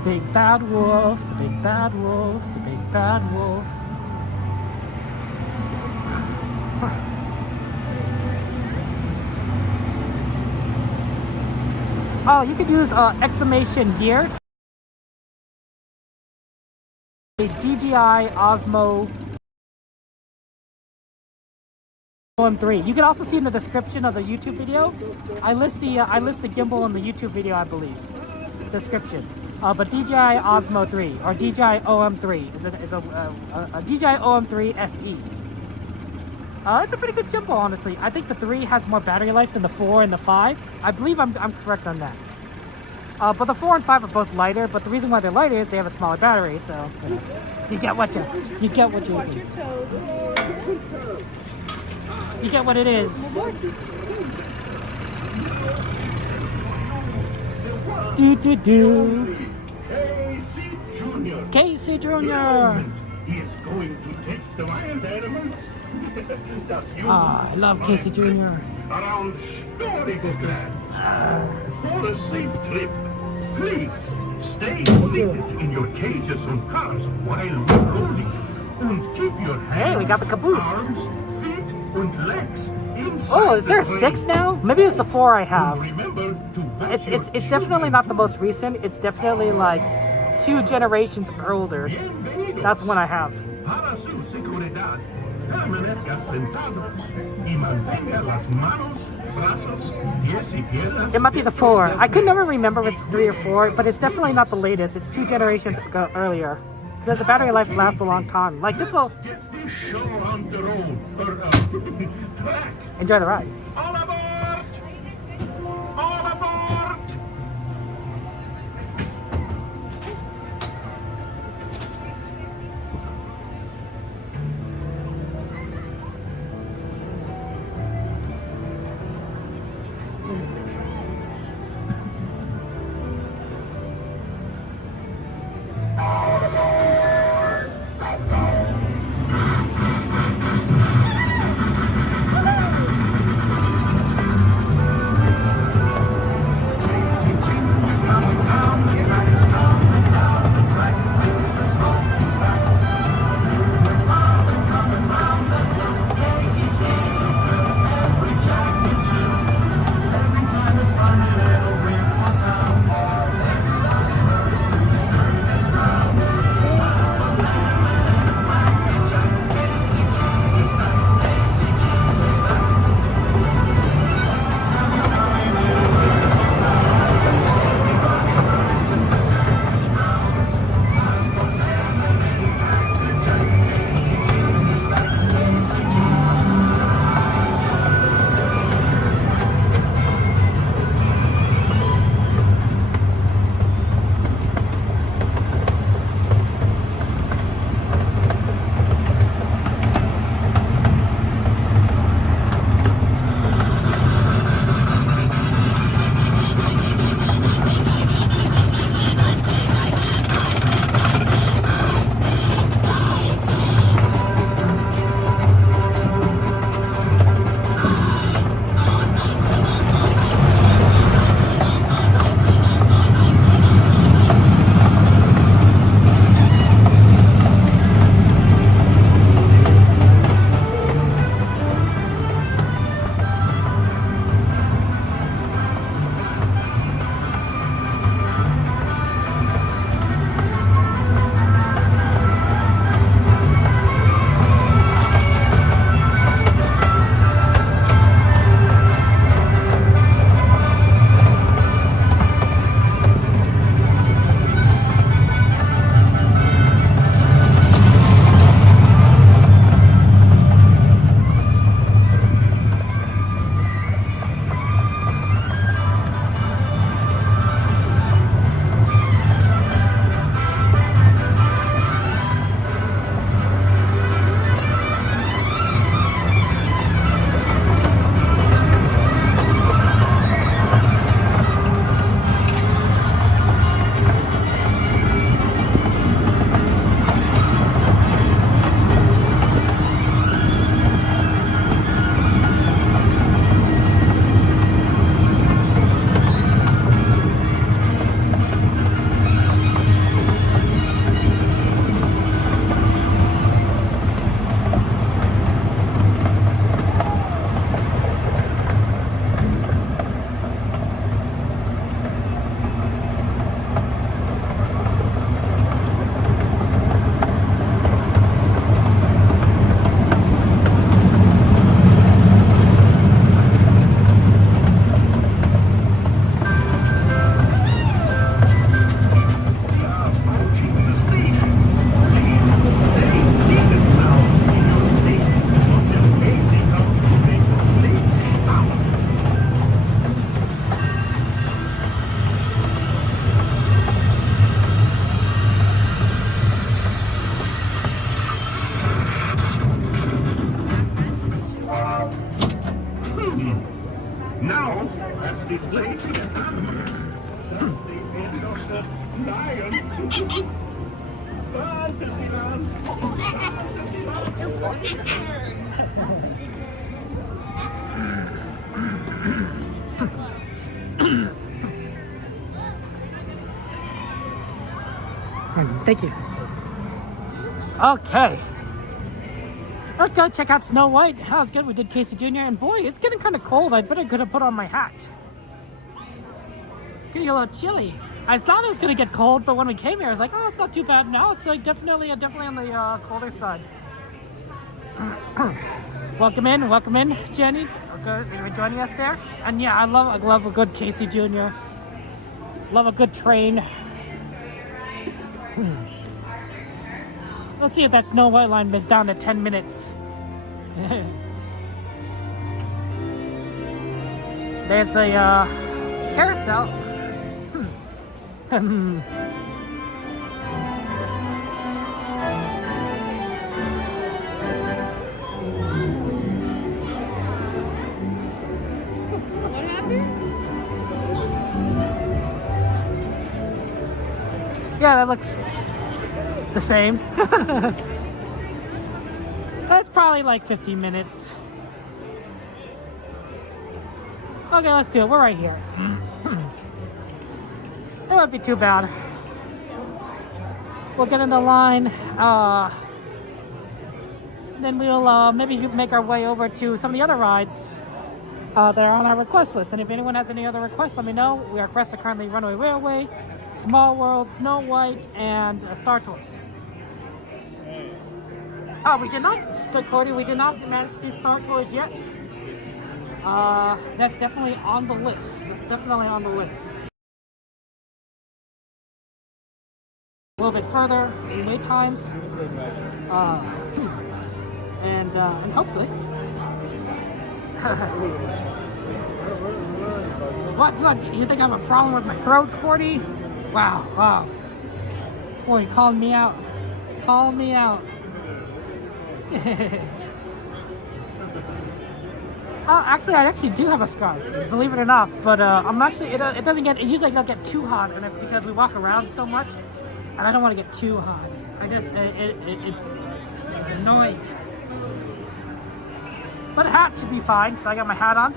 Big bad wolf, the big bad wolf, the big bad wolf. Oh, you could use exclamation gear. DJI Osmo OM3. You can also see in the description of the YouTube video. I list the gimbal in the YouTube video, I believe. Description. But DJI Osmo 3 or DJI OM3 is a DJI OM3 SE. It's a pretty good gimbal, honestly. I think the 3 has more battery life than the 4 and the 5. I believe I'm correct on that. But the 4 and 5 are both lighter. But the reason why they're lighter is they have a smaller battery. So you get what you get what it is. Do. Casey Jr. He is going to take the wild animals. That's you. I love Casey Jr. Around Storybook Land. For a safe trip, please stay seated in your cages and cars while loading, and keep your hands, hey, we got the caboose. Arms, feet, and legs inside. Oh, is there a 6 now? Maybe it's the 4 I have. It's definitely not the most recent. It's definitely like 2 generations older. That's one I have. Para su seguridad, permanezca sentados y mantenga las manos, brazos, pies y piernas. It might be the 4. I could never remember if it's 3 or 4, but it's definitely not the latest. It's 2 generations earlier. Because the battery life lasts a long time. Like this will. Get this show on the road, or track. Enjoy the ride. All aboard! All aboard! Thank you. Okay. Let's go check out Snow White. That was good. We did Casey Jr. And boy, it's getting kind of cold. I better could have put on my hat. Getting a little chilly. I thought it was going to get cold, but when we came here, I was like, oh, it's not too bad. No, it's like definitely on the colder side. Welcome in, Jenny. You're joining us there. And yeah, I love a good Casey Jr. Love a good train. Let's see if that Snow White line is down to 10 minutes. There's the carousel. What happened? Yeah, that looks the same. It's probably like 15 minutes. Okay, let's do it. We're right here. It won't be too bad. We'll get in the line. Then we'll maybe make our way over to some of the other rides that are on our request list. And if anyone has any other requests, let me know. Our requests are currently Runaway Railway, Small World, Snow White, and Star Tours. Oh, we did not, Cody, we did not manage to do Star Tours yet. That's definitely on the list. A little bit further in wait times. And hopefully. What? You think I have a problem with my throat, Cordy? Wow. Boy, calling me out. Actually, I do have a scarf, believe it or not. But I'm actually, it usually don't get too hot, and because we walk around so much, and I don't want to get too hot. It's annoying. But a hat should be fine, so I got my hat on.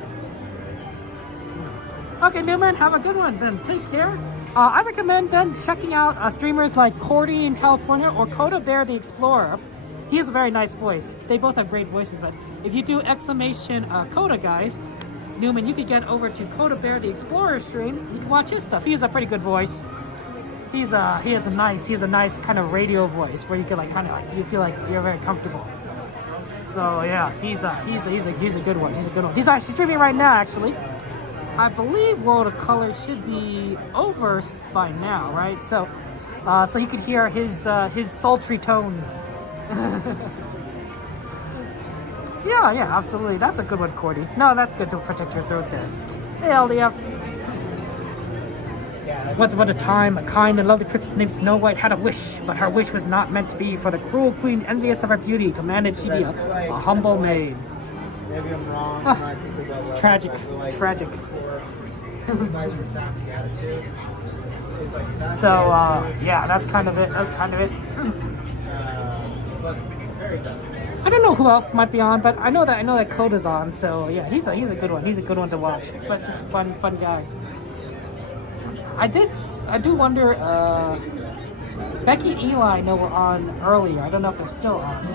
Okay, Newman, have a good one then. Take care. I recommend then checking out streamers like Cordy in California or Coda Bear the Explorer. He has a very nice voice. They both have great voices, but if you do exclamation Coda guys, Newman, you could get over to Coda Bear the Explorer stream. You can watch his stuff. He has a pretty good voice. He has a nice kind of radio voice where you can you feel like you're very comfortable. So yeah, he's a good one. He's actually streaming right now, actually. I believe World of Color should be over by now, right? So you could hear his sultry tones. Yeah, absolutely. That's a good one, Cordy. No, that's good to protect your throat there. Hey, LDF. Once upon a time, a kind and lovely princess named Snow White had a wish, but her wish was not meant to be, for the cruel queen, envious of her beauty, commanded she be a humble maid. Maybe I'm wrong. It's tragic. So, yeah, that's kind of it. I don't know who else might be on, but I know that Coda's on. So yeah, he's a good one. He's a good one to watch. But just fun guy. I do wonder. Becky and Eli I know were on earlier. I don't know if they're still on.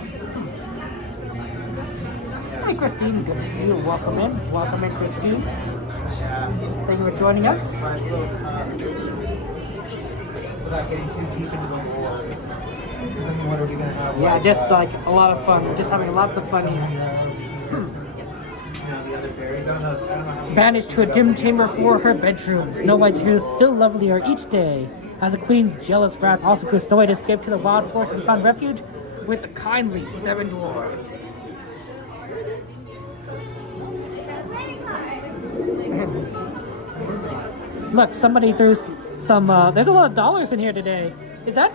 Hi, Christine. Good to see you. Welcome in, Christine. Thank you for joining us. Without getting too deep into the war. What are we gonna have? Yeah, just like a lot of fun. We're just having lots of fun here. Banished to a dim chamber for her bedroom, Snow White grew still lovelier each day. As the queen's jealous wrath also grew, Snow White escaped to the wild forest and found refuge with the kindly 7 dwarves. Look, somebody threw some, there's a lot of dollars in here today. Is that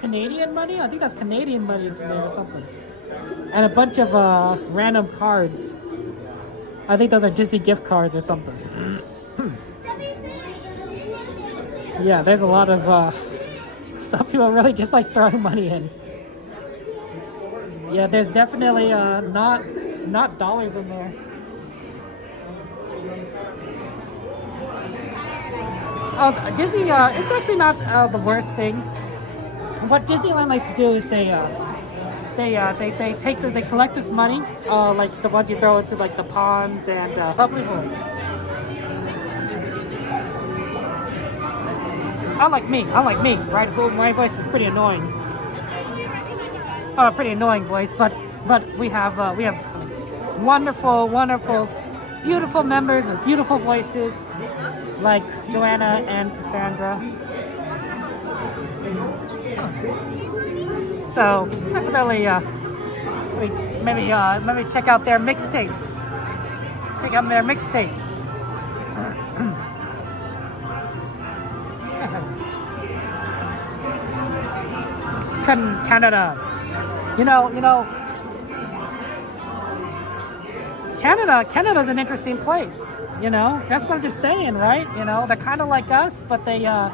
Canadian money? I think that's Canadian money today or something. And a bunch of random cards. I think those are Disney gift cards or something. Yeah, there's a lot of Some people really just like throwing money in. Yeah, there's definitely not dollars in there. Oh, Disney, it's actually not the worst thing. What Disneyland likes to do is they collect this money, like the ones you throw into like the ponds and lovely holes. Unlike me, right? My voice is pretty annoying. Pretty annoying voice, but we have wonderful, beautiful members with beautiful voices, like Joanna and Cassandra. So definitely, maybe check out their mixtapes. Check out their mixtapes. Canada. You know, Canada's an interesting place. You know, that's what I'm just saying, right? You know, they're kind of like us, but they're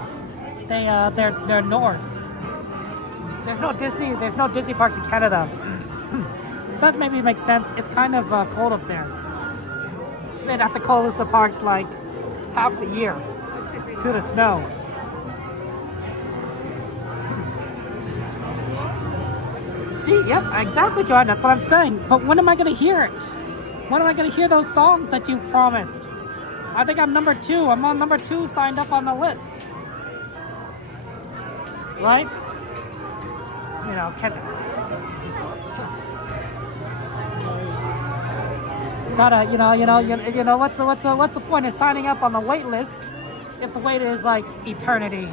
north. There's no Disney parks in Canada. That maybe makes sense. It's kind of cold up there. They'd have the coldest of parks like half the year due to snow. See, yep, exactly, John. That's what I'm saying. But when am I going to hear it? When am I going to hear those songs that you've promised? I think I'm number 2. I'm on number 2 signed up on the list. Right? You know, gotta, you know, what's the point of signing up on the wait list if the wait is like eternity?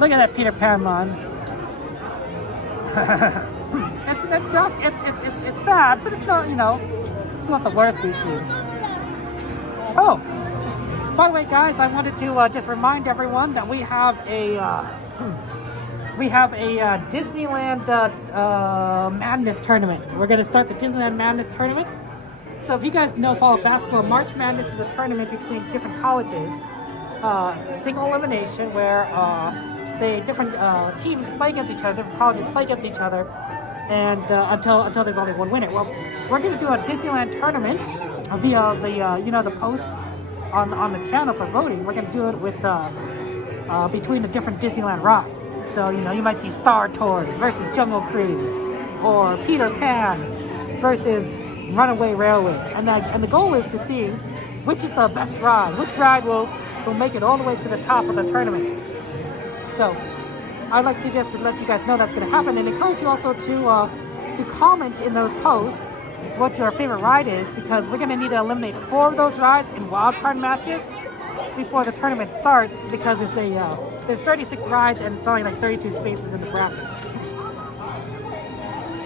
Look at that Peter Pan line. It's bad, but it's not, you know, it's not the worst we've seen. Oh, by the way, guys, I wanted to just remind everyone that we have a Disneyland Madness tournament. We're gonna start the Disneyland Madness tournament. So if you guys follow basketball, March Madness is a tournament between different colleges, single elimination where the different teams play against each other, different colleges play against each other, and until there's only one winner. Well, we're going to do a Disneyland tournament via the the posts on the channel for voting. We're going to do it with between the different Disneyland rides. So you might see Star Tours versus Jungle Cruise, or Peter Pan versus Runaway Railway, and the goal is to see which is the best ride, which ride will make it all the way to the top of the tournament. So I'd like to just let you guys know that's going to happen, and encourage you also to comment in those posts what your favorite ride is, because we're going to need to eliminate 4 of those rides in wildcard matches before the tournament starts, because it's there's 36 rides and it's only like 32 spaces in the bracket.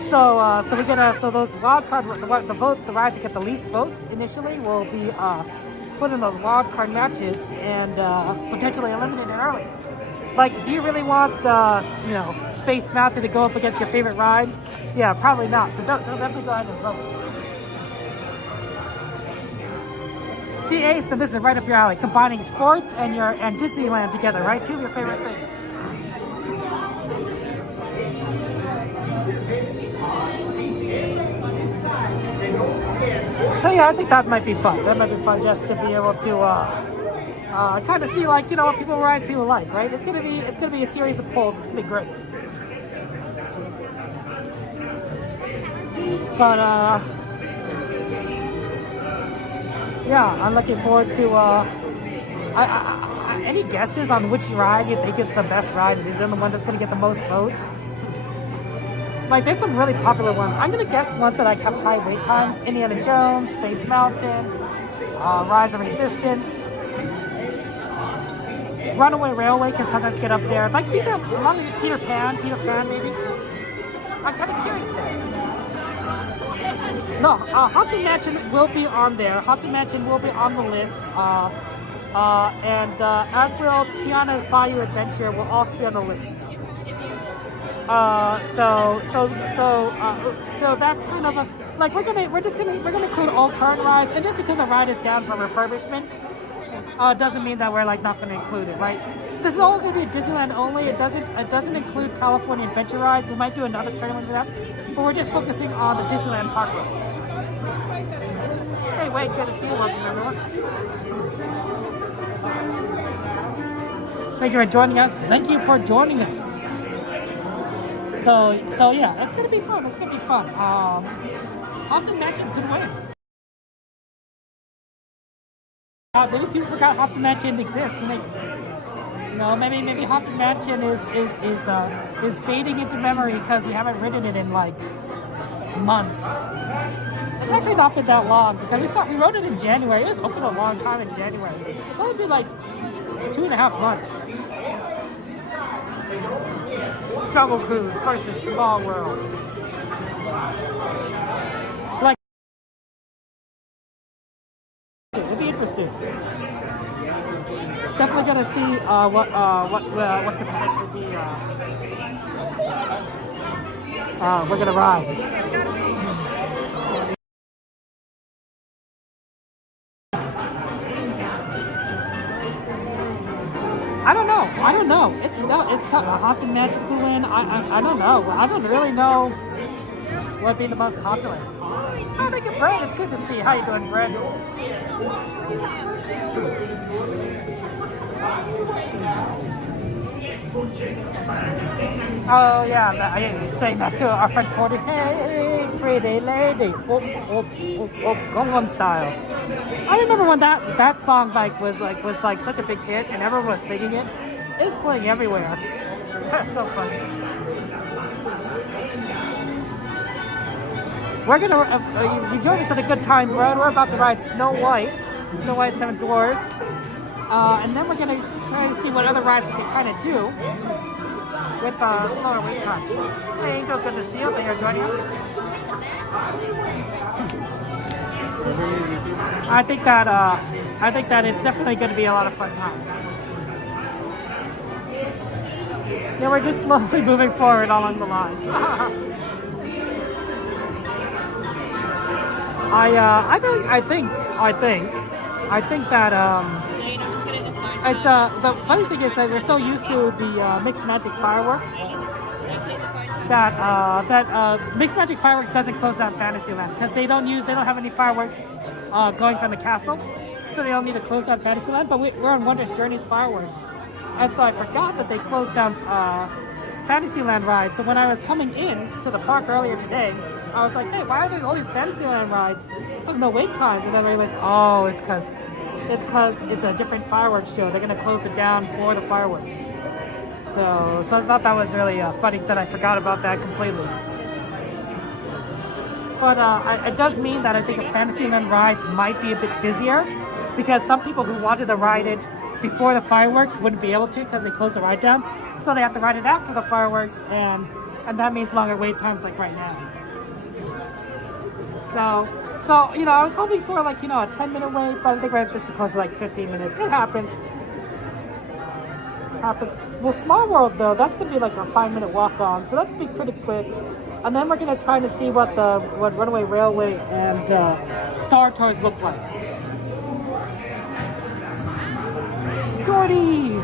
So those wildcard the rides that get the least votes initially will be put in those wildcard matches and potentially eliminated early. Like, do you really want, Space Mountain to go up against your favorite ride? Yeah, probably not. So don't definitely go ahead and vote. See, Ace, then this is right up your alley. Combining sports and Disneyland together, right? 2 of your favorite things. So yeah, I think that might be fun. That might be fun just to be able to kind of see, like, what people ride, people like, right? It's gonna be a series of polls. It's gonna be great. But yeah, I'm looking forward to. Any guesses on which ride you think is the best ride? Is it the one that's gonna get the most votes? Like, there's some really popular ones. I'm gonna guess ones that like have high wait times: Indiana Jones, Space Mountain, Rise of Resistance. Runaway Railway can sometimes get up there. Like, these are a lot of Peter Pan maybe. I'm kind of curious there. No, Haunted Mansion will be on there. Haunted Mansion will be on the list. And as will Tiana's Bayou Adventure will also be on the list. So that's kind of a, like, we're gonna include all current rides, and just because a ride is down for refurbishment, doesn't mean that we're like not going to include it, right? This is all going to be Disneyland only. It doesn't include California Adventure rides. We might do another tournament for that, but we're just focusing on the Disneyland park rides. Hey, Wade, good to see you. Welcome, everyone. Thank you for joining us. Thank you for joining us. So yeah, that's gonna be fun. That's gonna be fun. Haunted Mansion could win. Maybe people forgot Haunted Mansion exists, and maybe Haunted Mansion is fading into memory because we haven't ridden it in like months. It's actually not been that long because we rode it in January. It was open a long time in January. It's only been like 2.5 months. Jungle Cruise versus Small World. Like, it'll be interesting. Definitely gonna see what the potential be. We're gonna ride. I don't know. It's tough. A Haunted Mansion could win. I don't know. I don't really know what would be the most popular. Oh, thank you, Brad. It's good to see you. How you doing, Brad? Oh yeah, I saying that to our friend Cody. Hey, pretty lady. Gangnam Style. I remember when that song was such a big hit and everyone was singing it. It was playing everywhere. That's so funny. We're gonna you joined us at a good time, bro. We're about to ride Snow White 7 Dwarfs, and then we're gonna try to see what other rides we can kind of do with slower wait times. Hey, Angel, good to see you. Thank you for joining us. I think that it's definitely going to be a lot of fun times. Yeah, we're just slowly moving forward along the line. I think that it's the funny thing is that we're so used to the Mixed Magic fireworks that Mixed Magic fireworks doesn't close down Fantasyland because they don't have any fireworks going from the castle, so they don't need to close down Fantasyland. But we're on Wondrous Journey's fireworks, and so I forgot that they closed down Fantasyland rides. So when I was coming in to the park earlier today, I was like, hey, why are there all these Fantasyland rides with no wait times? And then I realized, oh, it's because it's a different fireworks show. They're gonna close it down for the fireworks. So I thought that was really funny that I forgot about that completely. But it does mean that I think Fantasyland rides might be a bit busier because some people who wanted to ride it before the fireworks wouldn't be able to because they closed the ride down. So they have to ride it after the fireworks, and that means longer wait times like right now. So I was hoping for like a 10-minute wait, but I think this is close to like 15 minutes. It happens. Well, Small World though, that's gonna be like a 5-minute walk on, so that's gonna be pretty quick. And then we're gonna try to see what Runaway Railway and Star Tours look like. Jordy,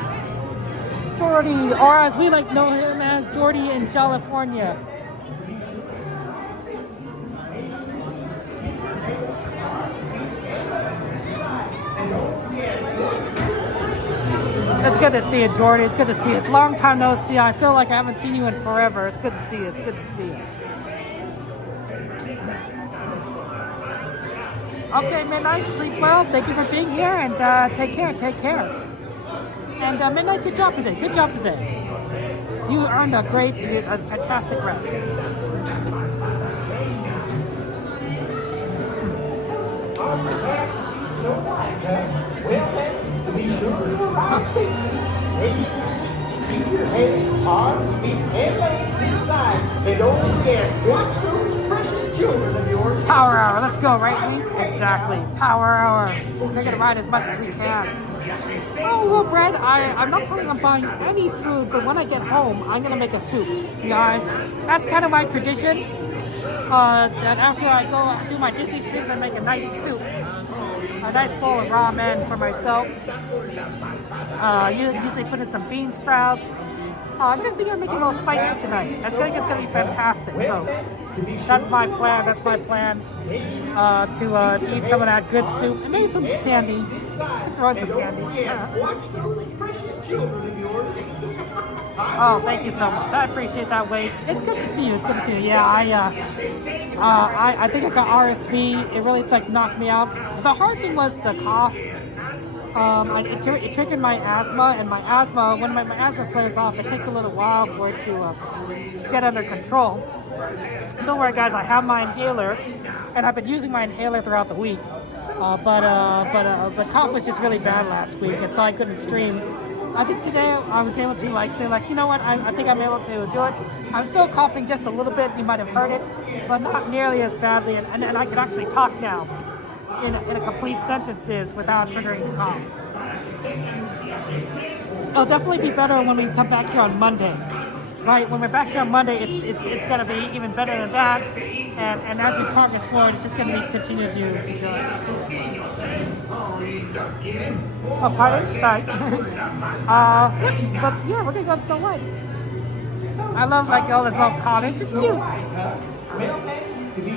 or as we like know him as Jordy in California. It's good to see you, Jordy. It's good to see you. It's a long time no see. I feel like I haven't seen you in forever. It's good to see you. It's good to see you. Okay, Midnight, sleep well. Thank you for being here, and take care. And Midnight, good job today. You earned a fantastic rest. To be sure you arrive safely. Keep your head, arms, feet, and legs inside. And don't forget, watch those precious children of yours. Power hour, let's go, right, Link? Exactly. Power hour. We're gonna ride as much as we can. Oh, well, Brad, I'm not planning on buying any food, but when I get home, I'm gonna make a soup. Yeah, that's kind of my tradition. That after I go do my Disney streams, I make a nice soup. a nice bowl of ramen for myself. Usually put in some bean sprouts. I'm gonna think I'm making a little spicy tonight. It's gonna be fantastic. So that's my plan. That's my plan to eat some of that good soup and maybe some candy. Throw in some candy. Watch those precious children of yours. Oh, thank you so much. I appreciate that, Wade. It's good to see you. It's good to see you. Yeah, I think I got RSV. It really like knocked me out. The hard thing was the cough. It triggered my asthma, and my asthma, when my asthma flares off, it takes a little while for it to get under control. Don't worry, guys. I have my inhaler, and I've been using my inhaler throughout the week. But the cough was just really bad last week, and so I couldn't stream. I think today I was able to say you know what, I think I'm able to do it. I'm still coughing just a little bit, you might have heard it, but not nearly as badly, and I can actually talk now in a complete sentences without triggering the coughs. It'll definitely be better when we come back here on Monday. Right, when we're back here on Monday, it's going to be even better than that, and as we progress forward, it's just going to continue to go. Oh, pardon? Sorry. But yeah, we're going to go to Snow White. I love all this little cottage. It's cute.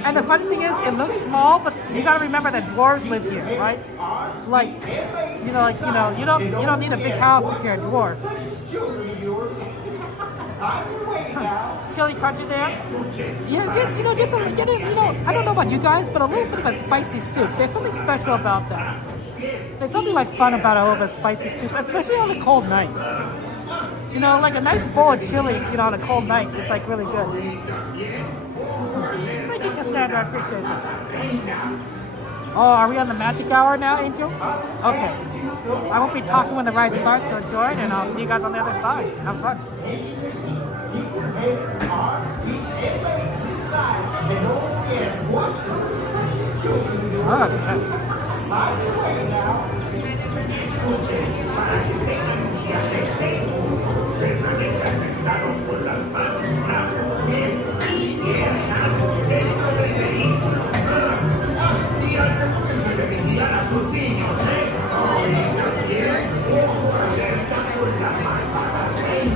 And the funny thing is, it looks small, but you got to remember that dwarves live here, right? You don't need a big house if you're a dwarf. Chili crunchy there. Yeah, just get it. I don't know about you guys, but a little bit of a spicy soup. There's something special about that. There's something fun about a little bit of spicy soup, especially on a cold night. Like a nice bowl of chili, on a cold night is really good. Thank you, Cassandra. I appreciate it. Oh, are we on the magic hour now, Angel? Okay. I won't be talking when the ride starts, so enjoy it, and I'll see you guys on the other side. Have fun.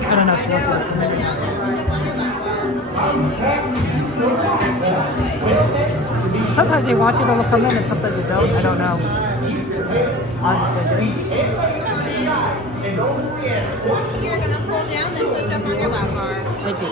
I don't know if she wants to. Sometimes they want you to look for them and sometimes they don't. I don't know. I'll just figure. You're going to pull down, then push up on your lap bar. Thank you.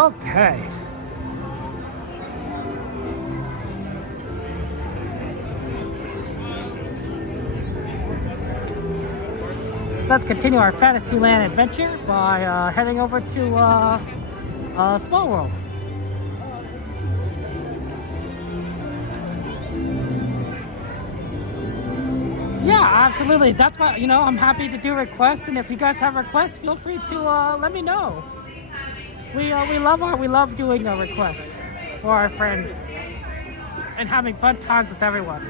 Okay. Let's continue our Fantasyland adventure by heading over to Small World. Yeah, absolutely. That's why, you know, I'm happy to do requests, and if you guys have requests, feel free to let me know. We love doing requests for our friends and having fun times with everyone.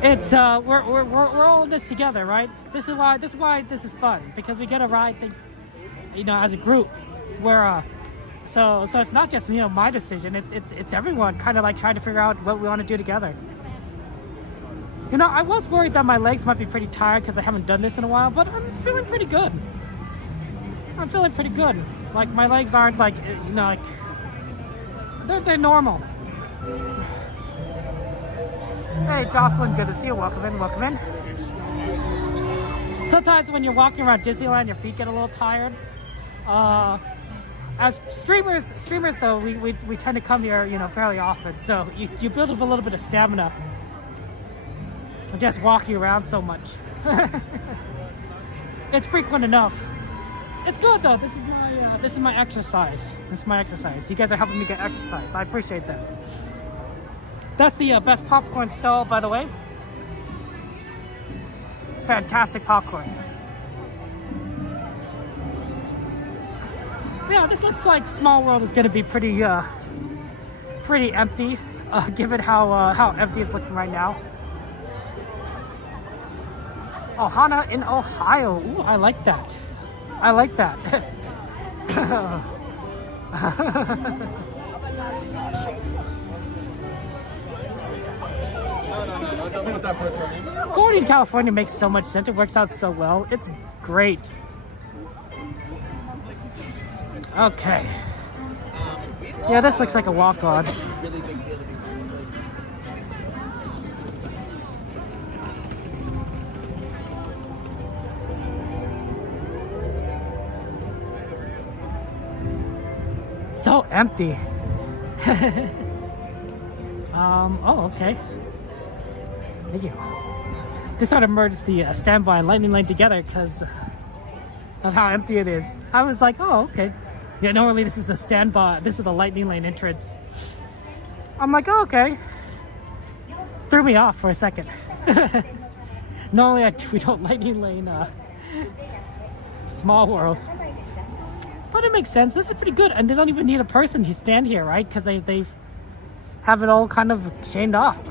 It's we're all in this together, right? This is why this is fun, because we get to ride things, you know, as a group. Where so it's not just, you know, my decision. It's everyone kind of like trying to figure out what we want to do together. You know, I was worried that my legs might be pretty tired because I haven't done this in a while, but I'm feeling pretty good. I'm feeling pretty good. Like, my legs aren't like, you know, like they're normal. Hey, Jocelyn, good to see you. Welcome in, welcome in. Sometimes when you're walking around Disneyland, your feet get a little tired. As streamers though, we tend to come here, you know, fairly often, so you build up a little bit of stamina just walking around so much. It's frequent enough. It's good though. This is my exercise. This is my exercise. You guys are helping me get exercise. I appreciate that. That's the best popcorn stall, by the way. Fantastic popcorn. Yeah, this looks like Small World is going to be pretty empty, given how empty it's looking right now. Ohana in Ohio. Ooh, I like that. I like that. Going in California makes so much sense. It works out so well. It's great. Okay. Yeah, this looks like a walk-on. So empty. Oh, okay. Thank you. They sort of merged the standby and lightning lane together because of how empty it is. I was like, oh, okay. Yeah, normally this is the standby, this is the lightning lane entrance. I'm like, oh, okay. Threw me off for a second. Normally we don't lightning lane Small World. But it makes sense. This is pretty good, and they don't even need a person to stand here, right? Because they have it all kind of chained off.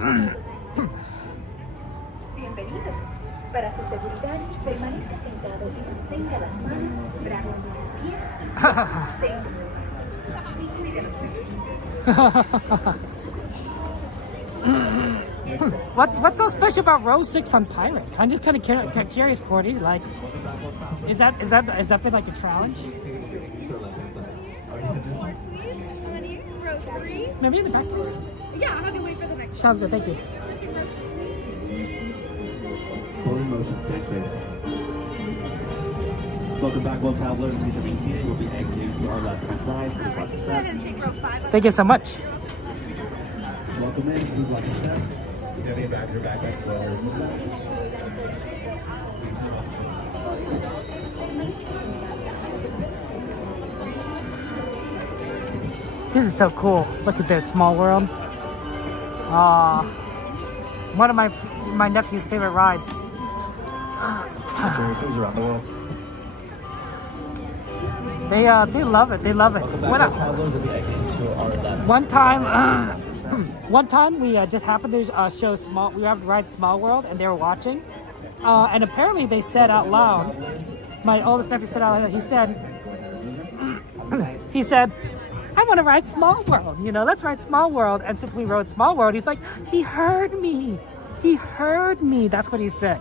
Para su seguridad, permanezca sentado y sostenga las manos, brazos, pies, What's so special about row 6 on Pirates? I'm just kind of curious, Cordy. Like, is that been like a challenge? Row 3? Maybe in the back, please. Yeah, I'll have you wait for the next. Sounds good. Thank you. Full motion detected. Welcome back, world travelers. Please remain seated. We'll be exiting to our left-hand side. Please watch your step. Thank you so much. Welcome in. Please watch your step. Getting back your backpacks well. This is so cool. Look at this, Small World. One of my nephew's favorite rides. Cruise around the world. They love it. They love it. One time we just happened to show Small. We have to ride Small World, and they were watching, and apparently they said out loud. My oldest nephew said out loud. He said, I want to ride Small World. You know, let's ride Small World. And since we rode Small World, he's like, he heard me. He heard me. That's what he said.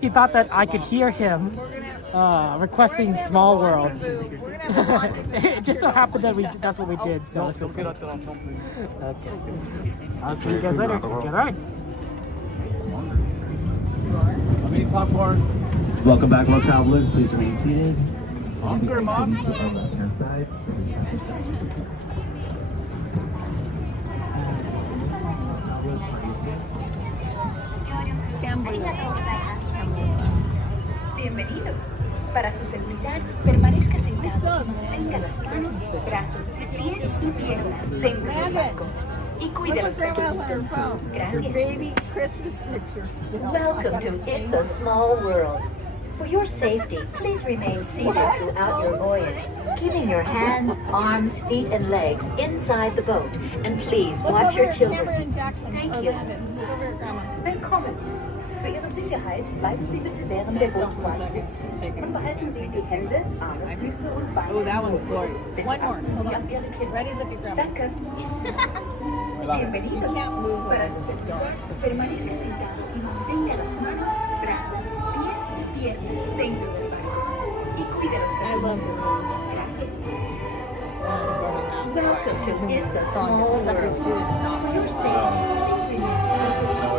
He thought that I could hear him requesting Small World. It just so happened that that's what we did. So it's really fun. Okay. I'll see you guys later. Get right. I'm eating popcorn. Welcome back, well travelers. Please remain seated. Longer, Mom. To our left-hand side. Bienvenidos. Para su seguridad, permanezca sentado. Tenga las manos, brazos, pies y piernas dentro del barco. Y cuide los pequeñitos. Gracias. Baby Christmas picture still. Welcome to It's a Small World. For your safety, please remain seated throughout your voyage, keeping your hands, arms, feet, and legs inside the boat. And please watch your children. Thank you. Willkommen. Für Ihre Sicherheit bleiben Sie bitte während der Bootfahrt sitzen und behalten Sie die Hände, Arme, Füße und Beine. Oh, that one's glorious. Bitte One more. achten Sie auf Ihre Kinder. Ready? Look at Grandma. Danke. Bienvenidos. Para su seguridad, permanezca sentado y mantenga las manos, brazos, pies y piernas dentro del barco. Y cuide los pequeños. Gracias. Welcome to It's a Small World. For your safety, please remain seated.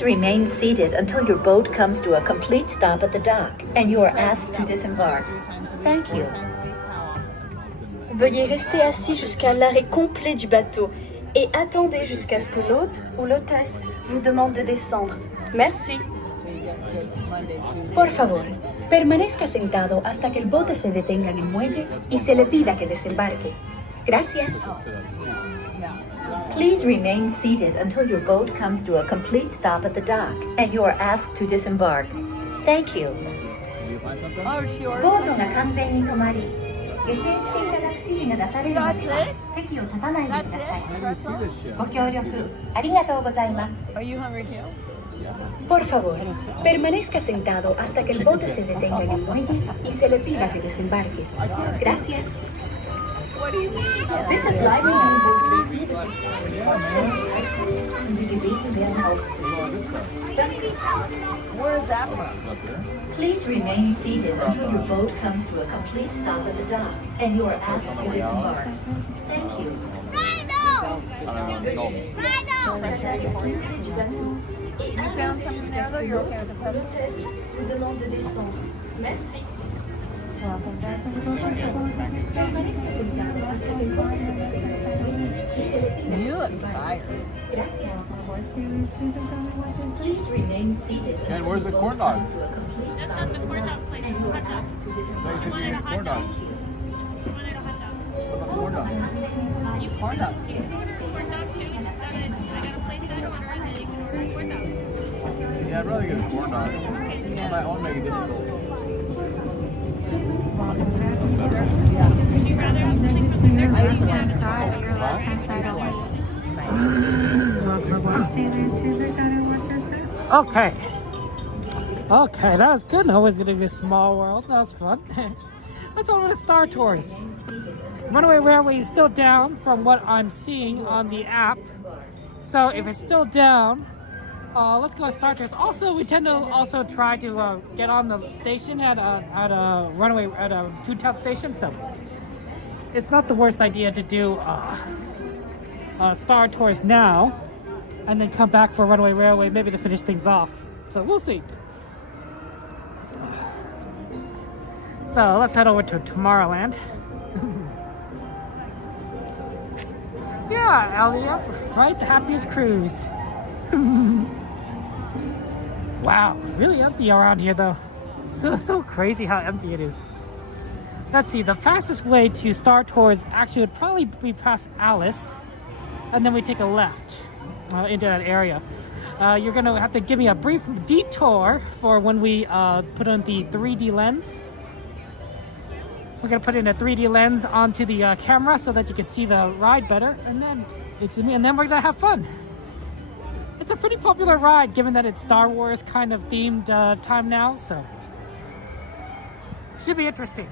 Please remain seated until your boat comes to a complete stop at the dock and you are asked to disembark. Thank you. Veuillez rester assis jusqu'à l'arrêt complet du bateau et attendez jusqu'à ce que l'hôte ou l'hôtesse vous demande de descendre. Merci. Por favor, permanezca sentado hasta que el bote se detenga en el muelle y se le pida que desembarque. Gracias. Please remain seated until your boat comes to a complete stop at the dock and you are asked to disembark. Thank you. ボートが完全に止まり、下船していただく指示が出されるまでは席を立たないでください。ご協力ありがとうございます。Por favor, permanezca sentado hasta que el bote se detenga en el muelle y se le pida que desembarque. Gracias. Bitte bleiben Sie Sie gebeten werden aufzunehmen. Where is that from? Please remain seated until your boat comes to a complete stop at the dock and you are asked to disembark. Thank you. You found something there, though? You're okay with the present? Vous demande de descendre. Merci. You look tired. Please remain seated. And where's the corn dog? That's not the corn dog place. It's a hot dog. I wanted a hot dog. Corn dog. You corn dog. You can order corn dogs too. We just got it. I got a place to order and then you can order a corn dog. Yeah, I'd rather get a corn dog. I won't make it difficult. Would you rather have something from like their food to have it Okay. Okay, that was good. Always gonna be a small world. That was fun. Let's over to Star Tours. Runaway Railway is still down from what I'm seeing on the app. So if it's still down, let's go to Star Tours. Also, we tend to also try to get on the station at a Toontown station. So it's not the worst idea to do Star Tours now and then come back for Runaway Railway, maybe to finish things off. So we'll see. So let's head over to Tomorrowland. Yeah, LDF, right? The happiest cruise. Wow, really empty around here though. So crazy how empty it is. Let's see, the fastest way to Star Tours actually would probably be past Alice, and then we take a left into that area. You're gonna have to give me a brief detour for when we put on the 3D lens. We're gonna put in a 3D lens onto the camera so that you can see the ride better, and then we're gonna have fun. It's a pretty popular ride given that it's Star Wars kind of themed time now, so should be interesting.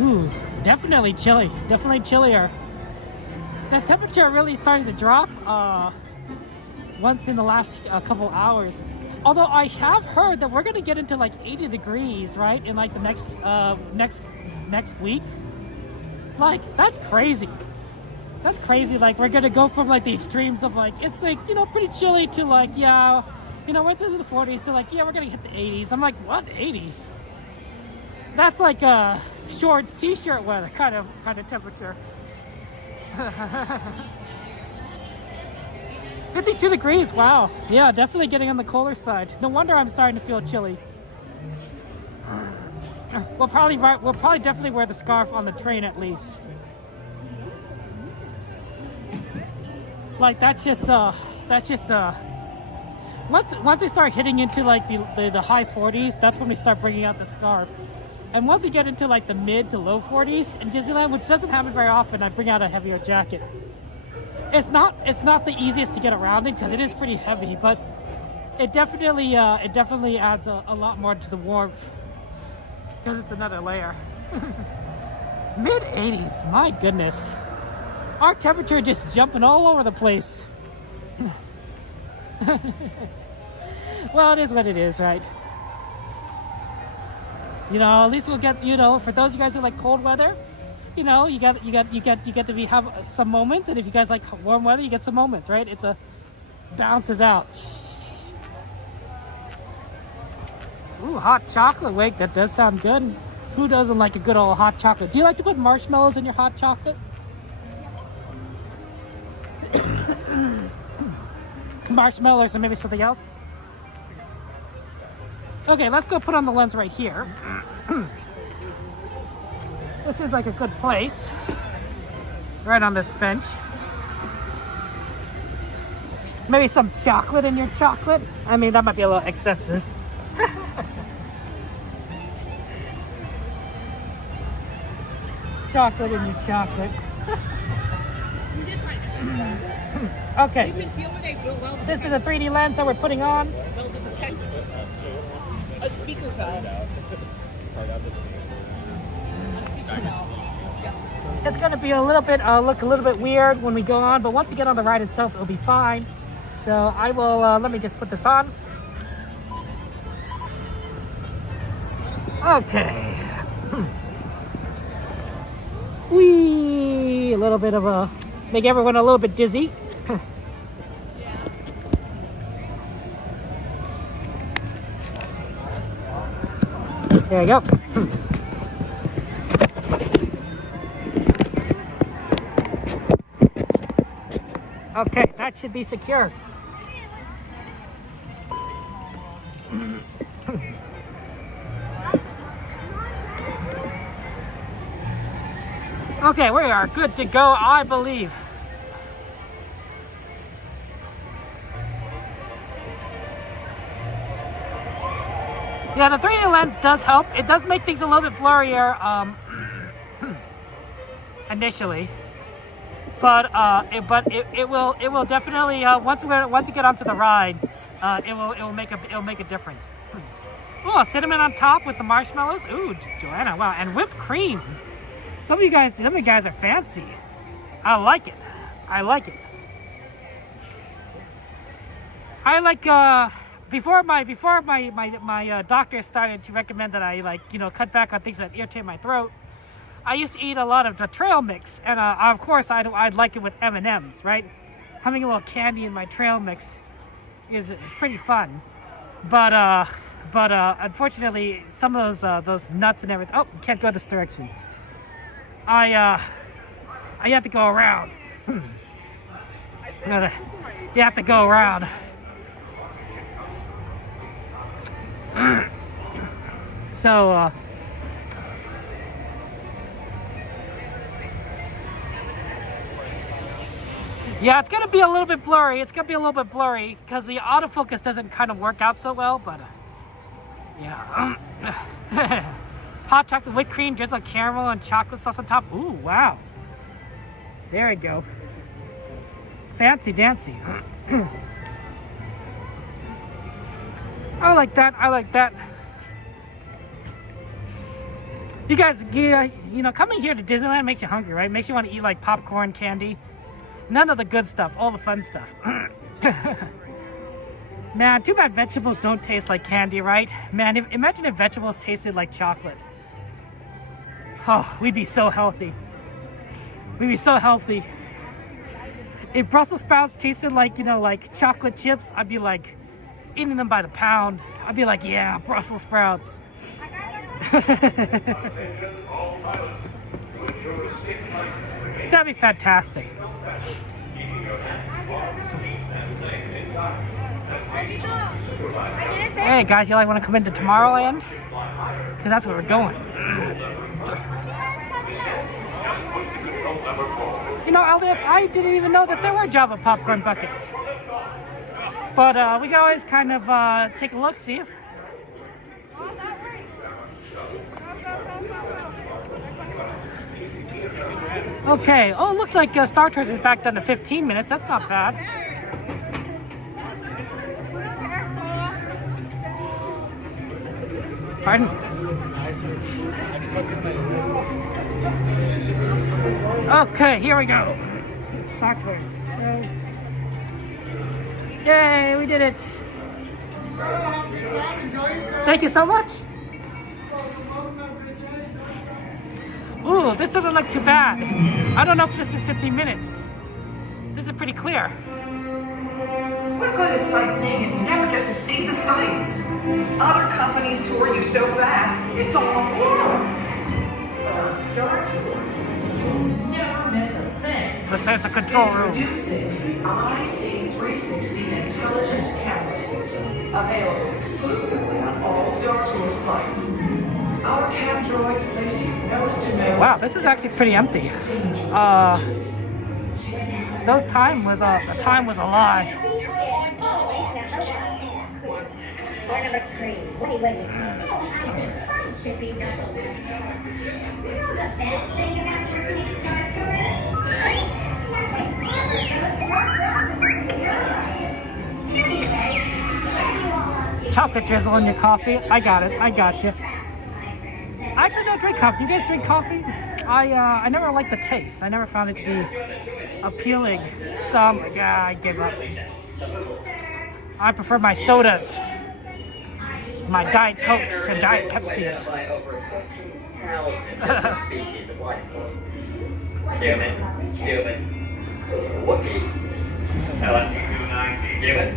Ooh, definitely chilly. Definitely chillier. The temperature really started to drop once in the last couple hours. Although I have heard that we're gonna get into like 80 degrees, right, in like the next week. Like, that's crazy. That's crazy. Like, we're gonna go from like the extremes of like, it's like, you know, pretty chilly to like, yeah, you know, we're into the 40s to like, yeah, we're gonna hit the 80s. I'm like, what, 80s? That's like a shorts, t-shirt weather kind of temperature. 52 degrees, wow. Yeah, definitely getting on the colder side. No wonder I'm starting to feel chilly. We'll probably definitely wear the scarf on the train at least. Like that's just once we start hitting into like the high 40s, that's when we start bringing out the scarf. And once we get into like the mid to low 40s in Disneyland, which doesn't happen very often, I bring out a heavier jacket. It's not the easiest to get around in because it is pretty heavy, but it definitely adds a lot more to the warmth because it's another layer. Mid 80s, my goodness. Our temperature just jumping all over the place. Well, it is what it is, right? You know, at least we'll get, you know, for those of you guys who like cold weather, you know, you get to have some moments, and if you guys like warm weather, you get some moments, right? It's a bounces out. Ooh, hot chocolate. Wait, that does sound good. Who doesn't like a good old hot chocolate? Do you like to put marshmallows in your hot chocolate? Marshmallows or maybe something else? Okay, let's go put on the lens right here. This seems like a good place. Right on this bench. Maybe some chocolate in your chocolate? I mean, that might be a little excessive. Chocolate in your chocolate. Okay. This is a 3D lens that we're putting on. A speaker valve. It's gonna be a little bit look a little bit weird when we go on, but once you get on the ride itself, it'll be fine. So I will let me just put this on. Okay. Whee! A little bit of a make everyone a little bit dizzy. There you go. Okay, that should be secure. Okay, we are good to go, I believe. Yeah, the 3D lens does help. It does make things a little bit blurrier initially, but it will definitely once you get onto the ride, it will make a difference. Oh, cinnamon on top with the marshmallows. Ooh, Joanna, wow, and whipped cream. Some of you guys are fancy. I like it. I like it. I like before my doctor started to recommend that I cut back on things that irritate my throat. I used to eat a lot of the trail mix, and of course I'd like it with M&Ms, right? Having a little candy in my trail mix is pretty fun, but unfortunately some of those nuts and everything. Oh, you can't go this direction. I have to go around. You have to go around. So yeah, it's gonna be a little bit blurry. It's gonna be a little bit blurry because the autofocus doesn't kind of work out so well, but yeah. Hot chocolate whipped cream, drizzled caramel and chocolate sauce on top. Ooh, wow. There we go. Fancy dancy. I like that. I like that. You guys, coming here to Disneyland makes you hungry, right? Makes you want to eat like popcorn, candy. None of the good stuff, all the fun stuff. Man, too bad vegetables don't taste like candy, right? Man, imagine if vegetables tasted like chocolate. Oh, we'd be so healthy. We'd be so healthy. If Brussels sprouts tasted like, like chocolate chips, I'd be like eating them by the pound. I'd be like, yeah, Brussels sprouts. That'd be fantastic. Hey guys, you want to come into Tomorrowland? Because that's where we're going. I didn't even know that there were Java popcorn buckets. But we can always kind of take a look, see if. Okay, oh, it looks like Star Tours is back down to 15 minutes. That's not bad. Pardon? Okay, here we go. Star Tours. Yay, we did it. Thank you so much. Ooh, this doesn't look too bad. I don't know if this is 15 minutes. This is pretty clear. We're good at sightseeing and never get to see the sights. Other companies tour you so fast, it's all a blur. On Star Tours, you'll never miss a thing. But there's a control room. Introducing the IC360 Intelligent Camera System, available exclusively on all Star Tours flights. Our cam droids place you nose to nose. Wow, this is actually pretty empty. Those time was a lie. Door number 3. Wait. Should be done. The best thing about company Star Tours. Chocolate drizzle in your coffee. I got it. I got you. I actually don't drink coffee. Do you guys drink coffee? I never liked the taste. I never found it to be appealing. So I give up. I prefer my sodas, my Diet Cokes and Diet Pepsis. Species of life forms. Human. Wookiee. Human.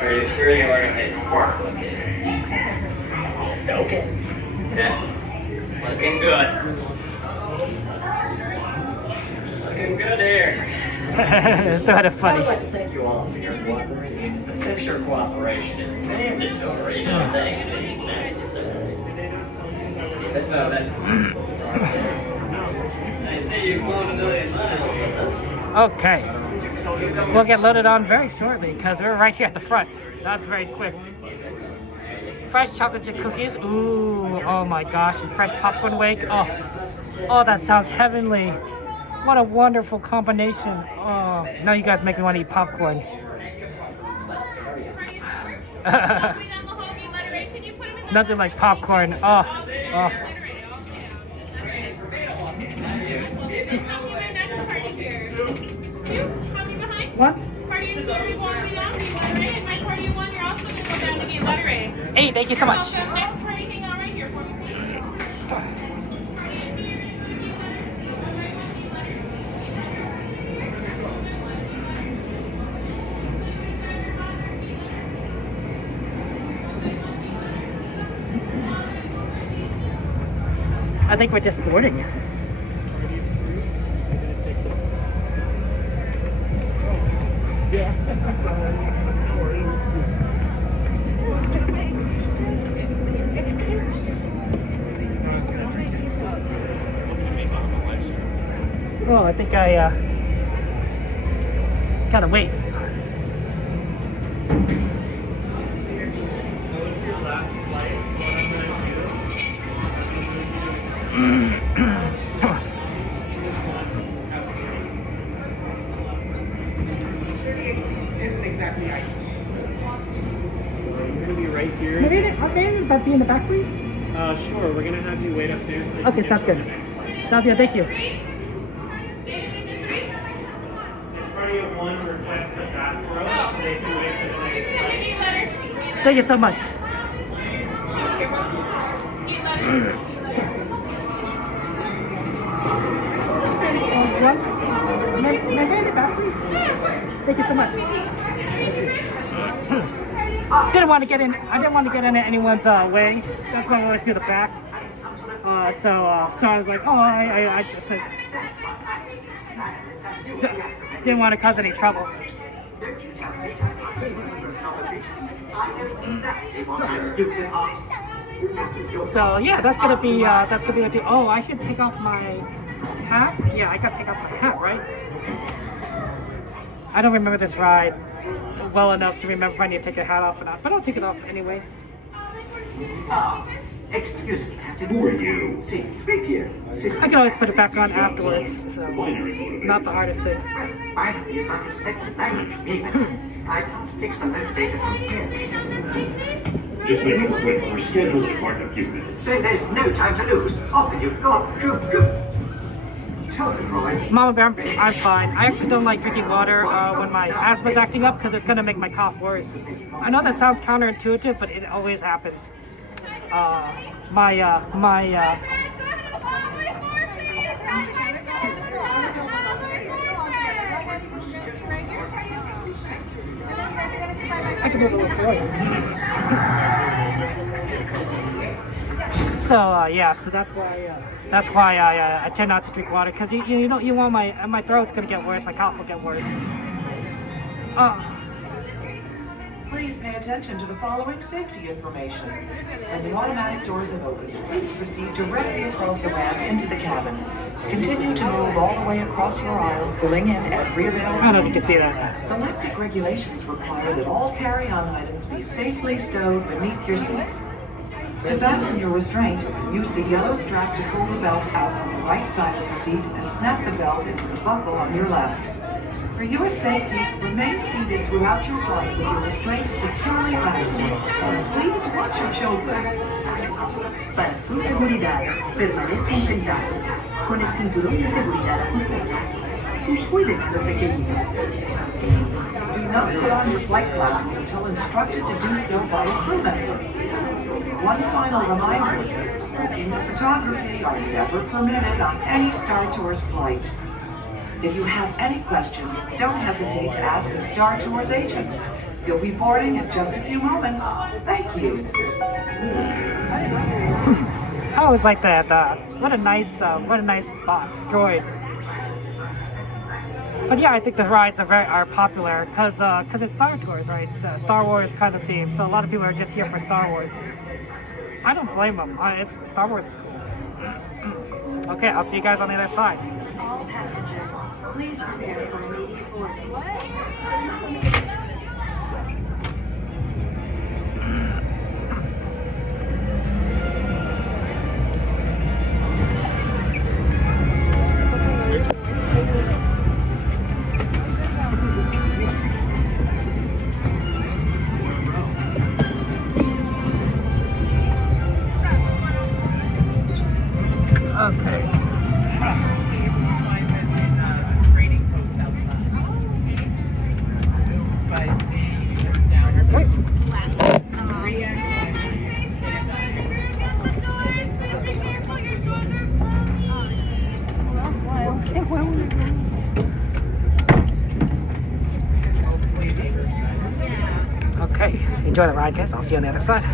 Are you sure you are going to support Wookiee? Okay. Yeah. Looking good. Looking good here. That is funny. I'd like to thank you all for your cooperation. But since your cooperation is mandatory, no thanks is necessary. Keep it moving. I see you've flown a million miles with us. Okay. We'll get loaded on very shortly because we're right here at the front. That's very quick. Fresh chocolate chip cookies. Ooh, oh my gosh. And fresh popcorn wake. Oh, that sounds heavenly. What a wonderful combination. Oh, now you guys make me want to eat popcorn. Nothing like popcorn. Oh. What? Hey, thank you so much. Next party, hang on right here for me, please. I think we're just boarding. Oh, I think I gotta wait. Isn't exactly ideal. We're gonna be right here. Okay, be in the back, please. Sure. We're gonna have you wait up there. So Okay, sounds good. Sounds good. Thank you. This party of one requests the back row, so they can wait for the next flight. Thank you so much. May I be in the back, please? Thank you so much. Didn't want to get in. I didn't want to get in anyone's way. That's why I always do the back. So I was like, I just didn't want to cause any trouble. So yeah, that's gonna be a deal. Oh, I should take off my hat. Yeah, I gotta take off my hat, right? I don't remember this ride well enough to remember if I need to take the hat off or not, but I'll take it off anyway. Excuse me, Captain. Who are you? See, speak here. I can always put it back on afterwards, so not the hardest thing. Binary is like a second language for me. I can't fix the motivator from here. Just make it quick. We're scheduled to depart in a few minutes. So there's no time to lose. Off with you. Go on. Go. Tell the droids. Mama Bear, I'm fine. I actually don't like drinking water when my asthma's acting up because it's going to make my cough worse. I know that sounds counterintuitive, but it always happens. I can move a little forward. So yeah, so that's why I tend not to drink water, because you know, you want my throat's gonna get worse, my cough will get worse. Please pay attention to the following safety information. When the automatic doors have opened, please proceed directly across the ramp into the cabin. Continue to move all the way across your aisle, filling in every available I don't know if you can see that. Electric regulations require that all carry-on items be safely stowed beneath your seats. To fasten your restraint, use the yellow strap to pull the belt out on the right side of the seat and snap the belt into the buckle on your left. For your safety, remain seated throughout your flight with your restraints securely fastened. Please watch your children. Para su seguridad, permanezcan sentados, con el cinturón de seguridad ajustado, y cuiden a los pequeñitos. Do not put on your flight glasses until instructed to do so by a crew member. One final reminder, smoking and photography are never permitted on any Star Tours flight. If you have any questions, don't hesitate to ask a Star Tours agent. You'll be boarding in just a few moments. Thank you. I always like that. What a nice droid. But yeah, I think the rides are popular because it's Star Tours, right? It's a Star Wars kind of theme, so a lot of people are just here for Star Wars. I don't blame them. It's Star Wars is cool. Okay, I'll see you guys on the other side. All passengers, please prepare for immediate boarding. Okay. Okay, enjoy the ride, guys. I'll see you on the other side.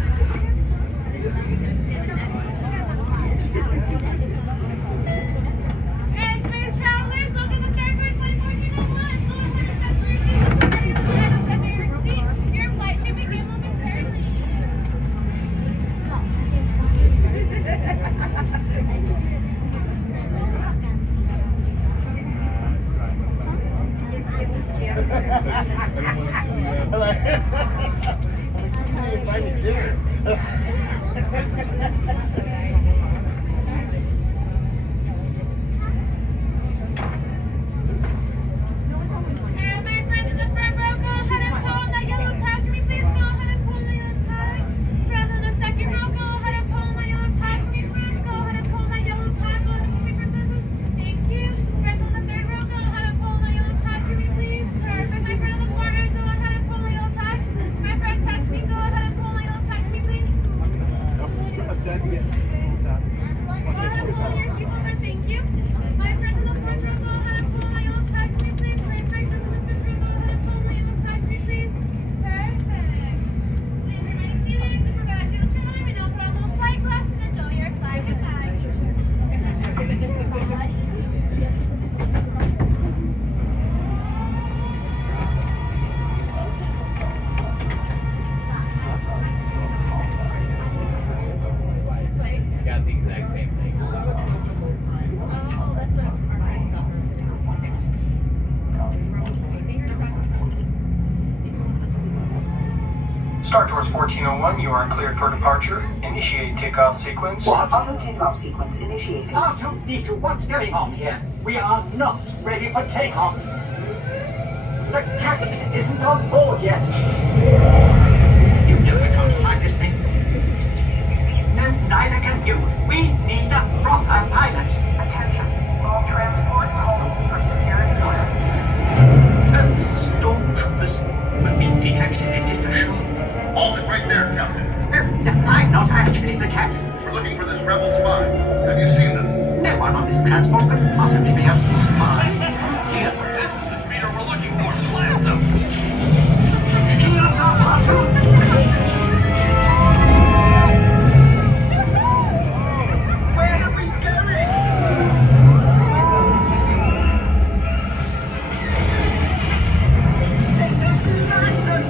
Star Tours 1401, you are cleared for departure. Initiate takeoff sequence. What? Auto takeoff sequence initiated. R2-D2, what's going on here? We are not ready for takeoff. The captain isn't on board yet. You know I can't fly this thing. No, neither can you. We need a proper pilot. Attention, all transports hold for security order. Those stormtroopers will be deactivated for sure. Hold it right there, Captain. I'm not actually the captain. We're looking for this rebel spy. Have you seen them? No one on this transport could possibly be a spy? Here. This is the speeder we're looking for. Blast them! Heels up, R2! Where are we going? This is madness!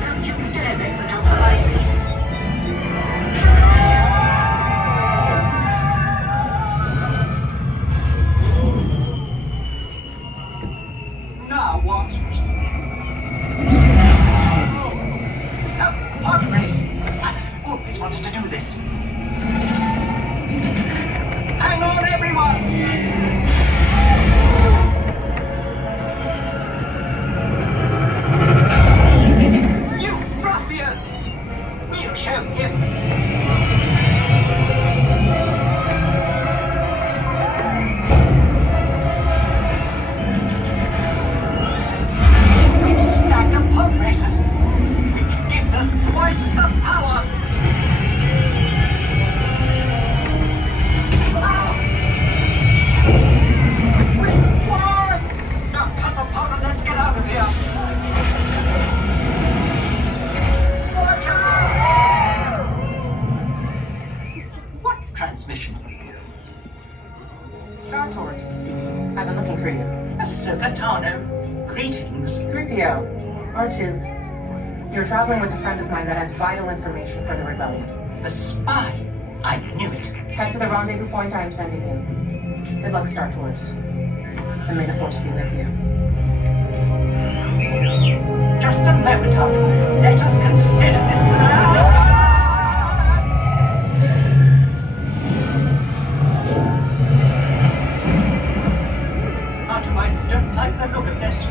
Don't you dare make the Joker like me! Now what? Pod race! I always wanted to do this. Hang on, everyone! You ruffian! We'll show him! We've snagged a pod racer, which gives us twice the power! Ow! We won! Now cut the pod and let's get out of here! Watch out! What transmission? Star Tours. I've been looking for you. Ahsoka Tano. Greetings. 3PO. R2. You're traveling with a friend of mine that has vital information for the rebellion. The spy. I knew it. Head to the rendezvous point I am sending you. Good luck, Star Tours. And may the Force be with you. Just a moment, R2. Let us consider this plan. R2, I don't like the look of this.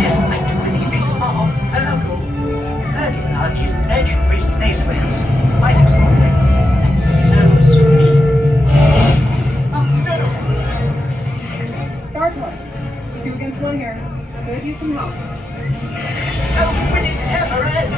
Yes, I do believe these are Urgle. Urgle are the legendary space whales. Quite extraordinary. And so's me. Oh no! Star Tours. It's 2 against 1 here. Could use some help. How will it ever end?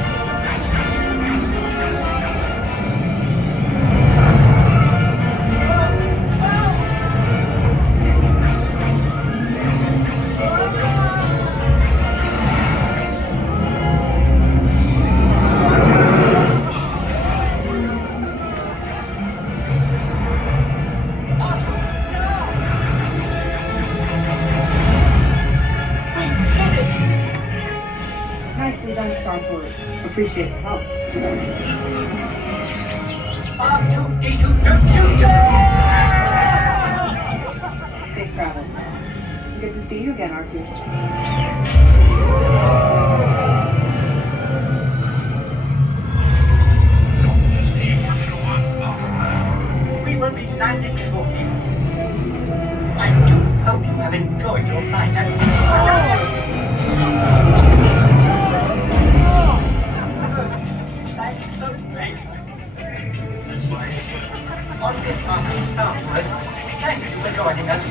Nicely done, Star Tours. Appreciate the help. R2-D2, don't you dare! Safe travels. Good to see you again, R2. We will be landing shortly. I do hope you have enjoyed your flight and such a... Thanks so much. On behalf of Star Tours, thank you for joining us.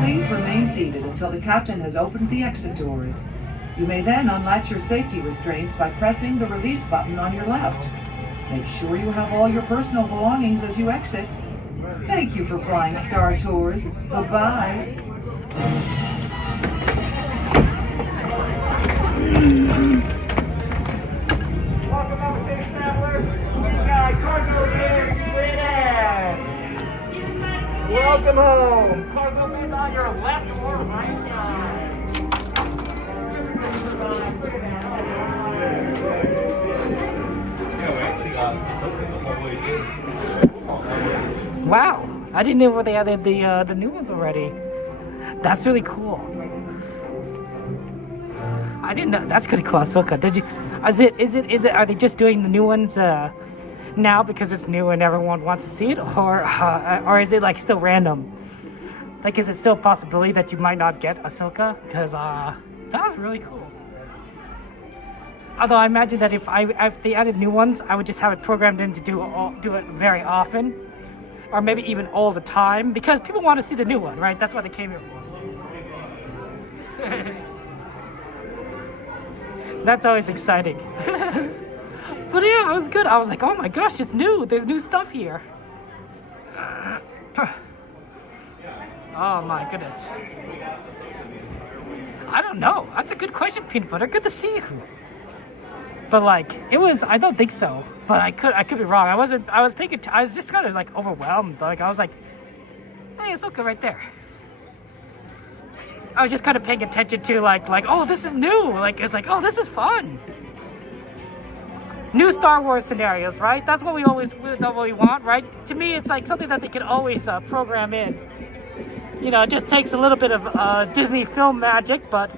Please remain seated until the captain has opened the exit doors. You may then unlatch your safety restraints by pressing the release button on your left. Make sure you have all your personal belongings as you exit. Thank you for flying Star Tours. Bye-bye. Welcome home, space travelers. We got cargo in Sweden. Welcome home. Cargo bins on your left or right side. Wow, I didn't know they added the new ones already. That's really cool. I didn't know. That's pretty cool, Ahsoka. Did you? Is it? Are they just doing the new ones now because it's new and everyone wants to see it, or is it like still random? Like, is it still a possibility that you might not get Ahsoka? Because that was really cool. Although I imagine that if they added new ones, I would just have it programmed in to do it very often. or maybe even all the time, because people want to see the new one, right? That's what they came here for. That's always exciting. But yeah, it was good. I was like, oh my gosh, it's new. There's new stuff here. Oh my goodness. I don't know. That's a good question, Peanut Butter. Good to see you. But like, it was, I don't think so. But I could be wrong. I was just kind of like overwhelmed. Like, I was like, hey, it's okay right there. I was just kind of paying attention to like, oh, this is new. Like, it's like, oh, this is fun. New Star Wars scenarios, right? That's what we want, right? To me, it's like something that they can always program in. You know, it just takes a little bit of Disney film magic, but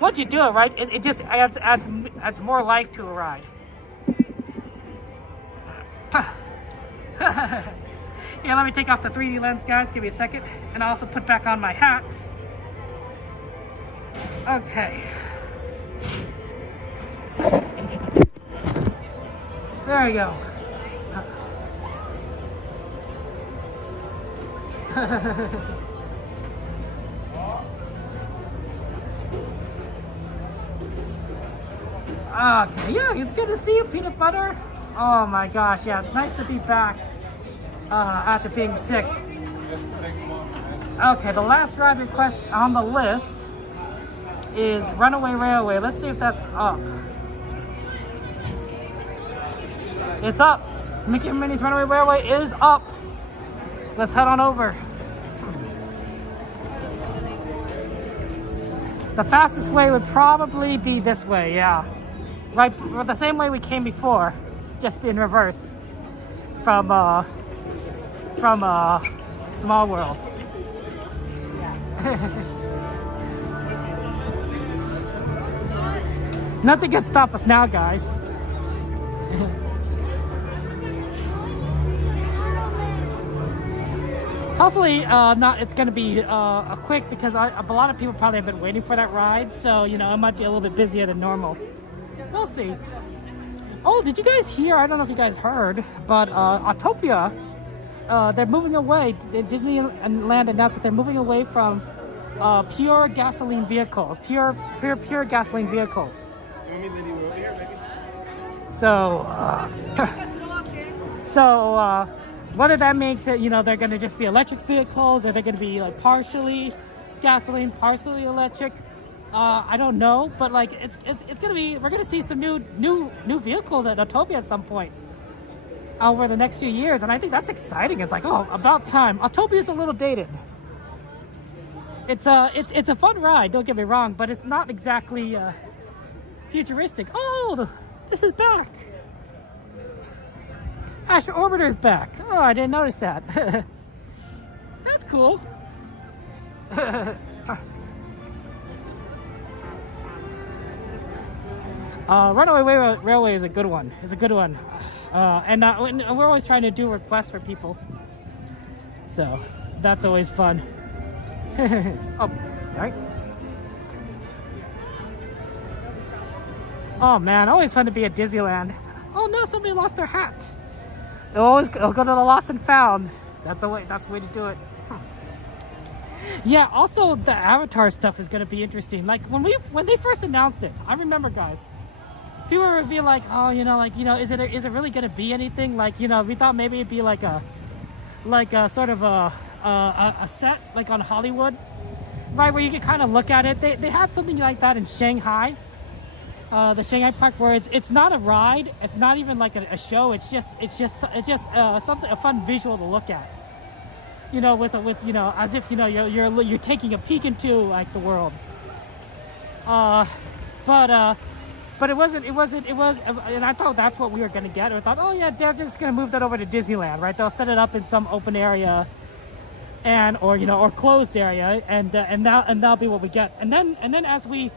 once you do it, right, it just adds more life to a ride. Yeah, let me take off the 3D lens, guys. Give me a second. And I also put back on my hat. Okay. There we go. Okay, yeah, it's good to see you, Peanut Butter. Oh my gosh, yeah, it's nice to be back after being sick. Okay, the last ride request on the list is Runaway Railway. Let's see if that's up. It's up. Mickey and Minnie's Runaway Railway is up. Let's head on over. The fastest way would probably be this way, yeah. Right, the same way we came before, just in reverse. From Small World. Nothing can stop us now, guys. Hopefully, it's going to be a quick, because a lot of people probably have been waiting for that ride. So, you know, it might be a little bit busier than normal. We'll see. Oh, did you guys hear? I don't know if you guys heard, but Autopia, they're moving away. Disneyland announced that they're moving away from pure gasoline vehicles. Pure gasoline vehicles. So, whether that makes it, you know, they're going to just be electric vehicles, or they're going to be like partially gasoline, partially electric. I don't know, but like it's going to be, we're going to see some new vehicles at Autopia at some point over the next few years, and I think that's exciting. It's like, oh, about time. Autopia is a little dated. It's a fun ride, don't get me wrong, but it's not exactly futuristic. Oh, this is back. Astro Orbiter's back. Oh, I didn't notice that. That's cool. Runaway Railway is a good one. It's a good one. And we're always trying to do requests for people. So, that's always fun. Oh, sorry. Oh man, always fun to be at Disneyland. Oh no, somebody lost their hat. It'll go to the lost and found. That's the way to do it. Yeah, also the Avatar stuff is gonna be interesting. Like when they first announced it, I remember, guys, people would be like, oh, is it really gonna be anything? Like, we thought maybe it'd be like a sort of a set like on Hollywood, right, where you can kind of look at it. They had something like that in Shanghai. The Shanghai Park, where it's not a ride, it's not even like a show. It's just something, a fun visual to look at. As if you're taking a peek into like the world. But it wasn't. It was, and I thought that's what we were gonna get. I thought, oh yeah, they're just gonna move that over to Disneyland, right? They'll set it up in some open area, or closed area, and that'll be what we get. And then as we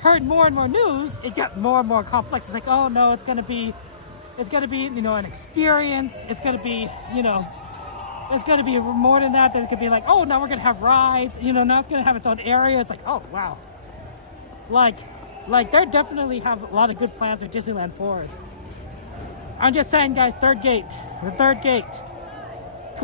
heard more and more news, it got more and more complex. It's like, oh no, it's gonna be an experience. It's gonna be more than that. There's gonna be like, oh, now we're gonna have rides. Now it's gonna have its own area. It's like, oh wow, like they definitely have a lot of good plans for Disneyland forward. I'm just saying, guys, the third gate, 20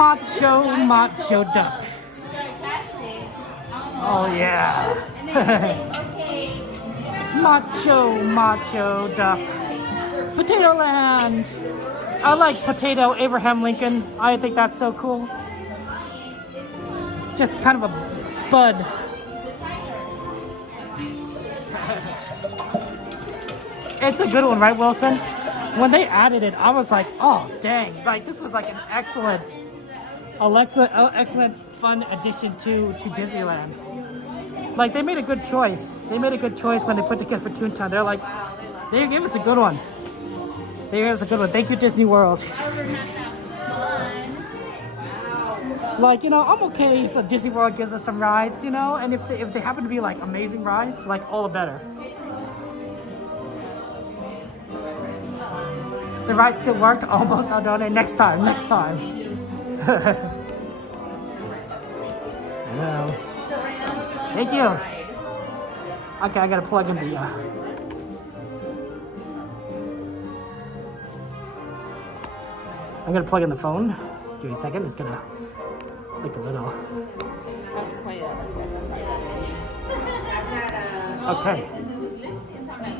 Macho duck. Oh yeah. Macho duck. Potato Land. I like Potato Abraham Lincoln. I think that's so cool. Just kind of a spud. It's a good one, right, Wilson? When they added it, I was like, oh, dang. Like, this was like an excellent fun addition to Disneyland. Like, they made a good choice. They made a good choice when they put together for Toontown. They're like, they gave us a good one. They gave us a good one. Thank you, Disney World. Like, you know, I'm okay if Disney World gives us some rides, you know, and if they happen to be like amazing rides, like all the better. The ride still worked almost. I'll donate next time. Next time. Hello. Thank you. Okay, I gotta plug in the. I'm gonna plug in the phone. Give me a second. It's gonna like a little. Okay.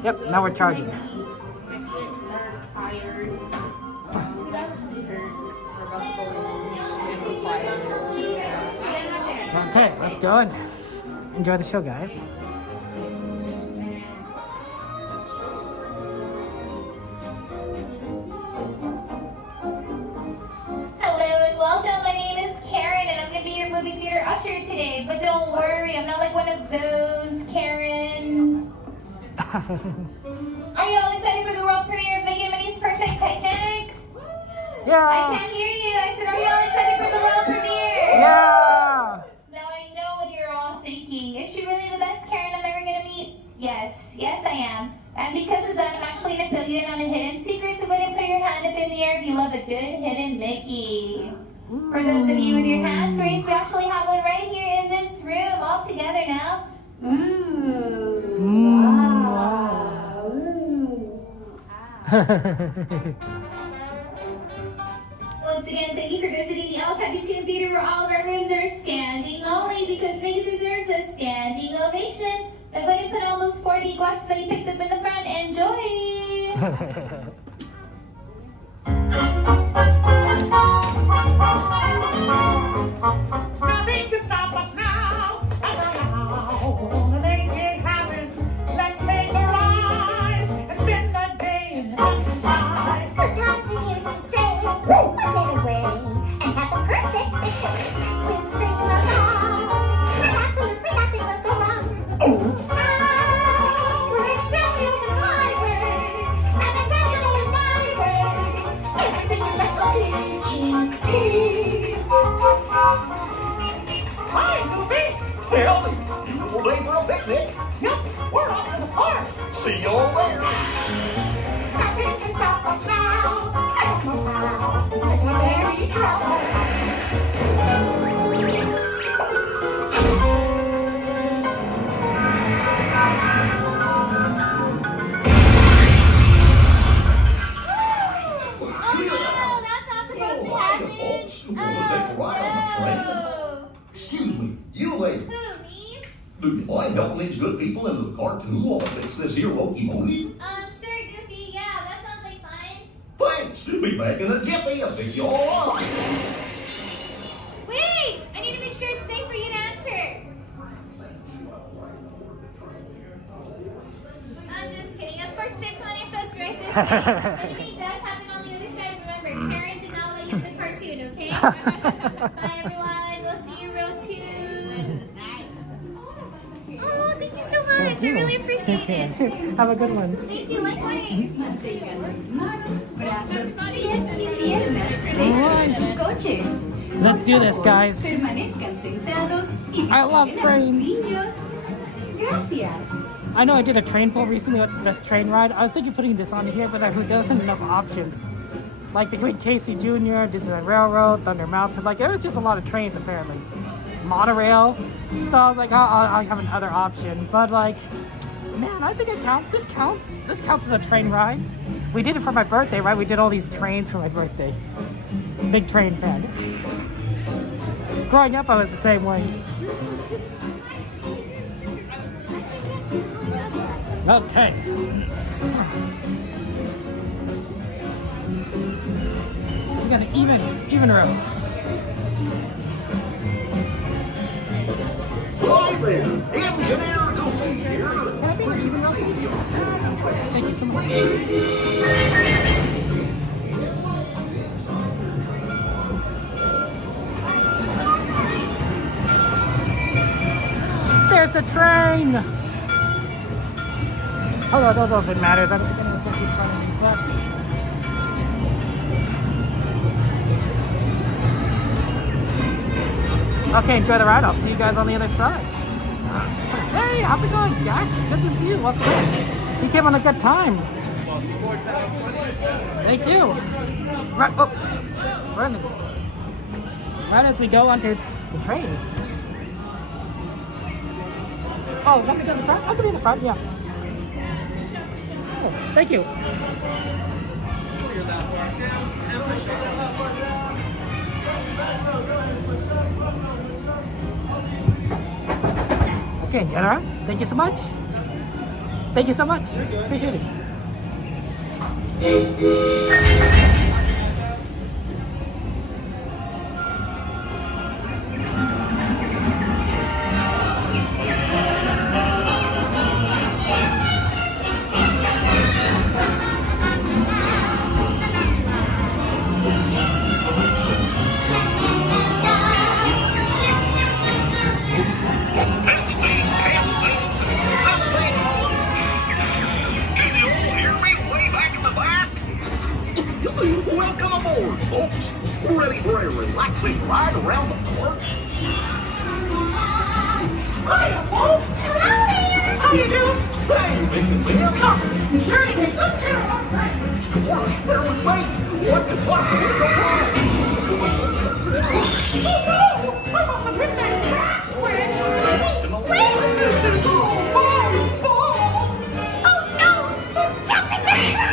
Yep. Now we're charging. Okay, let's go and enjoy the show, guys. Hello and welcome. My name is Karen and I'm going to be your movie theater usher today. But don't worry, I'm not like one of those Karens. Are you all excited for the world premiere of Big and Minnie's Perfect Picnic? Yeah. I can't hear you. I said, are you all excited for the world premiere? Yeah. Now I know what you're all thinking. Is she really the best Karen I'm ever going to meet? Yes. Yes, I am. And because of that, I'm actually going to fill you in on a hidden secret. So go ahead and put your hand up in the air if you love a good hidden Mickey. For those of you with your hands raised, we actually have one right here in this room. All together now. Once again, thank you for visiting the El Capitan Theater where all of our rooms are standing only because Mickey deserves a standing ovation. Now go ahead and put all those sporty glasses that you picked up in the front. Enjoy! Nothing can stop us now. Wanna make it happen. Let's take a ride and spend the day in the countryside. Good times are here to stay. We'll get away and have a perfect picnic. We'll sing a song and absolutely nothing will go wrong. We're very on the highway, and I'm very on my way. Everything is just so peachy. Hi, Goofy. Well, beautiful day for a picnic. Yep, we're off to the park. See y'all there. Nothing can stop us now. I don't know how, but we're very trouble. Excuse me, you lady. Who, me? Do you mind helping these good people into the cartoon while I fix this here locomotive? Sure, Goofy. Yeah, that sounds like fun. Thanks. Be back in a jiffy. I'll pick you all up. Wait! I need to make sure it's safe for you to enter. I'm just kidding. Of course, safe on your folks right this way. Anything does happen on the other side, remember, Karen did not let you in the cartoon, okay? Bye, everyone. We'll see you real soon. Oh, thank you so much. I really appreciate it. Have a good one. Thank you. Likewise. Sus coches. Let's do this, guys. Permanezcan sentados y I love vigilen a sus trains. niños. Gracias. I know I did a train poll recently. What's the best train ride? I was thinking of putting this on here, but I heard there wasn't enough options. Like between Casey Jr., Disneyland Railroad, Thunder Mountain. Like, there was just a lot of trains, apparently. Monorail. So I was like, I'll have another option. But, like, man, I think this counts. This counts as a train ride. We did it for my birthday, right? We did all these trains for my birthday. Big train fan. Growing up, I was the same way. Okay. We got an even row. Hi there, Engineer Goofy here. Thank you so much. There's the train! Although I don't know if it matters. I don't think anyone's going to keep trying to inflect. Okay, enjoy the ride. I'll see you guys on the other side. Hey, how's it going, Gax? Good to see you. Welcome in. You came on a good time. Thank you. Right, right as we go onto the train. Oh, let me go in the front? I can be in the front, yeah. Oh, thank you. Okay, Jenna, thank you so much. Thank you so much. Appreciate it. Welcome aboard, folks. Ready for a relaxing ride around the park? Hiya, folks. Hello there. How you doing? Hey, Mr. Come. Sure, you good job. Of course, there was me. What could possibly go wrong? Oh, no. I must have hit that track switch. Wait, this is all my fault. Oh, no. You're jumping the track.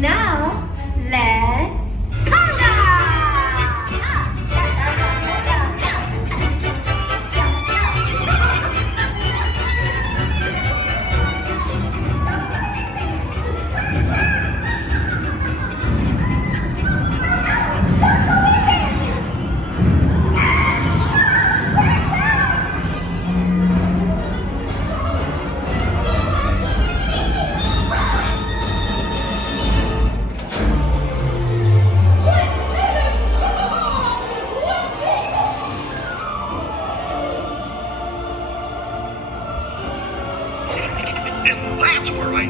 Now, let's conga!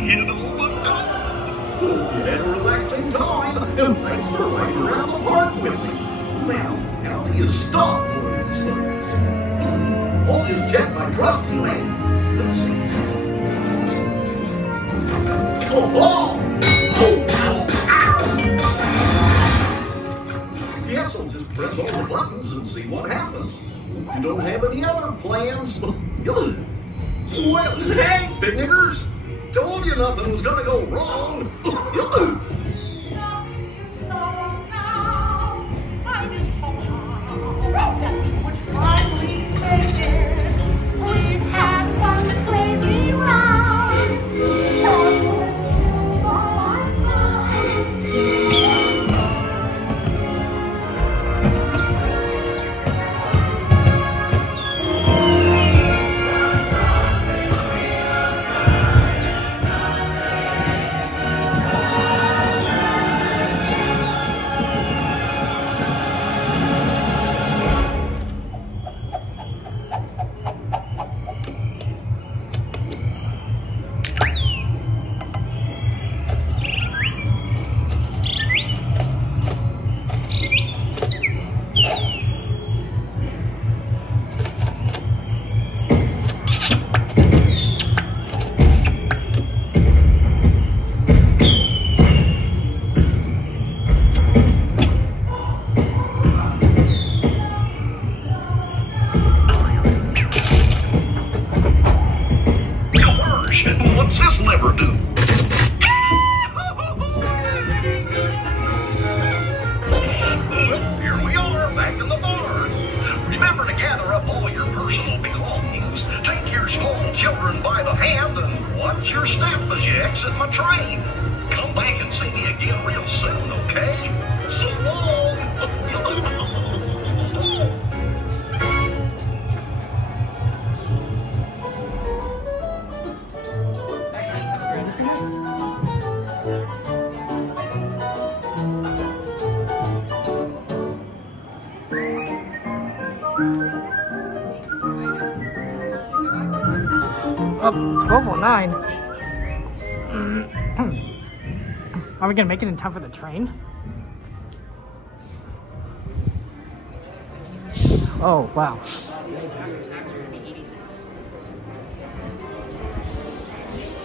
kiddo, but you had a relaxing time, and thanks for riding around the park with me. Now, how do you stop one of these things? I'll just check my trusty man. Let's see. Oh, yes, I'll just press all the buttons and see what happens. You don't have any other plans? Well, hey, big niggers! Told you nothing was gonna go wrong. We've had one crazy ride. What's this lever do? Well, here we are, back in the barn. Remember to gather up all your personal belongings. Take your small children by the hand and watch your step as you exit my train. Come back and see me again real soon, okay? So long. This is nice. Oh, 12:09. Are we gonna make it in time for the train? Oh, wow.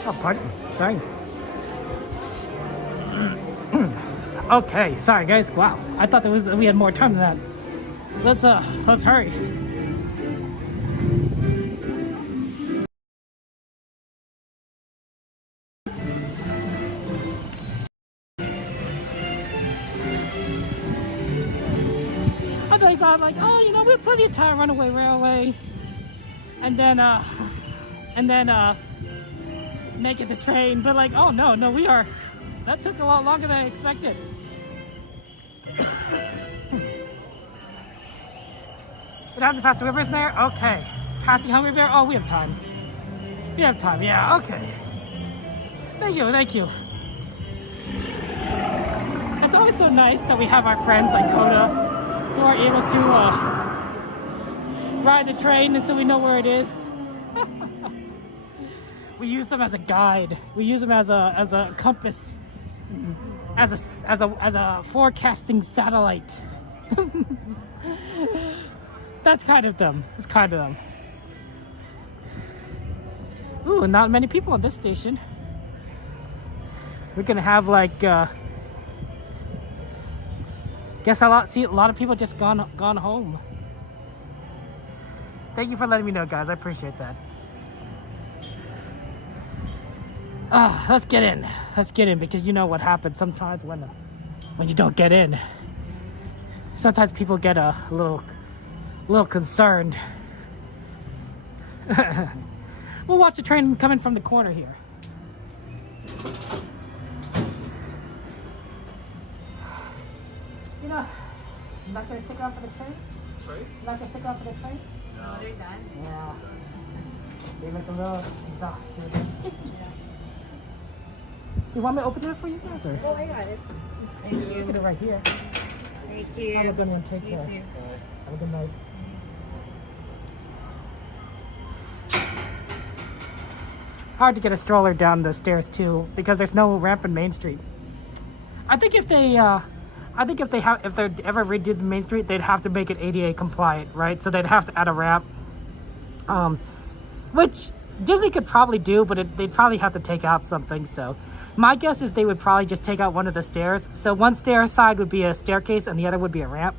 Oh, pardon. Sorry. Okay, sorry guys. Wow, I thought we had more time than that. Let's hurry. I'm like, oh, you know, we have plenty of time. Runaway Railway, and then make it the train. But like, oh no, we are. That took a lot longer than I expected. It hasn't passed the river, isn't there? Okay. Passing Hungry Bear? Oh, we have time. We have time, yeah, okay. Thank you. It's always so nice that we have our friends like Coda who are able to ride the train, and so we know where it is. We use them as a guide. We use them as a compass, as a forecasting satellite. That's kind of them. It's kind of them. Ooh, not many people on this station. We're gonna have like, guess a lot of people just gone home. Thank you for letting me know, guys. I appreciate that. Let's get in. Let's get in, because you know what happens sometimes when you don't get in. Sometimes people get a little concerned. We'll watch the train coming from the corner here. You know, I'm not gonna stick around for the train. Sorry? I'm not gonna stick around for the train. No, they're done. Yeah. They look a little exhausted. You want me to open it for you guys, or? Oh, I got it. Thank you. Put it right here. Thank you. Have a good one. Take care. You too. Have a good night. hard to get a stroller down the stairs too because there's no ramp in Main Street. I think if they ever redo the Main Street, they'd have to make it ADA compliant, right? So they'd have to add a ramp, which Disney could probably do, but they'd probably have to take out something. So my guess is they would probably just take out one of the stairs. So one stair side would be a staircase and the other would be a ramp.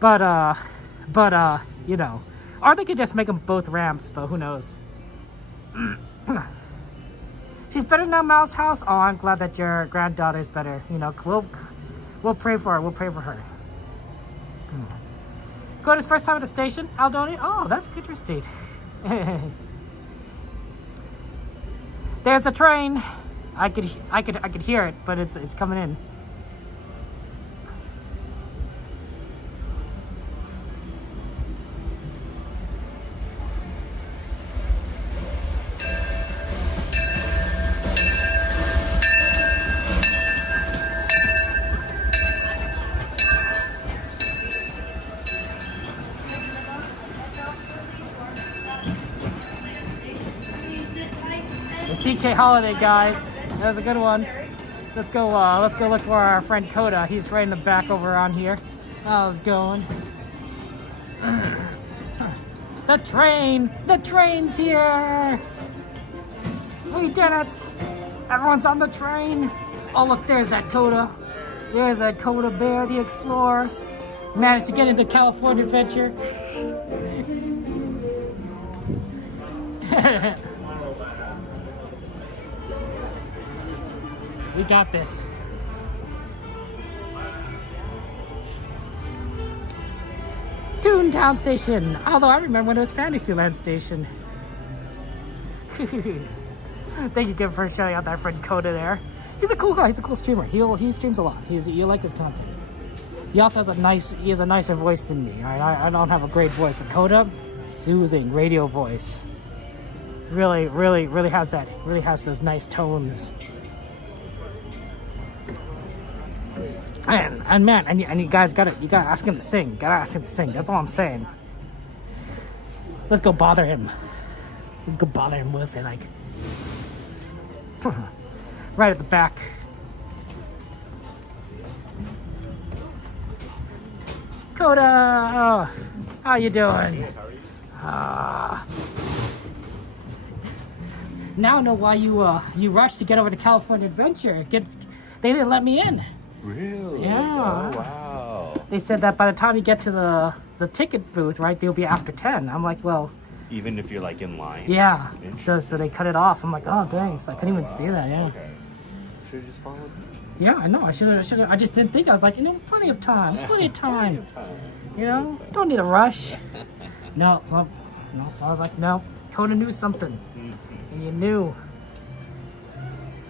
But you know, or they could just make them both ramps, but who knows. She's better now, Mouse House. Oh, I'm glad that your granddaughter's better. You know, we'll pray for her. We'll pray for her. Go to his first time at the station, Aldoni. Oh, that's interesting. There's a train. I could hear it, but it's coming in. CK Holiday, guys. That was a good one. Let's go look for our friend Coda. He's right in the back over on here. How's it going? The train's here. We did it. Everyone's on the train. Oh, look, there's that Coda. There's that Coda Bear, the Explorer. Managed to get into California Adventure. We got this. Toontown Station. Although I remember when it was Fantasyland Station. Thank you, Kim, for showing out that friend Coda there. He's a cool guy. He's a cool streamer. He streams a lot. You like his content. He also has a nicer voice than me. I don't have a great voice, but Coda, soothing radio voice. Really has that. Really has those nice tones. And man, and you guys gotta ask him to sing. Gotta ask him to sing. That's all I'm saying. Let's go bother him. We'll say like right at the back. Coda, how you doing? Now I know why you rushed to get over to California Adventure. They didn't let me in. Really? Yeah. Oh, wow. They said that by the time you get to the ticket booth, right, they'll be after 10. I'm like, well. Even if you're like in line? Yeah. So they cut it off. I'm like, oh, dang. So I couldn't even see that, yeah. Okay. Should have just followed. Yeah, I know. I should have. I just didn't think. I was like, plenty of time. You know, don't need a rush. No. I was like, no. Coda knew something. And you knew.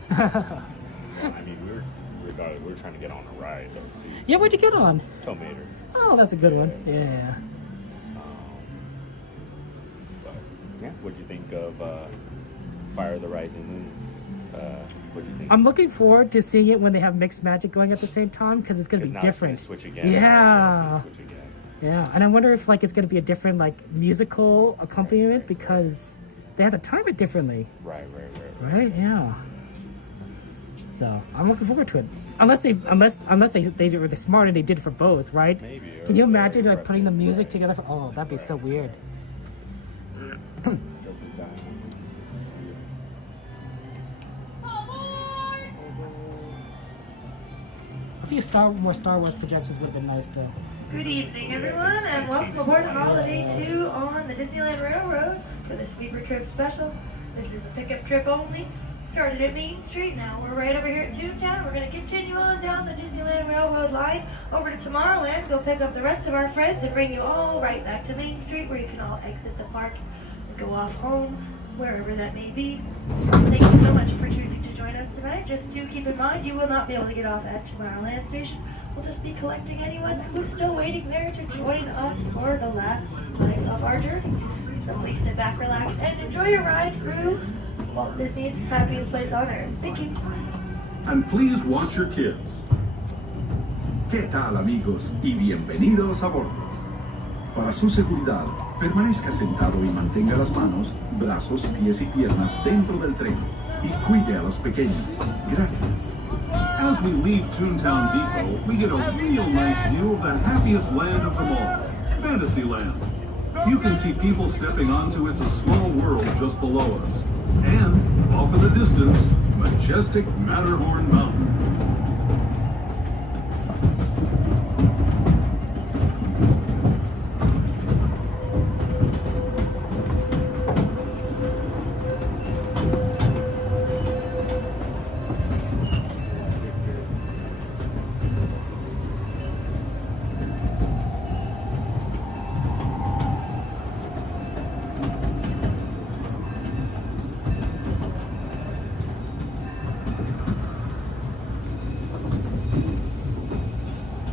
I mean, we were trying to get on a ride though. Too. Yeah, where'd you get on? Tomater. Oh, that's a good one. Yeah. But, yeah. What'd you think of Fire of the Rising Moons? What'd you think? I'm looking forward to seeing it when they have mixed magic going at the same time because it's gonna be different. It's gonna switch again. Yeah. Right? Switch again. Yeah, and I wonder if like it's gonna be a different like musical accompaniment because they have to time it differently. Right. Right. Yeah. So I'm looking forward to it. Unless they were smart and they did it for both, right? Maybe. Can you imagine like putting the music together? Oh, that'd be so weird. A few more Star Wars projections would have been nice though. Good evening, everyone, and welcome aboard Holiday 2 on the Disneyland Railroad for the Sweeper Trip Special. This is a pickup trip only. Started at Main Street, now we're right over here at Toontown. We're going to continue on down the Disneyland Railroad line over to Tomorrowland, go pick up the rest of our friends and bring you all right back to Main Street where you can all exit the park and go off home, wherever that may be. Thank you so much for choosing to join us tonight. Just do keep in mind you will not be able to get off at Tomorrowland Station. We'll just be collecting anyone who's still waiting there to join us for the last leg of our journey. So please sit back, relax, and enjoy your ride through Walt Disney's happiest place on earth. Thank you. And please watch your kids. ¿Qué tal, amigos? Y bienvenidos a bordo. Para su seguridad, permanezca sentado y mantenga las manos, brazos, pies y piernas dentro del tren. Y cuide a los pequeños. Gracias. As we leave Toontown Depot, we get a real nice view of the happiest land of them all, Fantasyland. You can see people stepping onto It's a Small World just below us. And, off in the distance, majestic Matterhorn Mountain.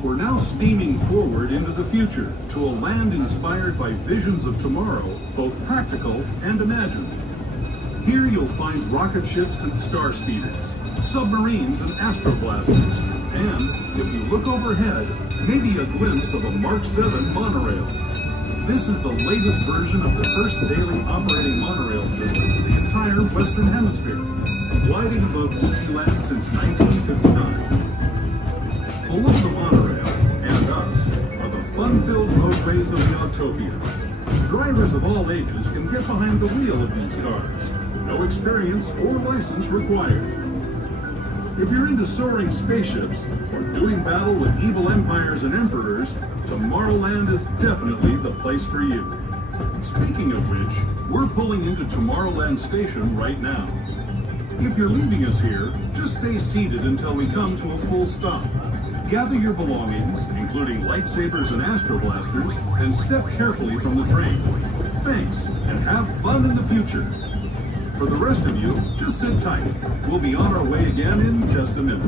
We're now steaming forward into the future to a land inspired by visions of tomorrow, both practical and imagined. Here you'll find rocket ships and star speeders, submarines and astroblasters, and, if you look overhead, maybe a glimpse of a Mark 7 monorail. This is the latest version of the first daily operating monorail system in the entire Western Hemisphere, gliding above Disneyland since 1959. Below the monorail, and us, are the fun-filled roadways of the Autopia. Drivers of all ages can get behind the wheel of these cars. No experience or license required. If you're into soaring spaceships, or doing battle with evil empires and emperors, Tomorrowland is definitely the place for you. Speaking of which, we're pulling into Tomorrowland Station right now. If you're leaving us here, just stay seated until we come to a full stop. Gather your belongings, including lightsabers and astroblasters, and step carefully from the train. Thanks, and have fun in the future. For the rest of you, just sit tight. We'll be on our way again in just a minute.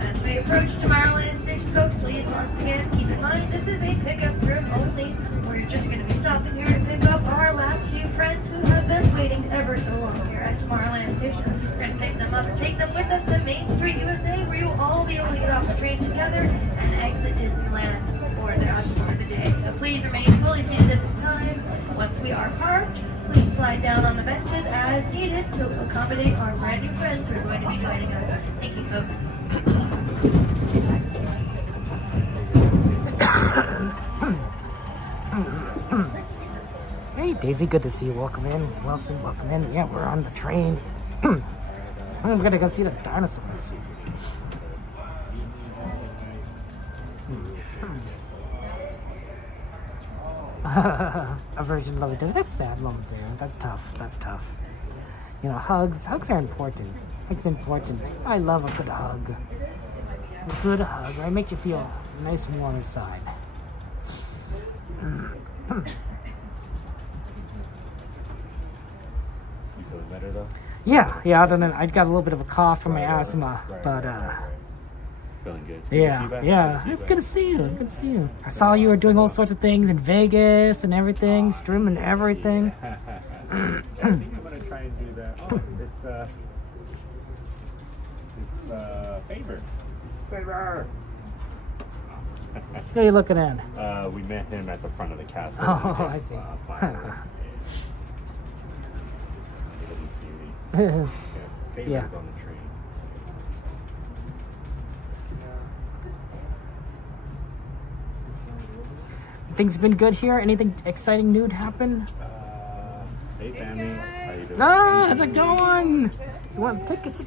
As we approach Tomorrowland Station, folks, please once again keep in mind this is a pickup trip only. We're just going to be stopping here to pick up our last few friends who have been waiting ever so long here at Tomorrowland Station. We're going to pick them up and take them with us to Main Street, USA, where you will all be able to get off the train together and exit Disneyland for the rest of the day. So please remain fully seated at this time. Once we are parked, please slide down on the benches as needed to accommodate our brand new friends who are going to be joining us. Thank you, folks. Hey Daisy, good to see you. Welcome in. Wilson, welcome in. Yeah, we're on the train. I'm gonna go see the dinosaurs. A version of Lovey-Dovey. That's sad, Mama Bear. That's tough. That's tough. You know, hugs are important. It's important. I love a good hug. A good hug, right? Makes you feel nice and warm inside. Better though? Yeah, other than I got a little bit of a cough from my asthma, but feeling good. It's good to see you. Good to see you. I saw you were doing all sorts of things in Vegas and everything, streaming everything. I think I'm gonna try and do that. Oh, it's Favor. Who are you looking at? We met him at the front of the castle. Oh, I see. Yeah. On the train. Things been good here? Anything exciting new to happen? Hey family, how you doing? How's it going? You want to take a seat?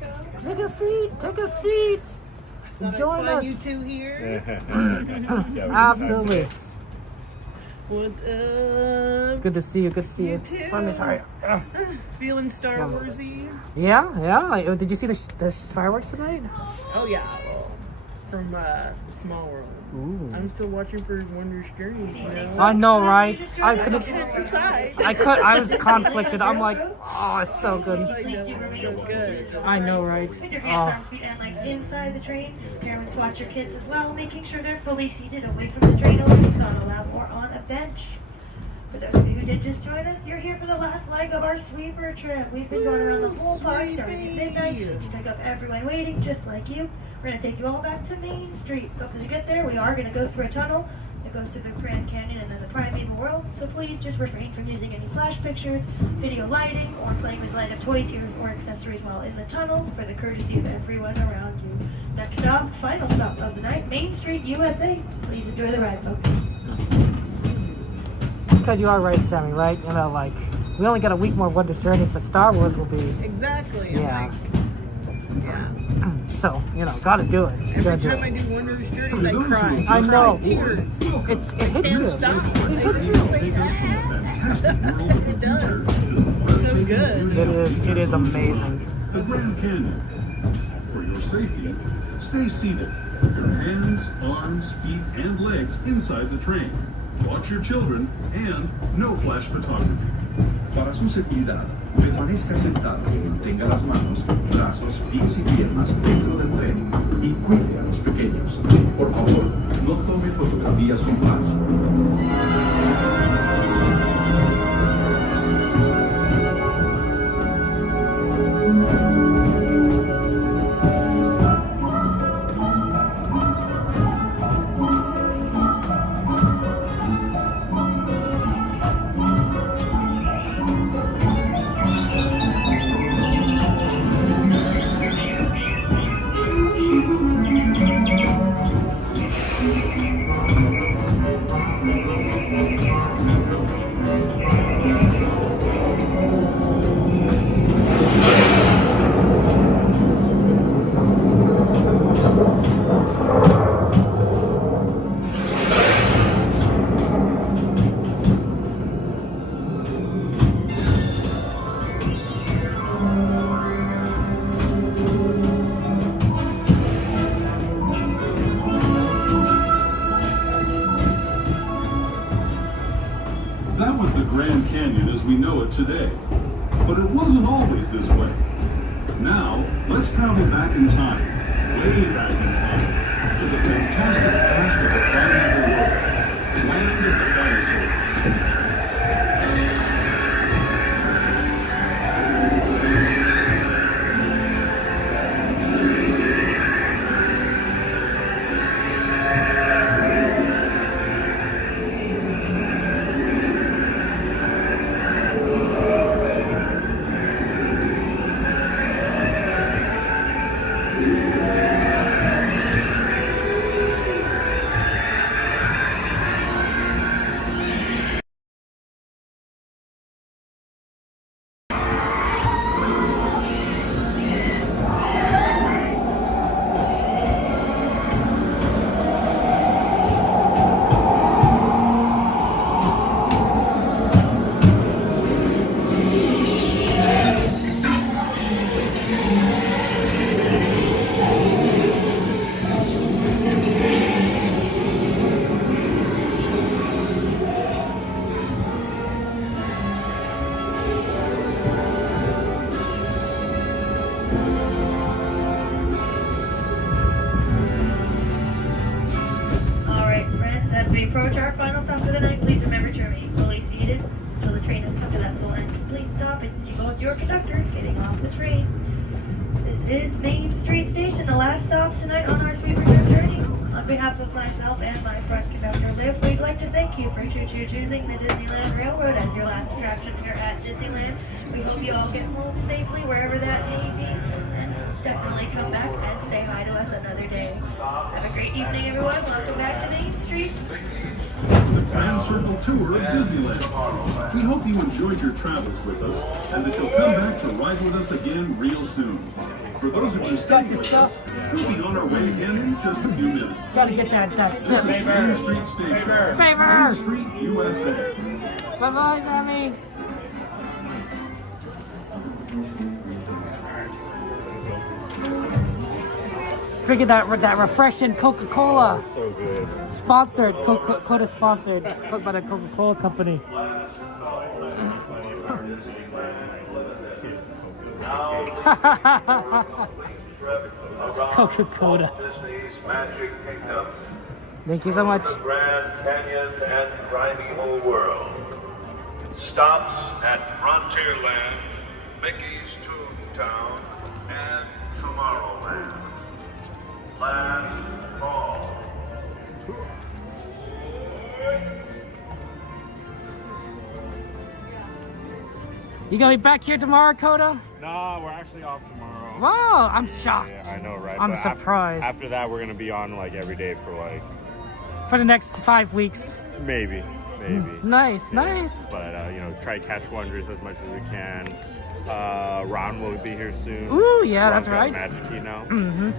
Take a seat. Join us. You two here? Absolutely. What's up? It's good to see you. Good to see you. Too. I'm sorry. Feeling Star Warsy? Yeah. Did you see the fireworks tonight? Oh yeah. Well, from Small World. Ooh. I'm still watching for Wondrous Journeys. You know? I know, right? I couldn't decide. I was conflicted. I'm like, oh, it's so good. I know, it's so good. I know, right? Put your hands, arms, feet, and legs inside the train. Remember to watch your kids as well, making sure they're fully seated away from the train, only on a lap or on a bench. For those of you who did just join us, you're here for the last leg of our sweeper trip. We've been going around the whole park starting at midnight to pick up everyone waiting, just like you. We're going to take you all back to Main Street. But when you get there, we are going to go through a tunnel that goes through the Grand Canyon and then the primeval world. So please just refrain from using any flash pictures, video lighting, or playing with light-up toys, ears, or accessories while in the tunnel for the courtesy of everyone around you. Next stop, final stop of the night, Main Street, USA. Please enjoy the ride, folks. Because you are right, Sammy, right? You know, like, we only got a week more of Wondrous Journeys, but Star Wars will be... Exactly. Yeah. So, you know, gotta do it. Every time I do Wondrous Journeys, I cry. I know. Tears. It hits you. Stop. It hits you. It does. So good. It is amazing. The Grand Canyon. For your safety, stay seated. Your hands, arms, feet, and legs inside the train. Watch your children, and no flash photography. Para su seguridad, permanezca sentado y mantenga las manos, brazos, pies y piernas dentro del tren y cuide a los pequeños. Por favor, no tome fotografías con flash. That was the Grand Canyon as we know it today. But it wasn't always this way. Now, let's travel back in time, way back in time, to the fantastic past of the primeval world, land of the dinosaurs. we approach our final stop for the night, please remember to remain fully seated until the train has come to that full and complete stop and you both your conductors getting off the train. This is Main Street Station, the last stop tonight on our sweet return journey. On behalf of myself and my front conductor, Liv, we'd like to thank you for choosing the Disneyland Railroad as your last attraction here at Disneyland. We hope you all get home safely, wherever that may be, and definitely come back and say hi to us another day. Have a great evening, everyone. Welcome back to Main Street. The Grand Circle Tour of Disneyland. We hope you enjoyed your travels with us and that you'll come back to ride with us again real soon. For those of you staying with us, we'll be on our way again in just a few minutes. Gotta get that This is Main Street Station. Favor. Main Street, USA. Bye-bye, Sammy. Drinking that refreshing Coca-Cola. So good. Sponsored, Coca-Cola sponsored by the Coca-Cola company. Coca-Cola. Kingdom, Thank you so much. the Grand Canyon and primeval world. Stops at Frontierland, Mickey's Toontown, and Tomorrowland. Last call. You gonna be back here tomorrow, Coda? No, we're actually off tomorrow. Wow, I'm shocked. Yeah, I know, right? I'm But surprised. After that, we're gonna be on like every day for like For the next 5 weeks. maybe. Nice, Yeah. nice. But you know, try to catch wonders as much as we can. Ron will be here soon. Ooh, yeah, Ron's that's got right. Magic Key now. Mm-hmm.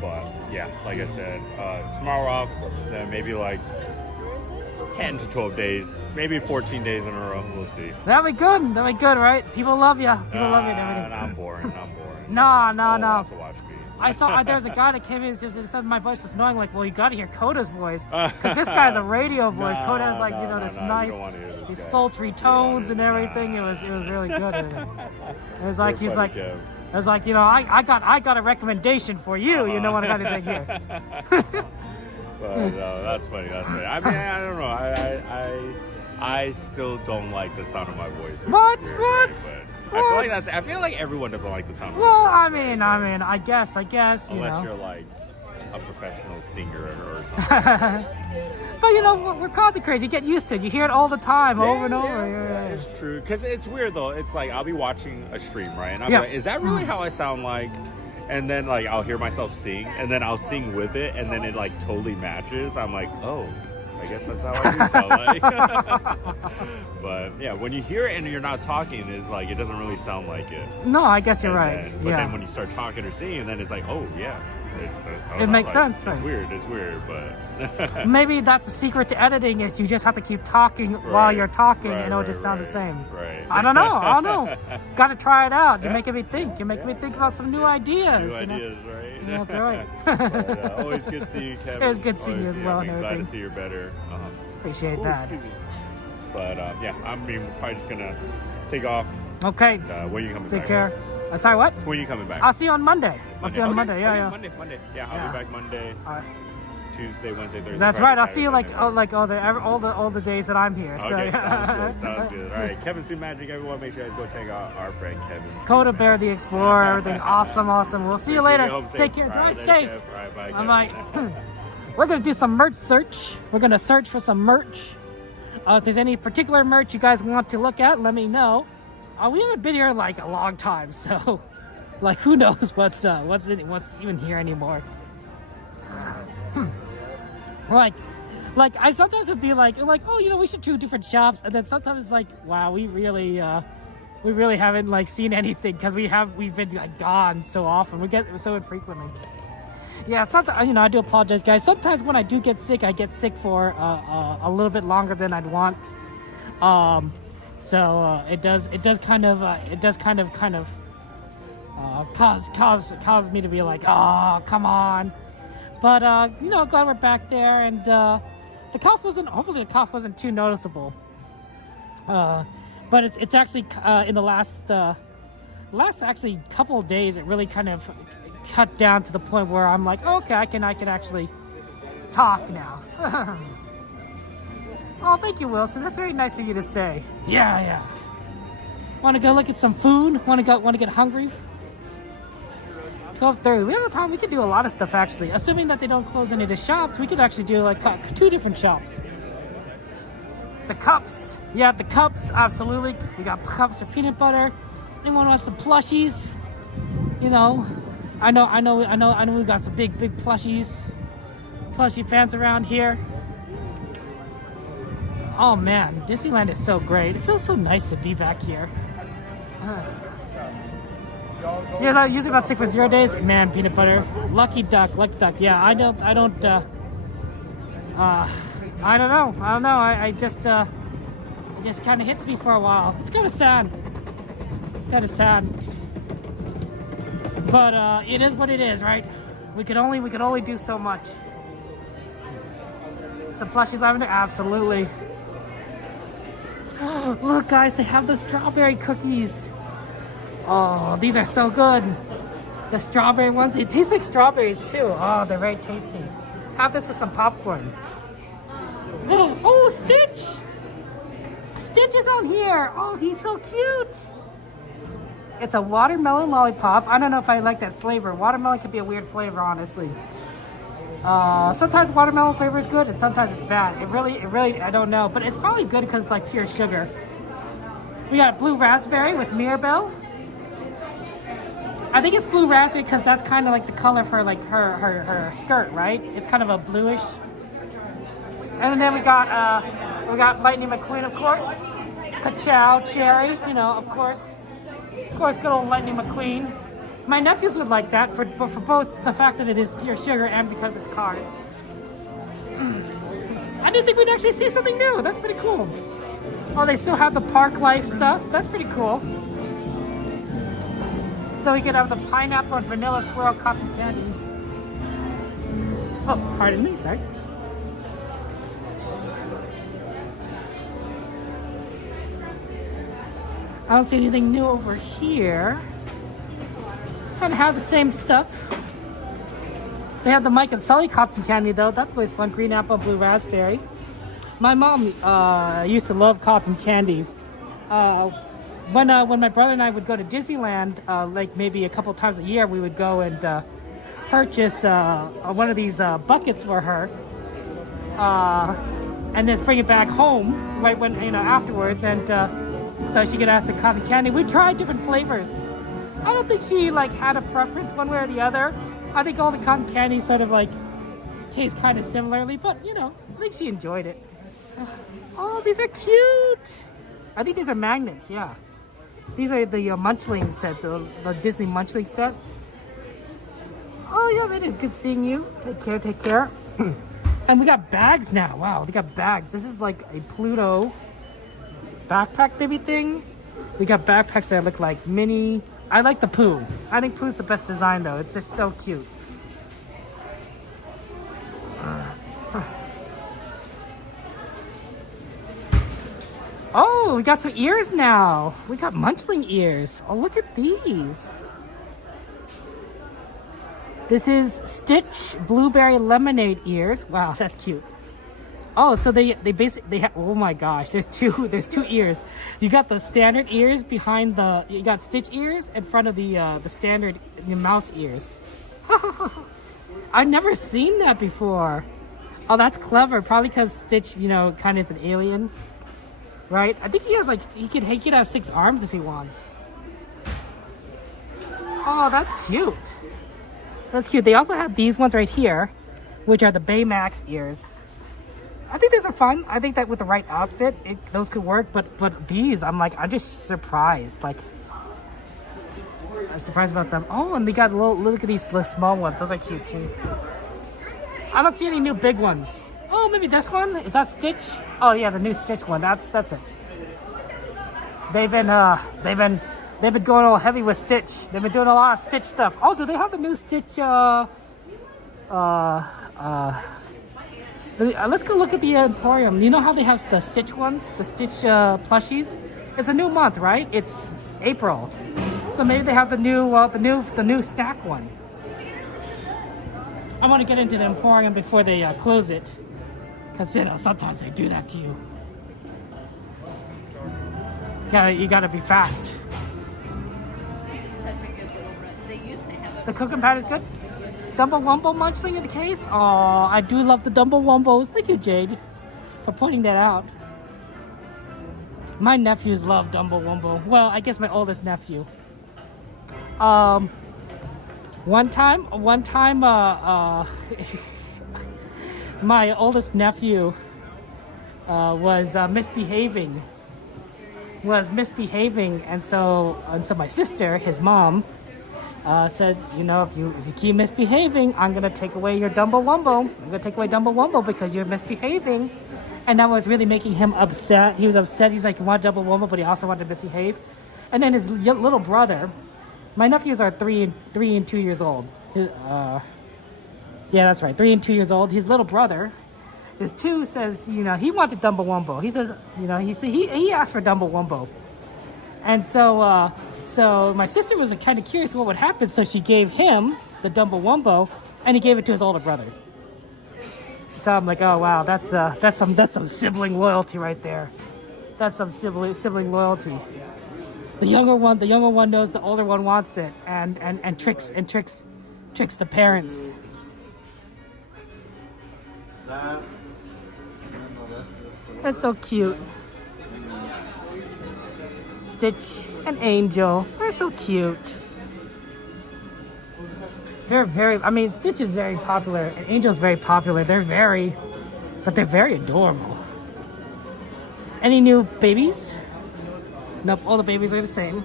But yeah, like I said, tomorrow off. Then maybe like 10 to 12 days, maybe 14 days in a row. We'll see. That'll be good. That'll be good, right? People love you. People love you and everything. I'm boring. No. Also watch me. I saw there's a guy that came in and said my voice was annoying. Like, well, you got to hear Coda's voice because this guy's a radio voice. No, Coda has like this nice, you don't wanna hear this these guy. sultry tones and everything. It was really good. It was like You're he's funny, like. Kev. I was like, I got a recommendation for you. You know what kind of thing here. But no, that's funny. That's funny. I mean, I don't know. I still don't like the sound of my voice. What? It's weird, What? right? But I feel like everyone doesn't like the sound of Well, my I voice. mean, I guess, you Unless know. you're like a professional singer or something. But you know, we're content creators. You get used to it. You hear it all the time, over and over. Yeah. It's true. Because it's weird though. It's like I'll be watching a stream, right? And I'm Yeah. like, is that really how I sound like? And then like I'll hear myself sing, and then I'll sing with it, and then it like totally matches. I'm like, oh, I guess that's how I do sound like. But yeah, when you hear it and you're not talking, it's like it doesn't really sound like it. No, I guess you're And right. then- but then when you start talking or singing, then it's like, oh yeah. It makes sense, right? It's weird, but Maybe that's a secret to editing is you just have to keep talking while you're talking and it'll just sound the same. Right. I don't know. Got to try it out. You're making me think. You're making me think about some new ideas. New you know? ideas, right? Yeah, that's right. But, always good to see you, Kevin. It was good seeing you Always, as well and Glad everything. to see you're better. Appreciate that. But yeah, I'm probably just gonna take off. Okay. When are you coming Take back? care. Sorry, what? When are you coming back? I'll see you on Monday. I'll see you on Okay, Monday. Yeah, okay, yeah. Monday. Yeah, I'll be back Monday. All right. Tuesday, Wednesday, Thursday. That's Friday, right. I'll see you Saturday, like all the days that I'm here. So Okay, sounds good. Sounds good. All right, Kevin Sweet Magic. Everyone, make sure you guys go check out our friend Kevin. Coda Bear the Explorer, everything awesome. We'll see you later. Home safe. Take care. All Drive right, safe. Kev. All right, bye, I'm Kevin. like, we're gonna do some merch search. We're gonna search for some merch. If there's any particular merch you guys want to look at, let me know. We haven't been here like a long time, so like who knows what's even here anymore. Like I sometimes would be like, oh, you know, we should do different shops, and then sometimes it's like, wow, we really haven't like seen anything because we've been like gone so often. We get so infrequently. Yeah, sometimes, you know, I do apologize, guys. Sometimes when I do get sick, I get sick for a little bit longer than I'd want. So it does kind of cause me to be like, oh, come on. But you know, glad we're back there, and hopefully the cough wasn't too noticeable. But it's actually in the last actually couple of days, it really kind of cut down to the point where I'm like, okay, I can actually talk now. Oh, thank you, Wilson. That's very nice of you to say. Yeah. Want to go look at some food? Want to get hungry? 12:30. We have time. We could do a lot of stuff actually. Assuming that they don't close any of the shops, we could actually do like 2 different shops. The cups. Yeah, the cups. Absolutely. We got cups of peanut butter. Anyone want some plushies? You know, I know. We got some big plushies. Plushie fans around here. Oh man, Disneyland is so great. It feels so nice to be back here. Yeah, usually about 6 for 0 days. Man, peanut butter. Lucky duck. Yeah, I don't know. It just kind of hits me for a while. It's kind of sad. But it is what it is, right? We could only do so much. Some plushies, lavender, absolutely. Look, guys, they have the strawberry cookies. Oh, these are so good. The strawberry ones, it tastes like strawberries too. Oh, they're very tasty. Have this with some popcorn. Oh, Stitch! Stitch is on here. Oh, he's so cute. It's a watermelon lollipop. I don't know if I like that flavor. Watermelon can be a weird flavor, honestly. Sometimes watermelon flavor is good and sometimes it's bad. It really, I don't know. But it's probably good because it's like pure sugar. We got blue raspberry with Mirabelle. I think it's blue raspberry because that's kind of like the color of her, like her skirt, right? It's kind of a bluish. And then we got Lightning McQueen, of course. Ka-chow, cherry, you know, of course. Of course, good old Lightning McQueen. My nephews would like that for both the fact that it is pure sugar and because it's cars. I didn't think we'd actually see something new. That's pretty cool. Oh, they still have the park life stuff. That's pretty cool. So we could have the pineapple and vanilla swirl cotton candy. Oh, pardon me, sorry. I don't see anything new over here. Kind of have the same stuff. They have the Mike and Sully cotton candy though. That's always fun. Green apple, blue raspberry. My mom used to love cotton candy. When my brother and I would go to Disneyland, like maybe a couple times a year, we would go and purchase one of these buckets for her, and then bring it back home right when afterwards, and so she could ask for cotton candy. We tried different flavors. I don't think she like had a preference one way or the other. I think all the cotton candy sort of like taste kind of similarly, but I think she enjoyed it. Oh, these are cute. I think these are magnets, yeah. These are the Munchling set, the Disney Munchling set. Oh, yeah, it is good seeing you. Take care, take care. And we got bags now. Wow, we got bags. This is like a Pluto backpack maybe thing. We got backpacks that look like mini. I like the Pooh. I think Pooh's the best design though. It's just so cute. Oh, we got some ears now. We got Munchling ears. Oh, look at these. This is Stitch Blueberry Lemonade ears. Wow, that's cute. Oh, so they basically have, oh my gosh, there's two ears. You got the standard ears behind you got Stitch ears in front of the standard mouse ears. I've never seen that before. Oh, that's clever. Probably because Stitch, kind of is an alien. Right? I think he has he could have 6 arms if he wants. Oh, that's cute. That's cute. They also have these ones right here, which are the Baymax ears. I think these are fun. I think that with the right outfit, those could work. But these, I'm just surprised. I'm surprised about them. Oh, and they got look at these small ones. Those are cute too. I don't see any new big ones. Oh, maybe this one? Is that Stitch? Oh yeah, the new Stitch one. That's it. They've been going all heavy with Stitch. They've been doing a lot of Stitch stuff. Oh, do they have the new Stitch? Let's go look at the Emporium. You know how they have the Stitch ones, the Stitch plushies? It's a new month, right? It's April, so maybe they have the new snack one. I want to get into the Emporium before they close it. Because, sometimes they do that to you. You gotta be fast. This is such a good little run. They used to have The cooking pad is good? Dumbo Wumbo Munchling in the case? Oh, I do love the Dumbo Wumbos. Thank you, Jade, for pointing that out. My nephews love Dumbo Wumbo. Well, I guess my oldest nephew. One time, my oldest nephew was misbehaving, and so my sister, his mom, said, if you keep misbehaving, I'm gonna take away your Dumbo Wumbo. I'm gonna take away Dumbo Wumbo because you're misbehaving, and that was really making him upset. He was upset. He's like, he wanted Dumbo Wumbo, but he also wanted to misbehave. And then his little brother, my nephews are 3 and 2 years old. Yeah, that's right, 3 and 2 years old. His little brother, his 2, says, he wanted Dumbo Wumbo. He says, he asked for Dumbo Wumbo. And so my sister was kind of curious what would happen, so she gave him the Dumbo Wumbo, and he gave it to his older brother. So I'm like, oh wow, that's some sibling loyalty right there. That's some sibling loyalty. The younger one knows the older one wants it, and tricks the parents. That's so cute. Stitch and Angel, they're so cute. They're very, I mean, Stitch is very popular and Angel's very popular. They're very adorable. Any new babies? Nope, all the babies are the same.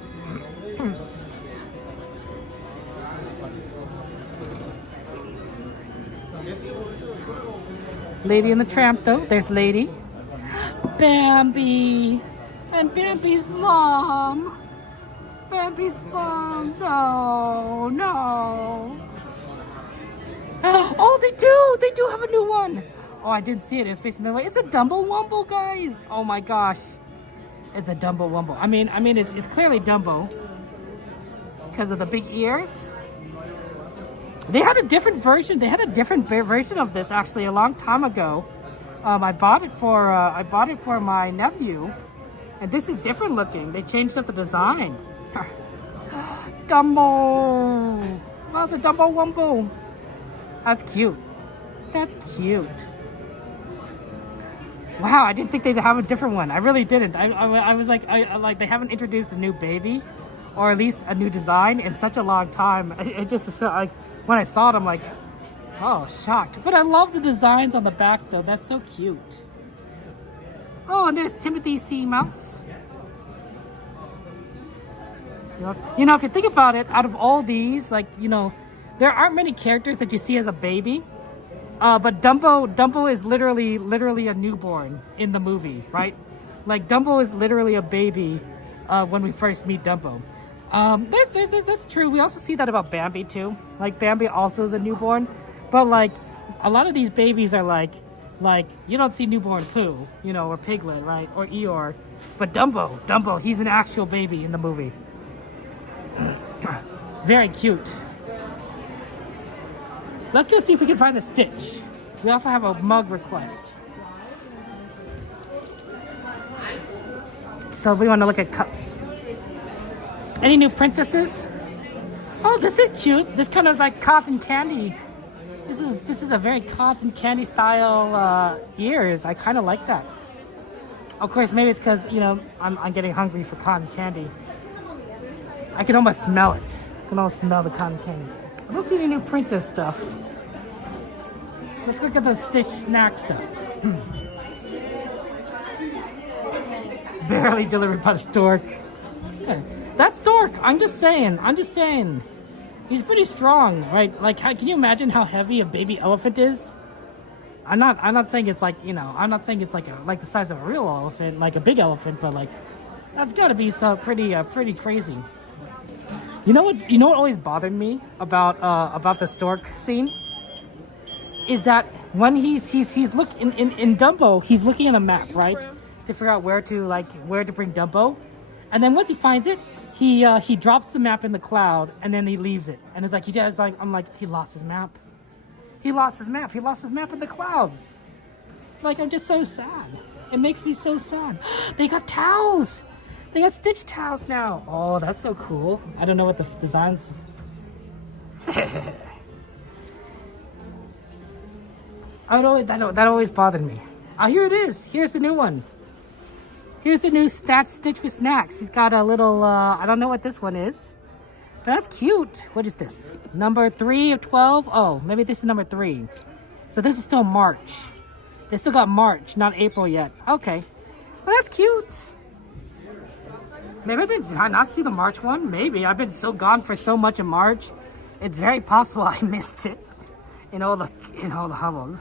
Lady and the Tramp, though. There's Lady. Bambi. And Bambi's mom. Bambi's mom. No, no. Oh, they do. They do have a new one. Oh, I didn't see it. It was facing the way. It's a Dumbo Wumble, guys. Oh my gosh. It's a Dumbo Wumble. I mean, it's clearly Dumbo because of the big ears. They had a different version. They had a different version of this actually a long time ago. I bought it for my nephew, and this is different looking. They changed up the design. Dumbo. That's a Dumbo Wumble. That's cute. That's cute. Wow, I didn't think they'd have a different one. I really didn't. I was like, they haven't introduced a new baby, or at least a new design in such a long time. It just like when I saw it, I'm like, oh, shocked. But I love the designs on the back though. That's so cute. Oh, and there's Timothy C. Mouse. You know, if you think about it, out of all these, like, you know, there aren't many characters that you see as a baby. But Dumbo is literally a newborn in the movie, right? Like Dumbo is literally a baby when we first meet Dumbo. That's true. We also see that about Bambi too. Like Bambi also is a newborn, but like a lot of these babies are like you don't see newborn Pooh, you know, or Piglet, right, or Eeyore, but Dumbo, he's an actual baby in the movie. Very cute. Let's go see if we can find a Stitch. We also have a mug request. So we want to look at cups. Any new princesses? Oh, this is cute. This kind of is like cotton candy. This is a very cotton candy style ears. I kind of like that. Of course, maybe it's because, you know, I'm getting hungry for cotton candy. I can almost smell it. I can almost smell the cotton candy. I don't see any new princess stuff. Let's look at the Stitch snack stuff. Barely delivered by the stork. Okay. That's Stork. I'm just saying. He's pretty strong, right? Like, can you imagine how heavy a baby elephant is? I'm not saying it's like, you know, I'm not saying it's like the size of a real elephant, like a big elephant, but like that's got to be so pretty crazy. You know what always bothered me about the stork scene is that when he's looking in Dumbo, he's looking at a map, right, to figure out where to bring Dumbo, and then once he finds it, he drops the map in the cloud and then he leaves it, and it's like he lost his map. He lost his map in the clouds. Like, I'm just so sad. It makes me so sad. They got towels. They got Stitch towels now. Oh, that's so cool. I don't know what the designs. That always bothered me. Oh, here it is. Here's the new one. Here's the new Stitch with snacks. He's got a little, I don't know what this one is. But that's cute. What is this? Number 3 of 12? Oh, maybe this is number 3. So this is still March. They still got March, not April yet. Okay. Well, that's cute. Maybe did I not see the March one? Maybe. I've been so gone for so much in March. It's very possible I missed it in all the hubbub.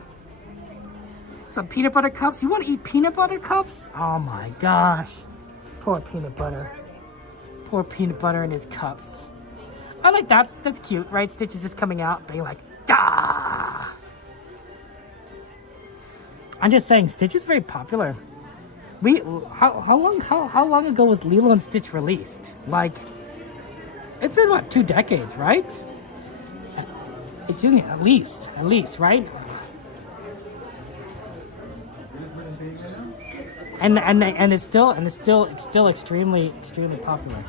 Some peanut butter cups. You want to eat peanut butter cups? Oh my gosh. Poor peanut butter. Poor peanut butter in his cups. I like that. That's cute, right? Stitch is just coming out being like, ah. I'm just saying, Stitch is very popular. How long ago was Lilo and Stitch released? Like, it's been what, 2 decades, right? It's in at least, right? and it's still extremely popular.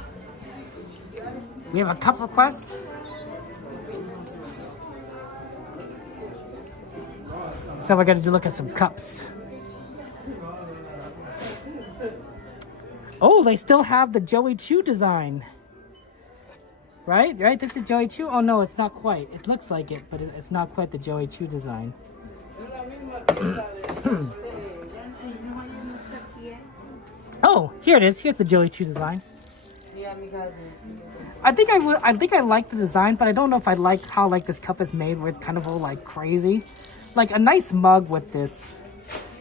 We have a cup request. So we're gonna look at some cups. Oh, they still have the Joey Choo design. Right? This is Joey Choo? Oh no, it's not quite. It looks like it, but it's not quite the Joey Choo design. Oh, here it is. Here's the Joey Choo design. I think I like the design, but I don't know if I like how like this cup is made, where it's kind of all like crazy. Like a nice mug with this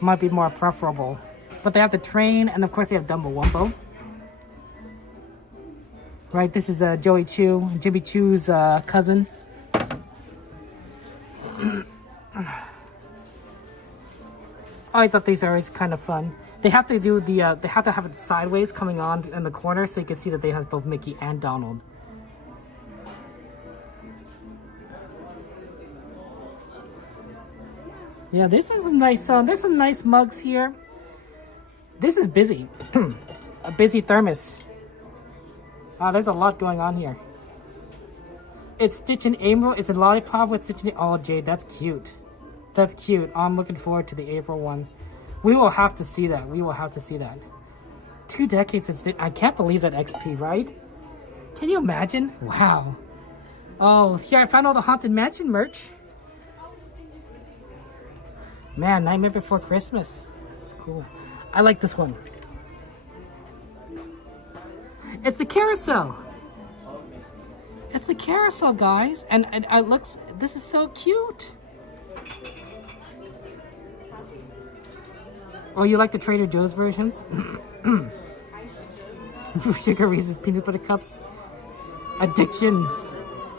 might be more preferable. But they have the train, and of course they have Dumbo Wumbo. Right, this is Joey Choo, Jimmy Choo's cousin. I thought these are always kind of fun. They have to do the they have to have it sideways coming on in the corner, so you can see that they have both Mickey and Donald. Yeah, this is some nice. There's some nice mugs here. This is busy. A busy thermos. Wow, there's a lot going on here. It's Stitch and April. It's a lollipop with Stitch and... Oh, Jade, that's cute. That's cute. I'm looking forward to the April one. We will have to see that. We will have to see that. 2 decades since... I can't believe that XP, right? Can you imagine? Wow. Oh, here I found all the Haunted Mansion merch. Man, Nightmare Before Christmas. It's cool. I like this one. It's the carousel. It's the carousel, guys. And it looks... This is so cute. Oh, you like the Trader Joe's versions? Sugar Reese's peanut butter cups. Addictions.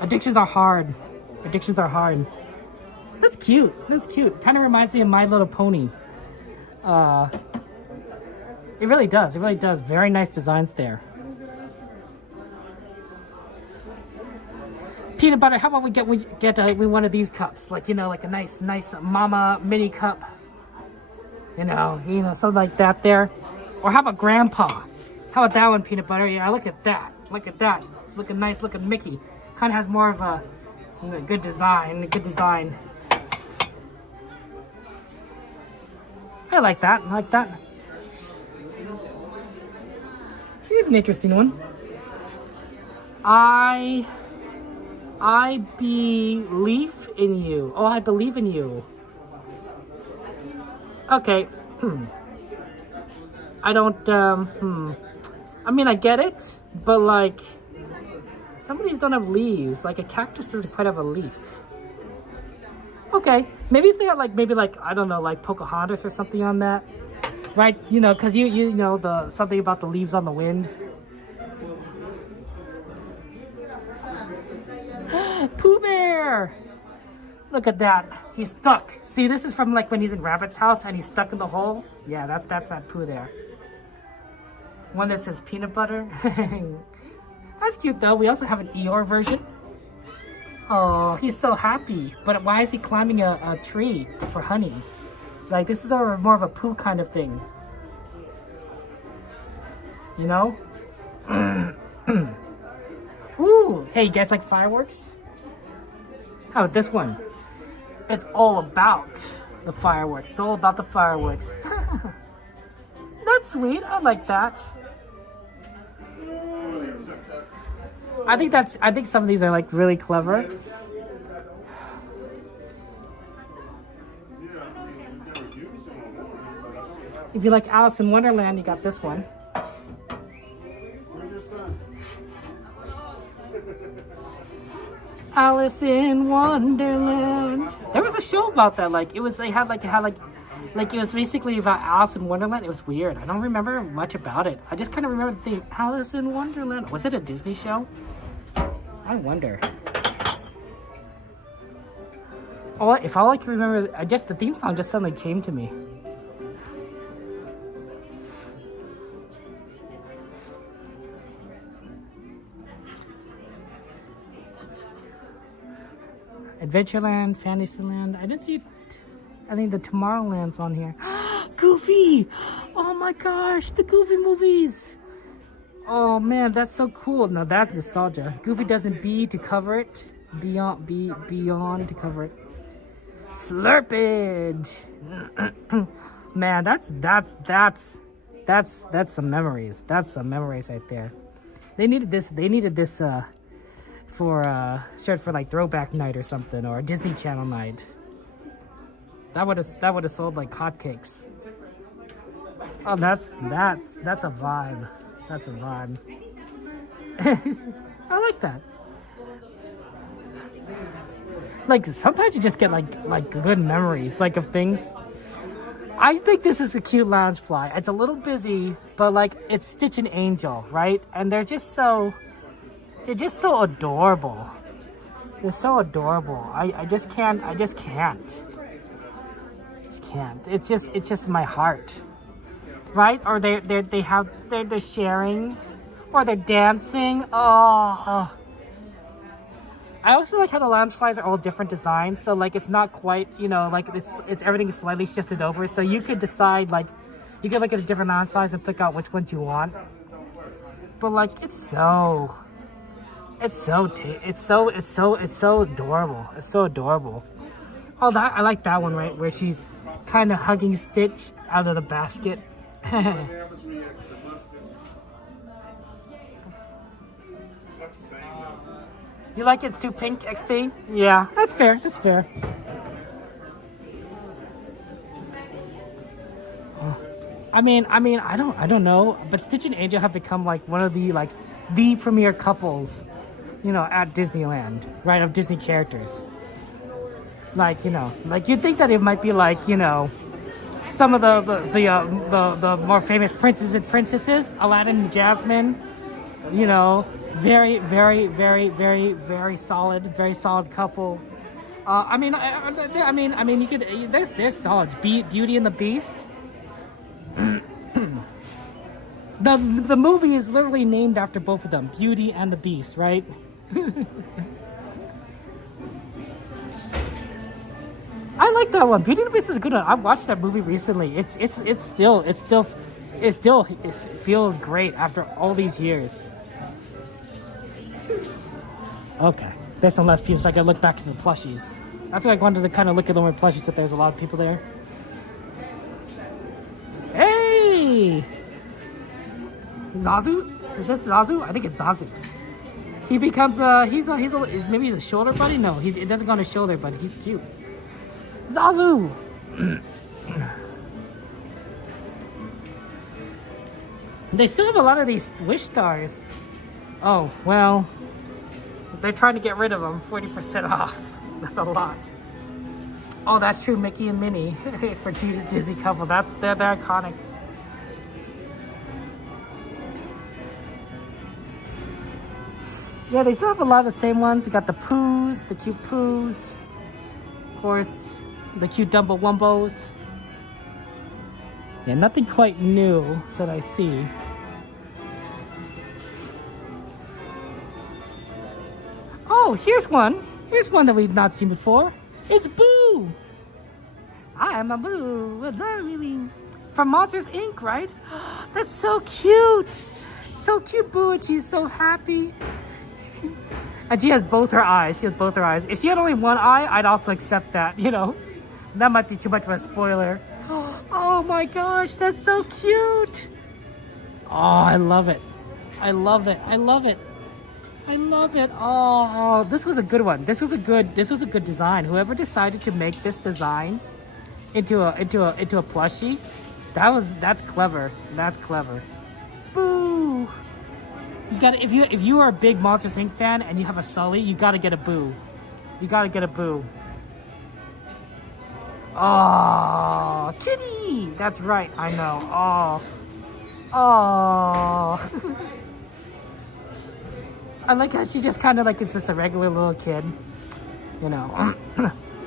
Addictions are hard. Addictions are hard. That's cute. That's cute. Kind of reminds me of My Little Pony. It really does. It really does. Very nice designs there. Peanut butter. How about we get one of these cups? Like, you know, like a nice mama mini cup. You know, something like that there. Or how about Grandpa? How about that one, Peanut Butter? Yeah, look at that. Look at that. It's looking nice, looking Mickey. Kind of has more of a good design. Good design. I like that. I like that. Here's an interesting one. I believe in you. Oh, I believe in you. Okay. I don't, I mean, I get it, but like, some of these don't have leaves. Like a cactus doesn't quite have a leaf. Okay. Maybe if they got like, I don't know, like Pocahontas or something on that. Right? You know, cause you know, something about the leaves on the wind. Pooh Bear! Look at that. He's stuck. See, this is from like when he's in Rabbit's house and he's stuck in the hole. Yeah, that's that Pooh there. One that says peanut butter. That's cute though. We also have an Eeyore version. Oh, he's so happy. But why is he climbing a tree for honey? Like, this is more of a Pooh kind of thing. You know? Ooh! Hey, you guys like fireworks? How about this one? It's all about the fireworks. It's all about the fireworks. That's sweet. I like that. I think some of these are like really clever. If you like Alice in Wonderland, you got this one. Alice in Wonderland. There was a show about that. Like it was basically about Alice in Wonderland. It was weird. I don't remember much about it. I just kind of remember the thing, Alice in Wonderland. Was it a Disney show? I wonder. If all I can remember, just the theme song just suddenly came to me. Adventureland, Fantasyland. I didn't see. I think the Tomorrowland's on here. Goofy! Oh my gosh, the Goofy movies. Oh man, that's so cool. Now that's nostalgia. Goofy doesn't B to cover it. Beyond to cover it. Slurpage. Man, that's some memories. That's some memories right there. They needed this for shirt for like throwback night or something, or Disney Channel night. That would have sold like hotcakes. Oh, that's a vibe. That's a vibe. I like that. Like sometimes you just get like good memories like of things. I think this is a cute loungefly. It's a little busy, but like it's Stitch and Angel, right? And they're just so adorable. They're so adorable. I just can't. It's just my heart, right? Or they're sharing, or they're dancing. Oh. I also like how the loungeflies are all different designs. So like it's not quite, like it's everything is slightly shifted over. So you could decide like you could look at the different loungeflies and pick out which ones you want. But like it's so adorable. It's so adorable. Oh, I like that one right where she's kind of hugging Stitch out of the basket. You like it's too pink, XP? Yeah, that's fair. That's fair. I mean, I don't know, but Stitch and Angel have become like one of the premier couples, at Disneyland, right? Of Disney characters. Like you'd think that it might be like some of the more famous princes and princesses, Aladdin and Jasmine, very, very, very, very, very solid couple. I mean, you could. There's solid. Beauty and the Beast. The movie is literally named after both of them, Beauty and the Beast, right? I like that one. Beauty and the Beast is a good one. I watched that movie recently. It feels great after all these years. Okay, there's some less people, so I gotta look back to the plushies. That's why I wanted to kind of look at the more plushies, that there's a lot of people there. Hey! Zazu? Is this Zazu? I think it's Zazu. He becomes maybe he's a shoulder buddy? No, it doesn't go on his shoulder, but he's cute. Zazu! They still have a lot of these wish stars. Oh, well, they're trying to get rid of them. 40% off. That's a lot. Oh, that's true. Mickey and Minnie for cutest Disney couple. They're iconic. Yeah, they still have a lot of the same ones. You got the Poohs, the cute Poohs. Of course, the cute Dumbo Wumbos. Yeah, nothing quite new that I see. Oh, here's one. Here's one that we've not seen before. It's Boo. I am a Boo. From Monsters, Inc., right? That's so cute. So cute, Boo, and she's so happy. And she has both her eyes. If she had only one eye, I'd also accept that, That might be too much of a spoiler. Oh my gosh, that's so cute. Oh, I love it. Oh, this was a good one. This was a good design. Whoever decided to make this design into a plushie, that's clever. That's clever. Boo! You got if you are a big Monsters Inc. fan and you have a Sully, you gotta get a Boo. Oh, kitty! That's right. I know. Oh. I like how she just kind of like is just a regular little kid,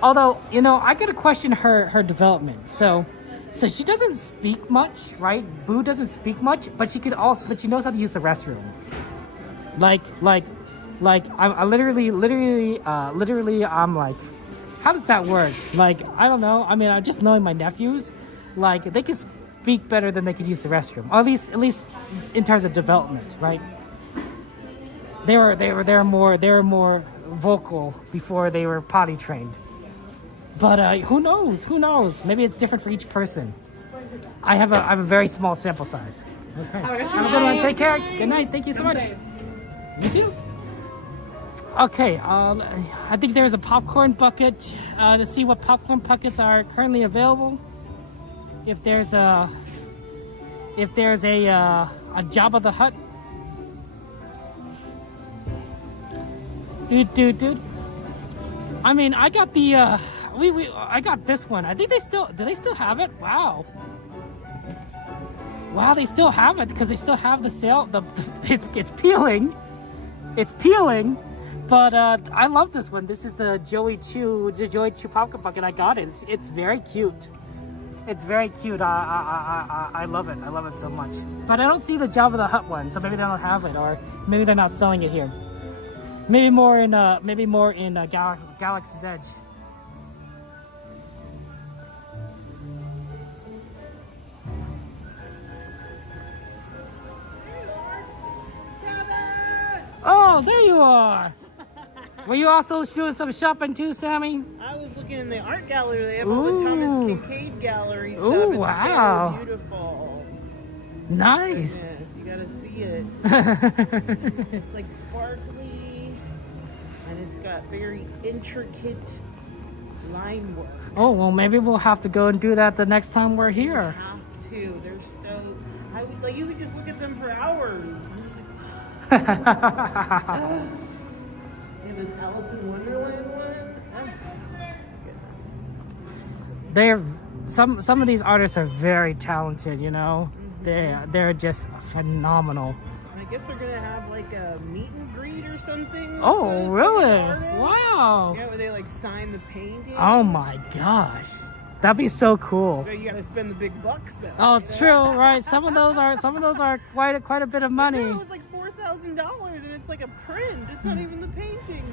Although, I gotta question her development. So she doesn't speak much, right? Boo doesn't speak much, but she knows how to use the restroom. I'm literally, I'm like, how does that work? Like, I don't know. I mean, I'm just knowing my nephews, like they can speak better than they could use the restroom. Or at least in terms of development, right? They were more vocal before they were potty trained. But who knows? Who knows? Maybe it's different for each person. I have a very small sample size. Okay. Have a good one. Take care. Good night. Thank you so much. You too. Okay. I think there's a popcorn bucket to see what popcorn buckets are currently available. If there's a Jabba the Hutt. Dude. I mean, I got the I got this one. I think do they still have it? Wow, they still have it because they still have the sale. It's peeling, but I love this one. This is the Joey Chew popcorn bucket. I got it. It's very cute. It's very cute. I love it. I love it so much. But I don't see the Jabba the Hutt one, so maybe they don't have it, or maybe they're not selling it here. Maybe more in Galaxy's Edge. Oh, there you are. Were you also doing some shopping too, Sammy? I was looking in the art gallery. They have all the Thomas Kincaid gallery stuff. Ooh, it's wow. so beautiful. Nice. Yes, you gotta see it. It's like sparkly, and it's got very intricate line work. Oh, well, maybe we'll have to go and do that the next time we're here. You have to. They're so... you could just look at them for hours. Yeah, this Alice in Wonderland one. They're some of these artists are very talented, you know. They're just phenomenal. I guess they're gonna have like a meet and greet or something. Oh, really? Wow. Yeah, where they like sign the painting. Oh my gosh, that'd be so cool. You gotta spend the big bucks though. Oh, true, right? Some of those are quite a bit of money. It was like $4,000, and it's like a print. It's not even the painting.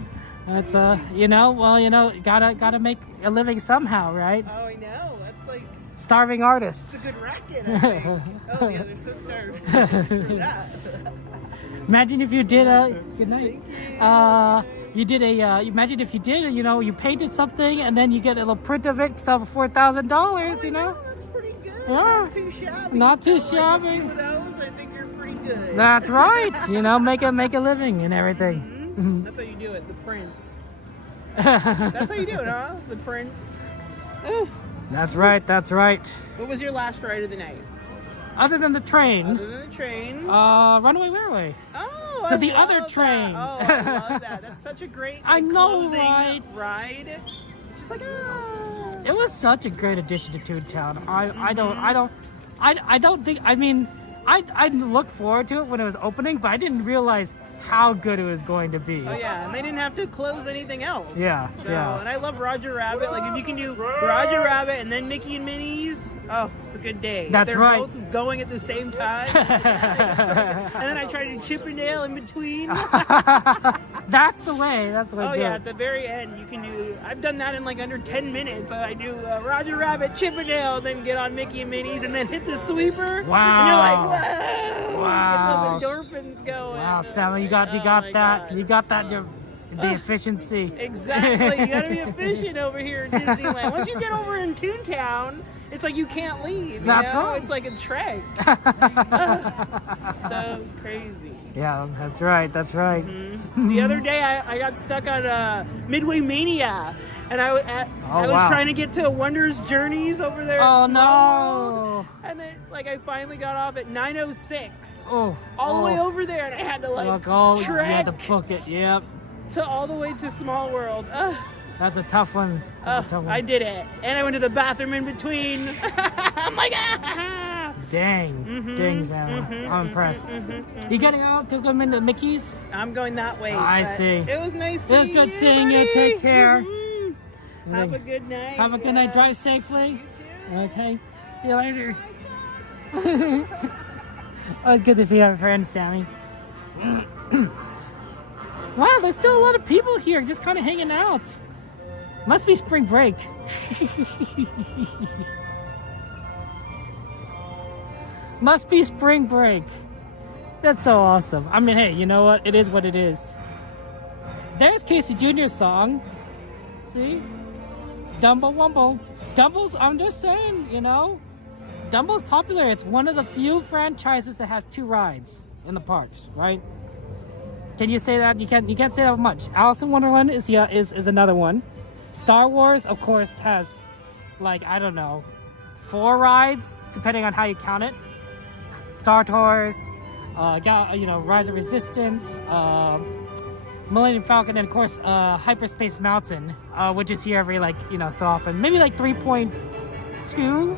That's gotta make a living somehow, right? Oh, I know. That's like starving artists. It's a good racket, I think. Oh yeah, they're so starving for that. Imagine if you did good night. Imagine if you did, you painted something and then you get a little print of it, sell for $4,000, you know? That's pretty good. Yeah. Not too shabby. Not too So, shabby. Like, a few of those, I think you're pretty good. That's right. Make a living and everything. Mm-hmm. That's how you do it, the prince. That's how you do it, huh? The prince. That's right. What was your last ride of the night? Other than the train. Runaway Railway. Oh, so the other train. Oh, I love that. That's such a great closing ride. Just like It was such a great addition to Toontown. I looked forward to it when it was opening, but I didn't realize how good it was going to be. Oh yeah, and they didn't have to close anything else. Yeah. And I love Roger Rabbit. Like if you can do Roger Rabbit and then Mickey and Minnie's, oh, it's a good day. That's They're right. both going at the same time. And then I try to do Chippendale in between. That's the way. Oh yeah, at the very end you can do. I've done that in like under 10 minutes. I do Roger Rabbit, Chippendale, then get on Mickey and Minnie's, and then hit the sweeper. Wow. And you're like, whoa. Wow. Get those endorphins going. Wow, Sammy, you got that. God. You got that. The efficiency. Exactly. You gotta be efficient over here in Disneyland. Once you get over in Toontown, it's like you can't leave. That's right. It's like a trek. So crazy. Yeah, that's right. Mm-hmm. The other day, I got stuck on Midway Mania, and I was trying to get to Wondrous Journeys over there. Oh no! And then, I finally got off at 9:06. Oh. All the way over there, and I had to you trek. had to book it. Yep. To all the way to Small World. That's a tough one. I did it, and I went to the bathroom in between. I'm like, Dang, dang, Sam. I'm impressed. You getting out to come into Mickey's? I'm going that way. I see. It was nice. It was good seeing you. Take care. Have a good night. Have a good night. Drive safely. You too. Okay. See you later. Oh, it's good to see our friend Sammy. Wow, there's still a lot of people here, just kind of hanging out. Must be spring break. Must be spring break. That's so awesome. I mean, hey, you know what? It is what it is. There's Casey Jr.'s song. See? Dumbo Wumbo. Dumbo's, I'm just saying, you know, Dumbo's popular. It's one of the few franchises that has 2 rides in the parks, right? Can you say that? You can't say that much. Alice in Wonderland is another one. Star Wars, of course, has like, I don't know, 4 rides, depending on how you count it. Star Tours, you know, Rise of Resistance, Millennium Falcon, and of course, Hyperspace Mountain, which is here every, like, you know, so often. Maybe like 3.2.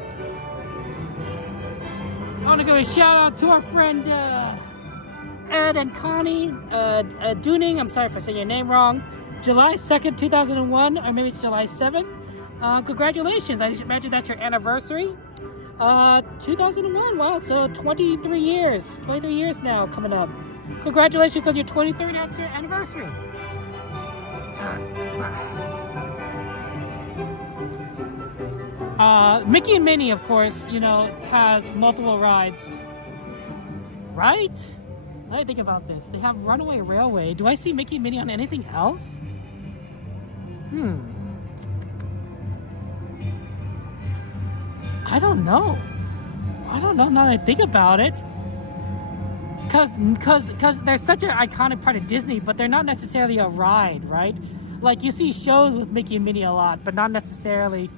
I want to give a shout out to our friend Ed and Connie Dooning. I'm sorry if I say your name wrong. July 2nd, 2001, or maybe it's July 7th. Congratulations. I imagine that's your anniversary. 2001, wow, so 23 years. 23 years now coming up. Congratulations on your 23rd anniversary. Mickey and Minnie, of course, you know, has multiple rides. Right? Let me think about this. They have Runaway Railway. Do I see Mickey and Minnie on anything else? I don't know. I don't know now that I think about it. Cause they're such an iconic part of Disney, but they're not necessarily a ride, right? Like, you see shows with Mickey and Minnie a lot, but not necessarily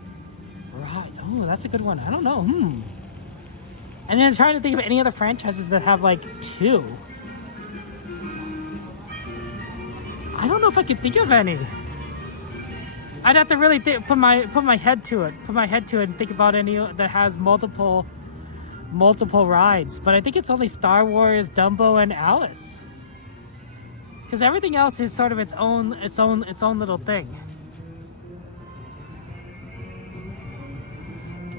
rides. Oh, that's a good one. I don't know. And then I'm trying to think of any other franchises that have like 2. I don't know if I could think of any. I'd have to really put my head to it and think about any that has multiple rides. But I think it's only Star Wars, Dumbo, and Alice. Because everything else is sort of its own little thing.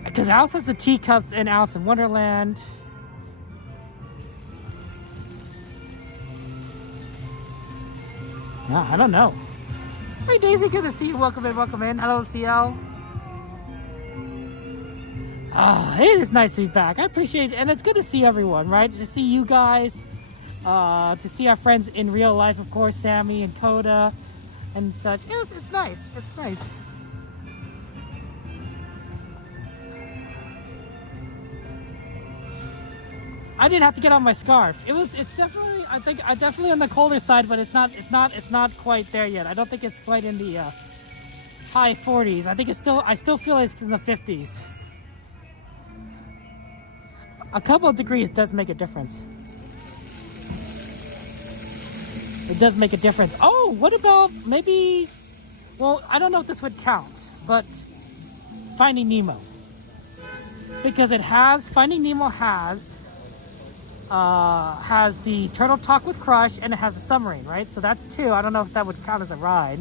Because Alice has the teacups in Alice in Wonderland. No, I don't know. Hey Daisy, good to see you. Welcome in, welcome in. Hello, CL. It is nice to be back. I appreciate it, and it's good to see everyone, right? To see you guys, to see our friends in real life, of course, Sammy and Coda and such. It's nice. It's nice. I didn't have to get on my scarf. It's definitely, I think, definitely on the colder side, but it's not quite there yet. I don't think it's quite in the high 40s. I still feel like it's in the 50s. A couple of degrees does make a difference. It does make a difference. Oh, what about maybe, well, I don't know if this would count, but Finding Nemo. Because Finding Nemo has the Turtle Talk with Crush, and it has a submarine, right? So that's 2. I don't know if that would count as a ride.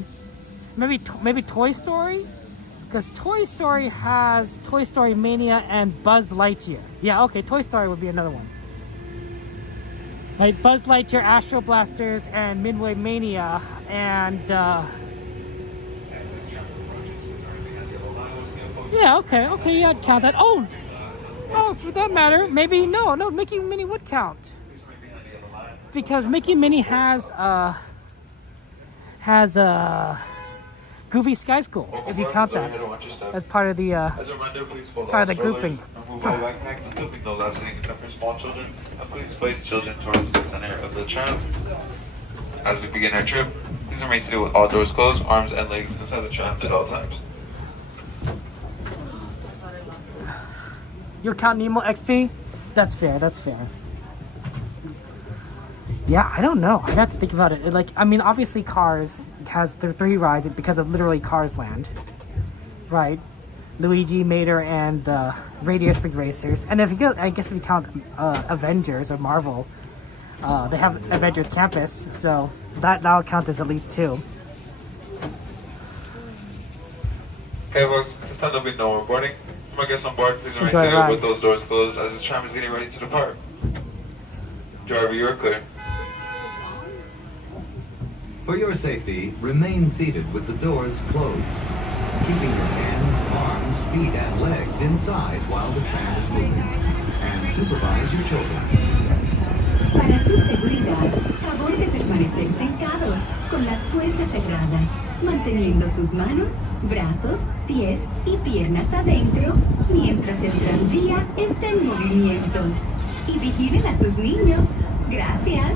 Maybe Toy Story? Because Toy Story has Toy Story Mania and Buzz Lightyear. Yeah, okay, Toy Story would be another one. Like Buzz Lightyear, Astro Blasters, and Midway Mania, and yeah, okay, yeah, I'd count that. Oh, for that matter, maybe no, Mickey and Minnie would count. Because Mickey and Minnie has Goofy Sky School, if you count that as part of the grouping. No left sitting except for small children, and please place children towards the center of the tram. As we begin our trip, please remain seated with all doors closed, arms and legs inside the tram at all times. You'll count Nemo XP? That's fair. Yeah, I don't know. I'd have to think about it. Like, I mean, obviously Cars has the 3 rides because of literally Cars Land. Right? Luigi, Mater, and Radiator Springs Racers. And if you count Avengers or Marvel, they have Avengers Campus, so that'll count as at least 2. Okay, folks, it's time to be no more boarding. For my guests on board, please remain seated with those doors closed as the tram is getting ready to depart. Driver, you are clear. For your safety, remain seated with the doors closed, keeping your hands, arms, feet, and legs inside while the tram is moving. and supervise your children. Para su seguridad, favor de permanecer sentados, con las puertas cerradas, manteniendo sus manos, brazos, pies y piernas adentro, mientras el tranvía está en movimiento. Y vigilen a sus niños. Gracias.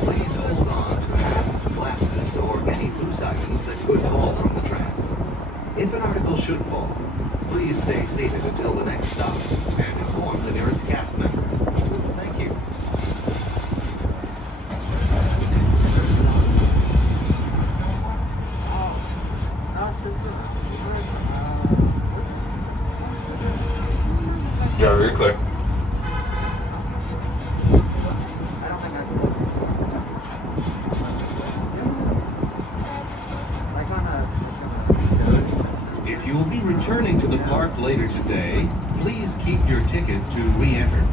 Please hold on to hats, glasses, or any loose items that could fall from the tram. If an article should fall, please stay seated until the next stop and inform the nearest cast member. Thank you. Yeah, you're clear. If you will be returning to the park later today, please keep your ticket to re-enter.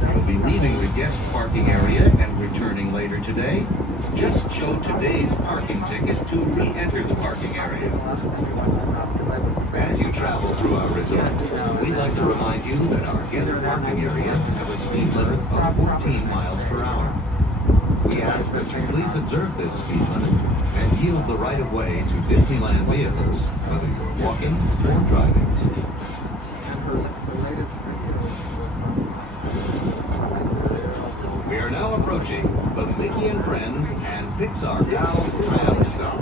If you'll be leaving the guest parking area and returning later today, just show today's parking ticket to re-enter the parking area. As you travel through our resort, we'd like to remind you that our guest parking areas have a speed limit of 14 miles per hour. We ask that you please observe this speed limit and yield the right-of-way to Disneyland vehicles, whether you're walking or driving. We are now approaching the Mickey and Friends and Pixar Pals tram stop,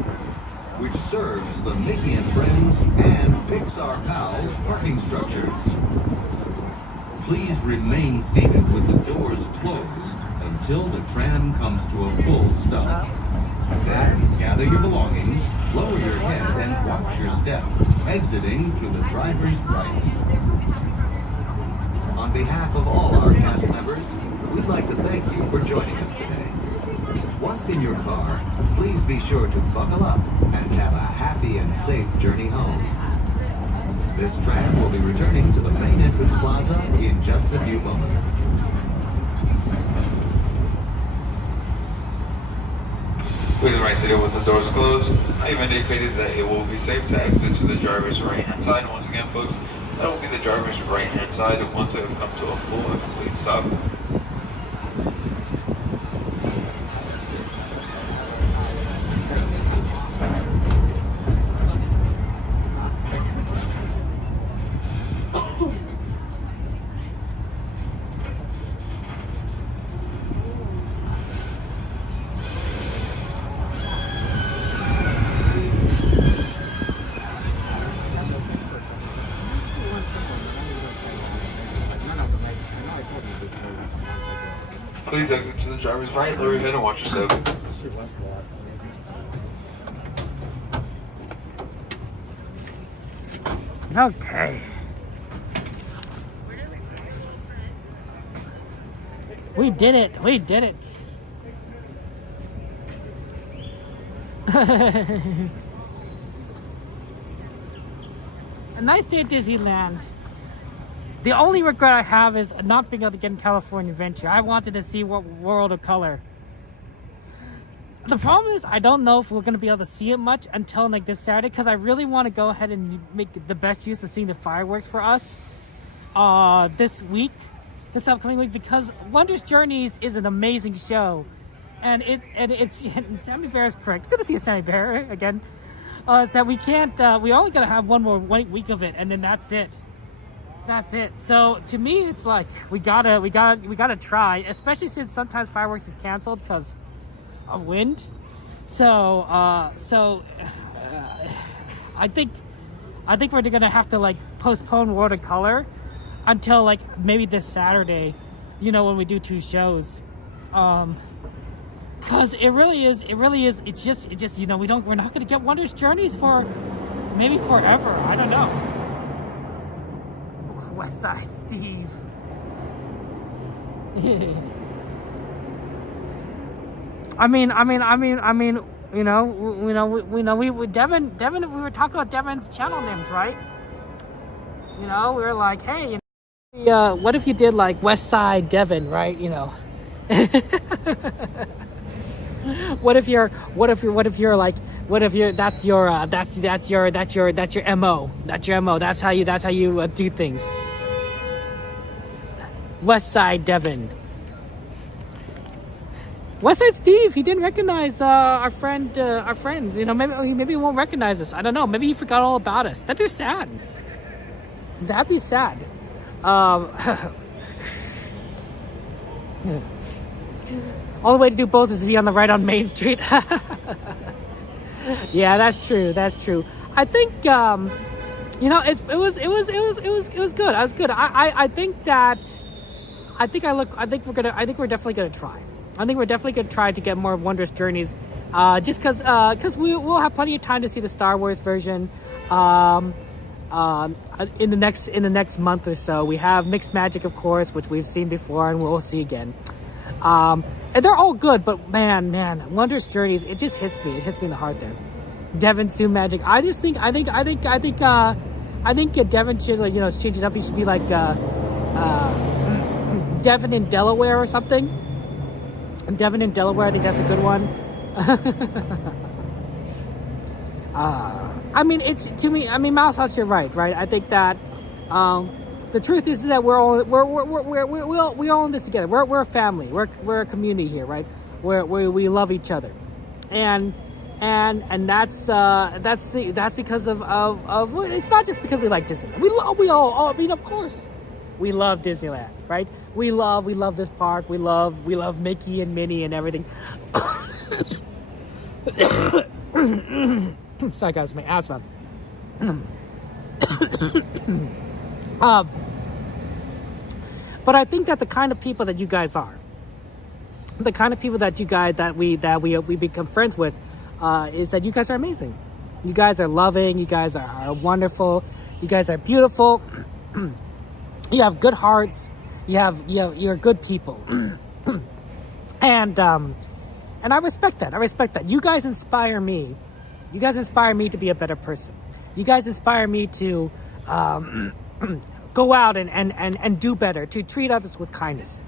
which serves the Mickey and Friends and Pixar Pals parking structures. Please remain seated with the doors closed until the tram comes to a full stop. Then gather your belongings, lower your head, and watch your step, exiting to the driver's right. On behalf of all our cast members, we'd like to thank you for joining us today. Once in your car, please be sure to buckle up and have a happy and safe journey home. This tram will be returning to the main entrance plaza in just a few moments. Please remain seated with the doors closed. I have indicated that it will be safe to exit to the driver's right-hand side. Once again, folks, that will be the driver's right-hand side once we have come to a full and complete stop. Please exit to the driver's right, lower your head, and watch yourself. Okay. We did it. We did it. A nice day at Disneyland. The only regret I have is not being able to get in California Adventure. I wanted to see what World of Color. The problem is I don't know if we're going to be able to see it much until like this Saturday, because I really want to go ahead and make the best use of seeing the fireworks for us this upcoming week, because Wondrous Journeys is an amazing show, and Sammy Bear is correct. Good to see a Sammy Bear again. Is that we can't we only gotta have one more week of it, and then that's it. That's it. So to me, it's like we gotta try, especially since sometimes fireworks is canceled because of wind. So I think we're gonna have to like postpone World of Color until like maybe this Saturday, when we do 2 shows. Cause it really is, it's just, we're not gonna get Wondrous Journeys for maybe forever. I don't know. West Side Steve. Devin, we were talking about Devin's channel names, right? We were like, hey, what if you did like West Side Devin, right? What if you're that's your MO. That's your MO. That's how you do things. West Side Devin. West Side Steve, he didn't recognize our friends. You know, maybe he won't recognize us. I don't know. Maybe he forgot all about us. That'd be sad. That'd be sad. Only way to do both is to be on the right on Main Street. Yeah, that's true. That's true. I think you know, it was good. I was good. I think we're definitely gonna try. I think we're definitely gonna try to get more Wondrous Journeys, just because we'll have plenty of time to see the Star Wars version. In the next month or so, we have Mixed Magic, of course, which we've seen before and we'll see again. And they're all good, but man, Wondrous Journeys, it just hits me. It hits me in the heart there. Devin Sue Magic. I think Devin should, like, you know, change it up. He should be like Devin in Delaware or something. Devin in Delaware. I think that's a good one. I mean, it's to me. I mean, Mouse House, you're right. I think that the truth is that we're all in this together. We're a family. We're a community here, right? We love each other, and that's because of it's not just because we like Disneyland. We all. I mean, of course, we love Disneyland, right? We love this park. We love Mickey and Minnie and everything. Sorry guys, my asthma. But I think that the kind of people that you guys are, the kind of people that we become friends with, is that you guys are amazing. You guys are loving. You guys are wonderful. You guys are beautiful. You have good hearts. You're good people. And I respect that. I respect that. You guys inspire me. You guys inspire me to be a better person. You guys inspire me to go out and do better, to treat others with kindness,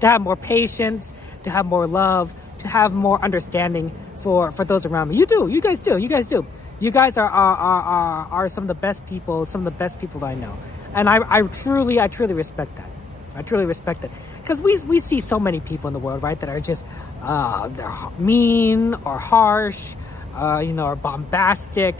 to have more patience, to have more love, to have more understanding for those around me. You do. You guys do. You guys do. You guys are some of the best people, that I know. And I truly respect that. I truly respect that. Because we see so many people in the world, right, that are just they're mean or harsh, or bombastic,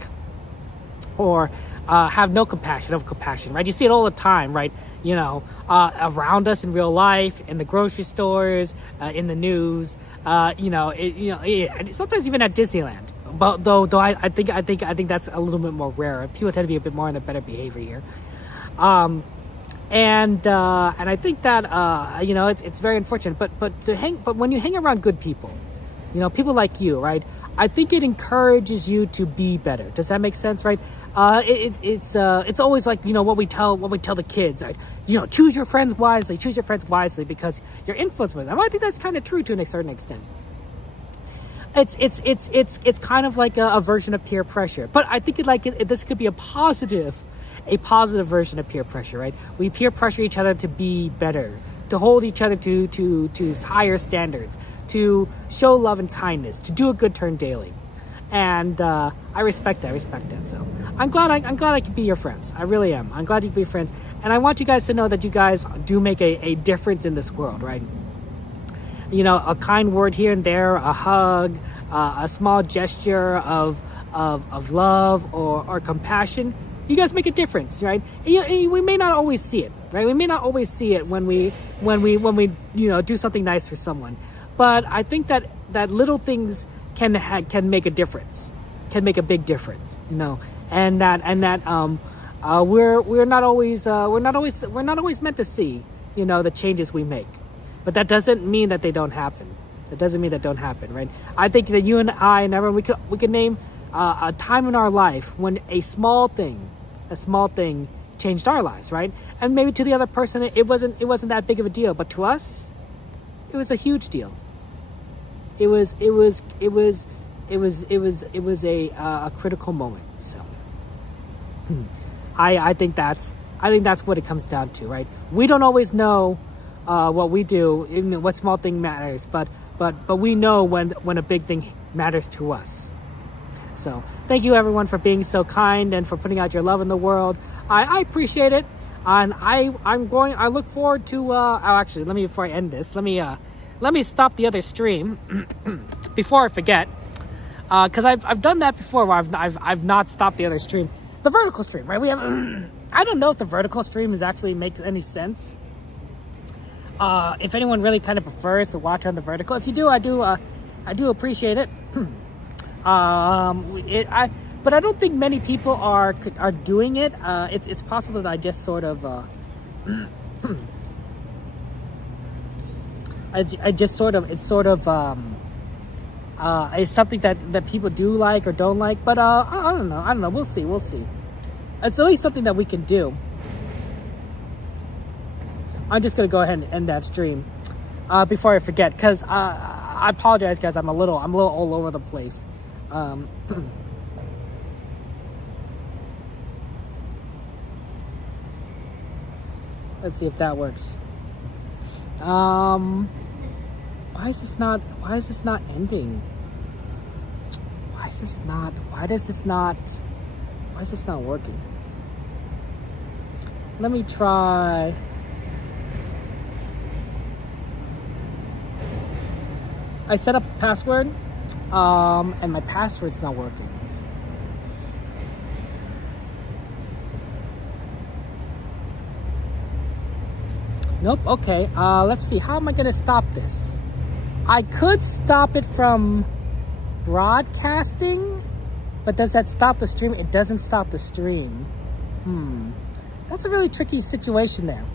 or have no compassion, right? You see it all the time, right? Around us in real life, in the grocery stores, in the news, sometimes even at Disneyland. But though I think that's a little bit more rare. People tend to be a bit more in the better behavior here. And I think that it's very unfortunate. But when you hang around good people, people like you, right? I think it encourages you to be better. Does that make sense, right? It's always like, what we tell the kids, right? Choose your friends wisely. Choose your friends wisely because you're influenced by them. I think that's kind of true to a certain extent. It's kind of like a version of peer pressure. But I think this could be a positive version of peer pressure, right? We peer pressure each other to be better, to hold each other to higher standards, to show love and kindness, to do a good turn daily. And I respect that. So I'm glad I could be your friends. I really am. I'm glad you could be friends. And I want you guys to know that you guys do make a difference in this world, right? A kind word here and there, a hug, a small gesture of love or compassion. You guys make a difference, right? We may not always see it, right? We may not always see it when we do something nice for someone, but I think that little things can make a difference, can make a big difference, and that we're not always meant to see, the changes we make, but that doesn't mean that they don't happen. That doesn't mean that don't happen, right? I think that you and I and everyone we could name a time in our life when a small thing changed our lives, right? And maybe to the other person it wasn't that big of a deal, but to us, it was a huge deal. It was a critical moment. So I think that's what it comes down to, right? We don't always know what we do, even what small thing matters, but we know when a big thing matters to us. So thank you everyone for being so kind and for putting out your love in the world. I appreciate it. And I look forward to actually, let me, before I end this, let me stop the other stream before I forget, because I've done that before where I've not stopped the other stream, the vertical stream, right? We have I don't know if the vertical stream actually makes any sense. If anyone really kind of prefers to watch on the vertical, if you do, I do appreciate it. But I don't think many people are doing it. It's possible that I just sort of it's something that people do like or don't like. But I don't know. We'll see. It's at least something that we can do. I'm just gonna go ahead and end that stream before I forget, because I apologize, guys. I'm a little all over the place. Let's see if that works. Why is this not ending? Why is this not working? Let me try. I set up a password, and my password's not working. Nope, okay, let's see, how am I gonna stop this? I could stop it from broadcasting, but does that stop the stream? It doesn't stop the stream. That's a really tricky situation there.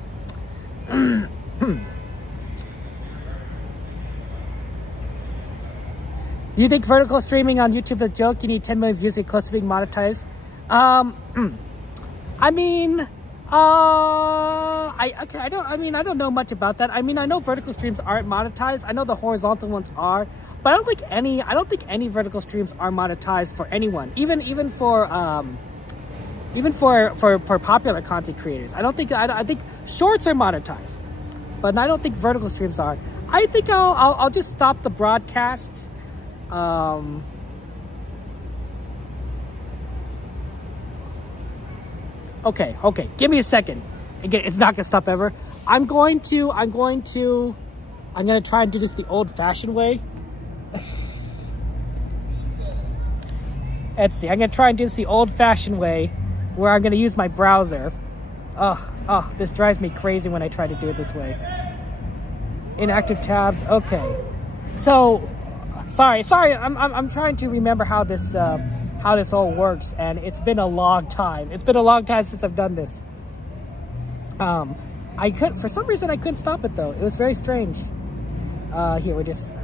Do you think vertical streaming on YouTube is a joke? You need 10 million views to get close to being monetized. I mean, I don't know much about that. I mean, I know vertical streams aren't monetized. I know the horizontal ones are, but I don't think any vertical streams are monetized for anyone. Even for popular content creators. I think shorts are monetized, but I don't think vertical streams are. I think I'll just stop the broadcast. Okay, give me a second. Again, it's not gonna stop ever. I'm gonna try and do this the old-fashioned way. Let's see, I'm gonna try and do this the old-fashioned way, where I'm gonna use my browser. Ugh, this drives me crazy when I try to do it this way. Inactive tabs, okay. So, sorry, I'm trying to remember how this all works, and it's been a long time. It's been a long time since I've done this. For some reason I couldn't stop it though. It was very strange. Here, we'll just,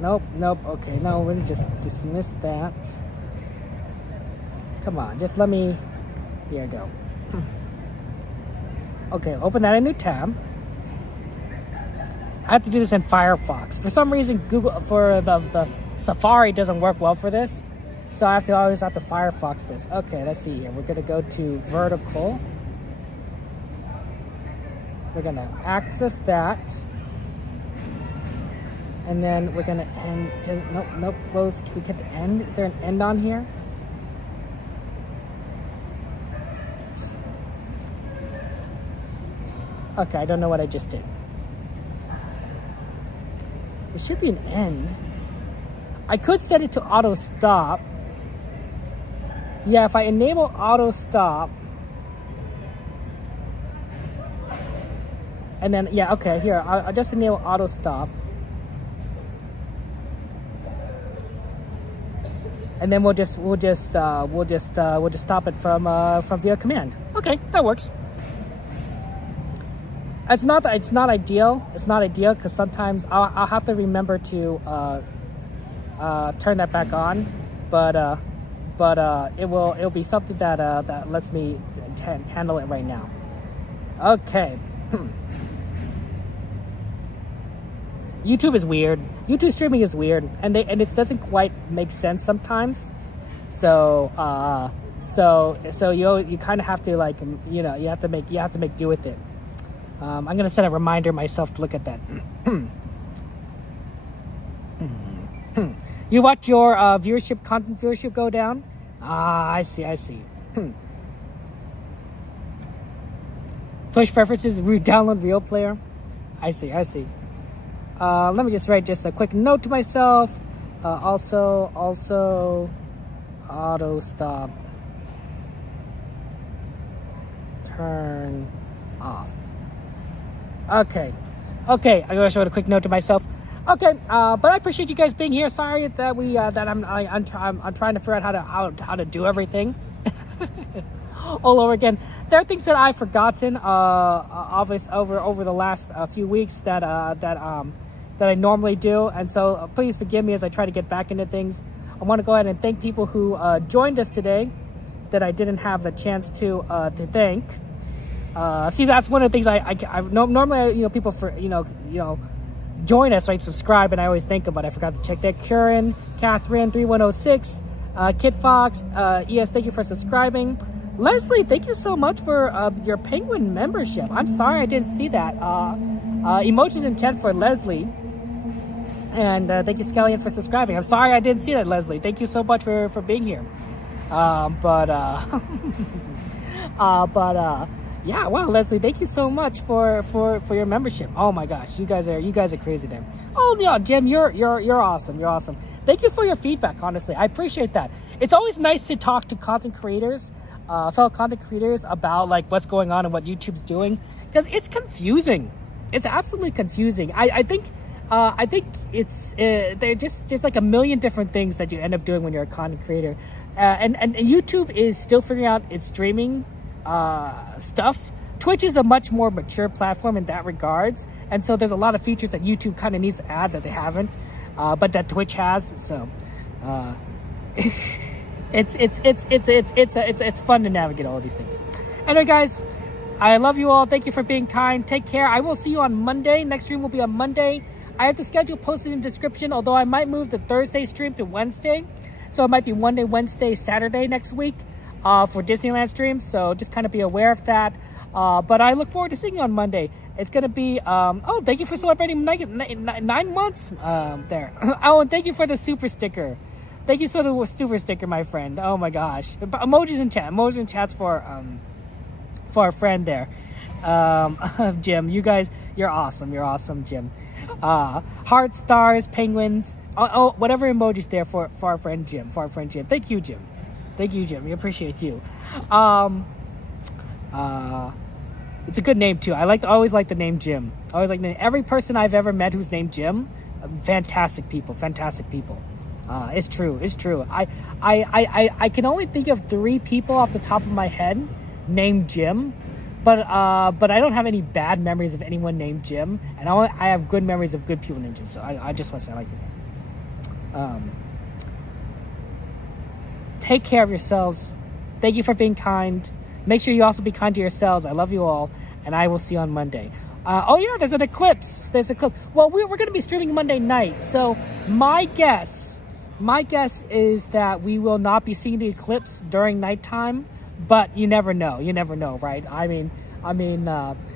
nope, okay, no, we're gonna just dismiss that. Come on, just let me, here we go. Okay, open that in a new tab. I have to do this in Firefox. For some reason, Google, for the Safari doesn't work well for this. So I always have to Firefox this. Okay, let's see here. We're gonna go to vertical. We're gonna access that. And then we're gonna end, nope, close. Can we get the end? Is there an end on here? Okay, I don't know what I just did. There should be an end. I could set it to auto stop. Yeah, if I enable auto stop, and then yeah, okay, here I'll just enable auto stop, and then we'll just stop it from via command. Okay, that works. It's not ideal. It's not ideal because sometimes I'll have to remember to turn that back on, but it'll be something that lets me handle it right now. Okay. YouTube is weird. YouTube streaming is weird, and it doesn't quite make sense sometimes. So you kind of have to you have to make do with it. I'm gonna set a reminder myself to look at that. You watch your content viewership go down? I see. Push preferences, download real player. I see. Let me just write just a quick note to myself. Also, auto stop. Turn off. Okay. I just wrote a quick note to myself. Okay, but I appreciate you guys being here. Sorry that I'm trying to figure out how to do everything all over again. There are things that I've forgotten, obviously over the last few weeks that I normally do, and so please forgive me as I try to get back into things. I want to go ahead and thank people who joined us today that I didn't have the chance to thank. See, that's one of the things I normally people for join us, right? Subscribe, and I always think about it. I forgot to check that. Karen, Catherine, 3106, Kid Fox, ES, thank you for subscribing. Leslie, thank you so much for your Penguin membership. I'm sorry I didn't see that. Emojis in chat for Leslie. And thank you, Scallion, for subscribing. I'm sorry I didn't see that, Leslie. Thank you so much for being here. Yeah, wow, Leslie, thank you so much for your membership. Oh my gosh, you guys are crazy there. Oh yeah, Jim, you're awesome. You're awesome. Thank you for your feedback. Honestly, I appreciate that. It's always nice to talk to content creators, fellow content creators, about like what's going on and what YouTube's doing, because it's confusing. It's absolutely confusing. I think it's there's like a million different things that you end up doing when you're a content creator, and YouTube is still figuring out its streaming stuff. Twitch is a much more mature platform in that regards, and so there's a lot of features that YouTube kind of needs to add that they haven't, but that Twitch has. So it's fun to navigate all of these things. Anyway, guys, I love you all. Thank you for being kind. Take care. I will see you on Monday. Next stream will be on Monday. I have the schedule posted in the description, although I might move the Thursday stream to Wednesday, so it might be Monday, Wednesday, Saturday next week. For Disneyland streams, so just kind of be aware of that. But I look forward to seeing you on Monday. It's going to be, oh, thank you for celebrating 9 months there. Oh, and thank you for the super sticker. Thank you for the super sticker, my friend. Oh my gosh. Emojis in chat. Emojis in chats for our friend there. Jim, you guys, you're awesome. You're awesome, Jim. Heart, stars, penguins. Oh, whatever emojis there for our friend Jim. Thank you, Jim. Thank you, Jim. We appreciate you. It's a good name too. Always like the name Jim. Every person I've ever met who's named Jim, fantastic people. It's true. I can only think of 3 people off the top of my head named Jim, but I don't have any bad memories of anyone named Jim, and I have good memories of good people named Jim. So I just want to say I like it. Take care of yourselves. Thank you for being kind. Make sure you also be kind to yourselves. I love you all, and I will see you on Monday. Oh yeah, there's an eclipse. Well, we're going to be streaming Monday night, so my guess is that we will not be seeing the eclipse during nighttime, but you never know. Right? I mean,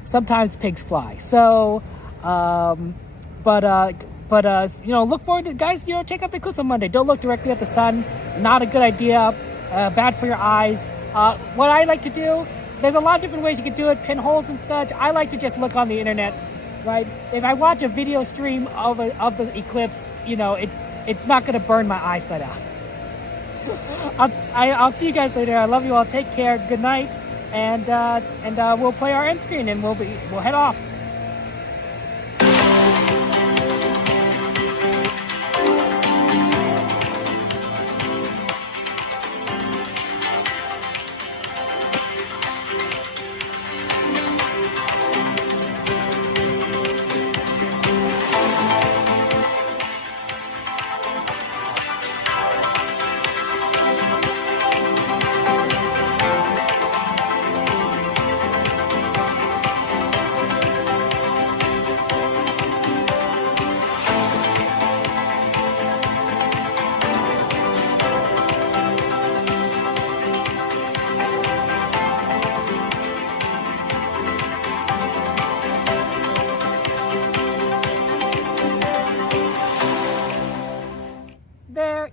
sometimes pigs fly. So, look forward to, guys, check out the eclipse on Monday. Don't look directly at the sun. Not a good idea. Bad for your eyes. What I like to do, there's a lot of different ways you could do it, pinholes and such. I like to just look on the internet, right? If I watch a video stream of the eclipse, it's not going to burn my eyesight out. I'll see you guys later. I love you all. Take care. Good night. And we'll play our end screen and we'll head off.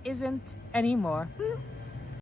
Isn't anymore.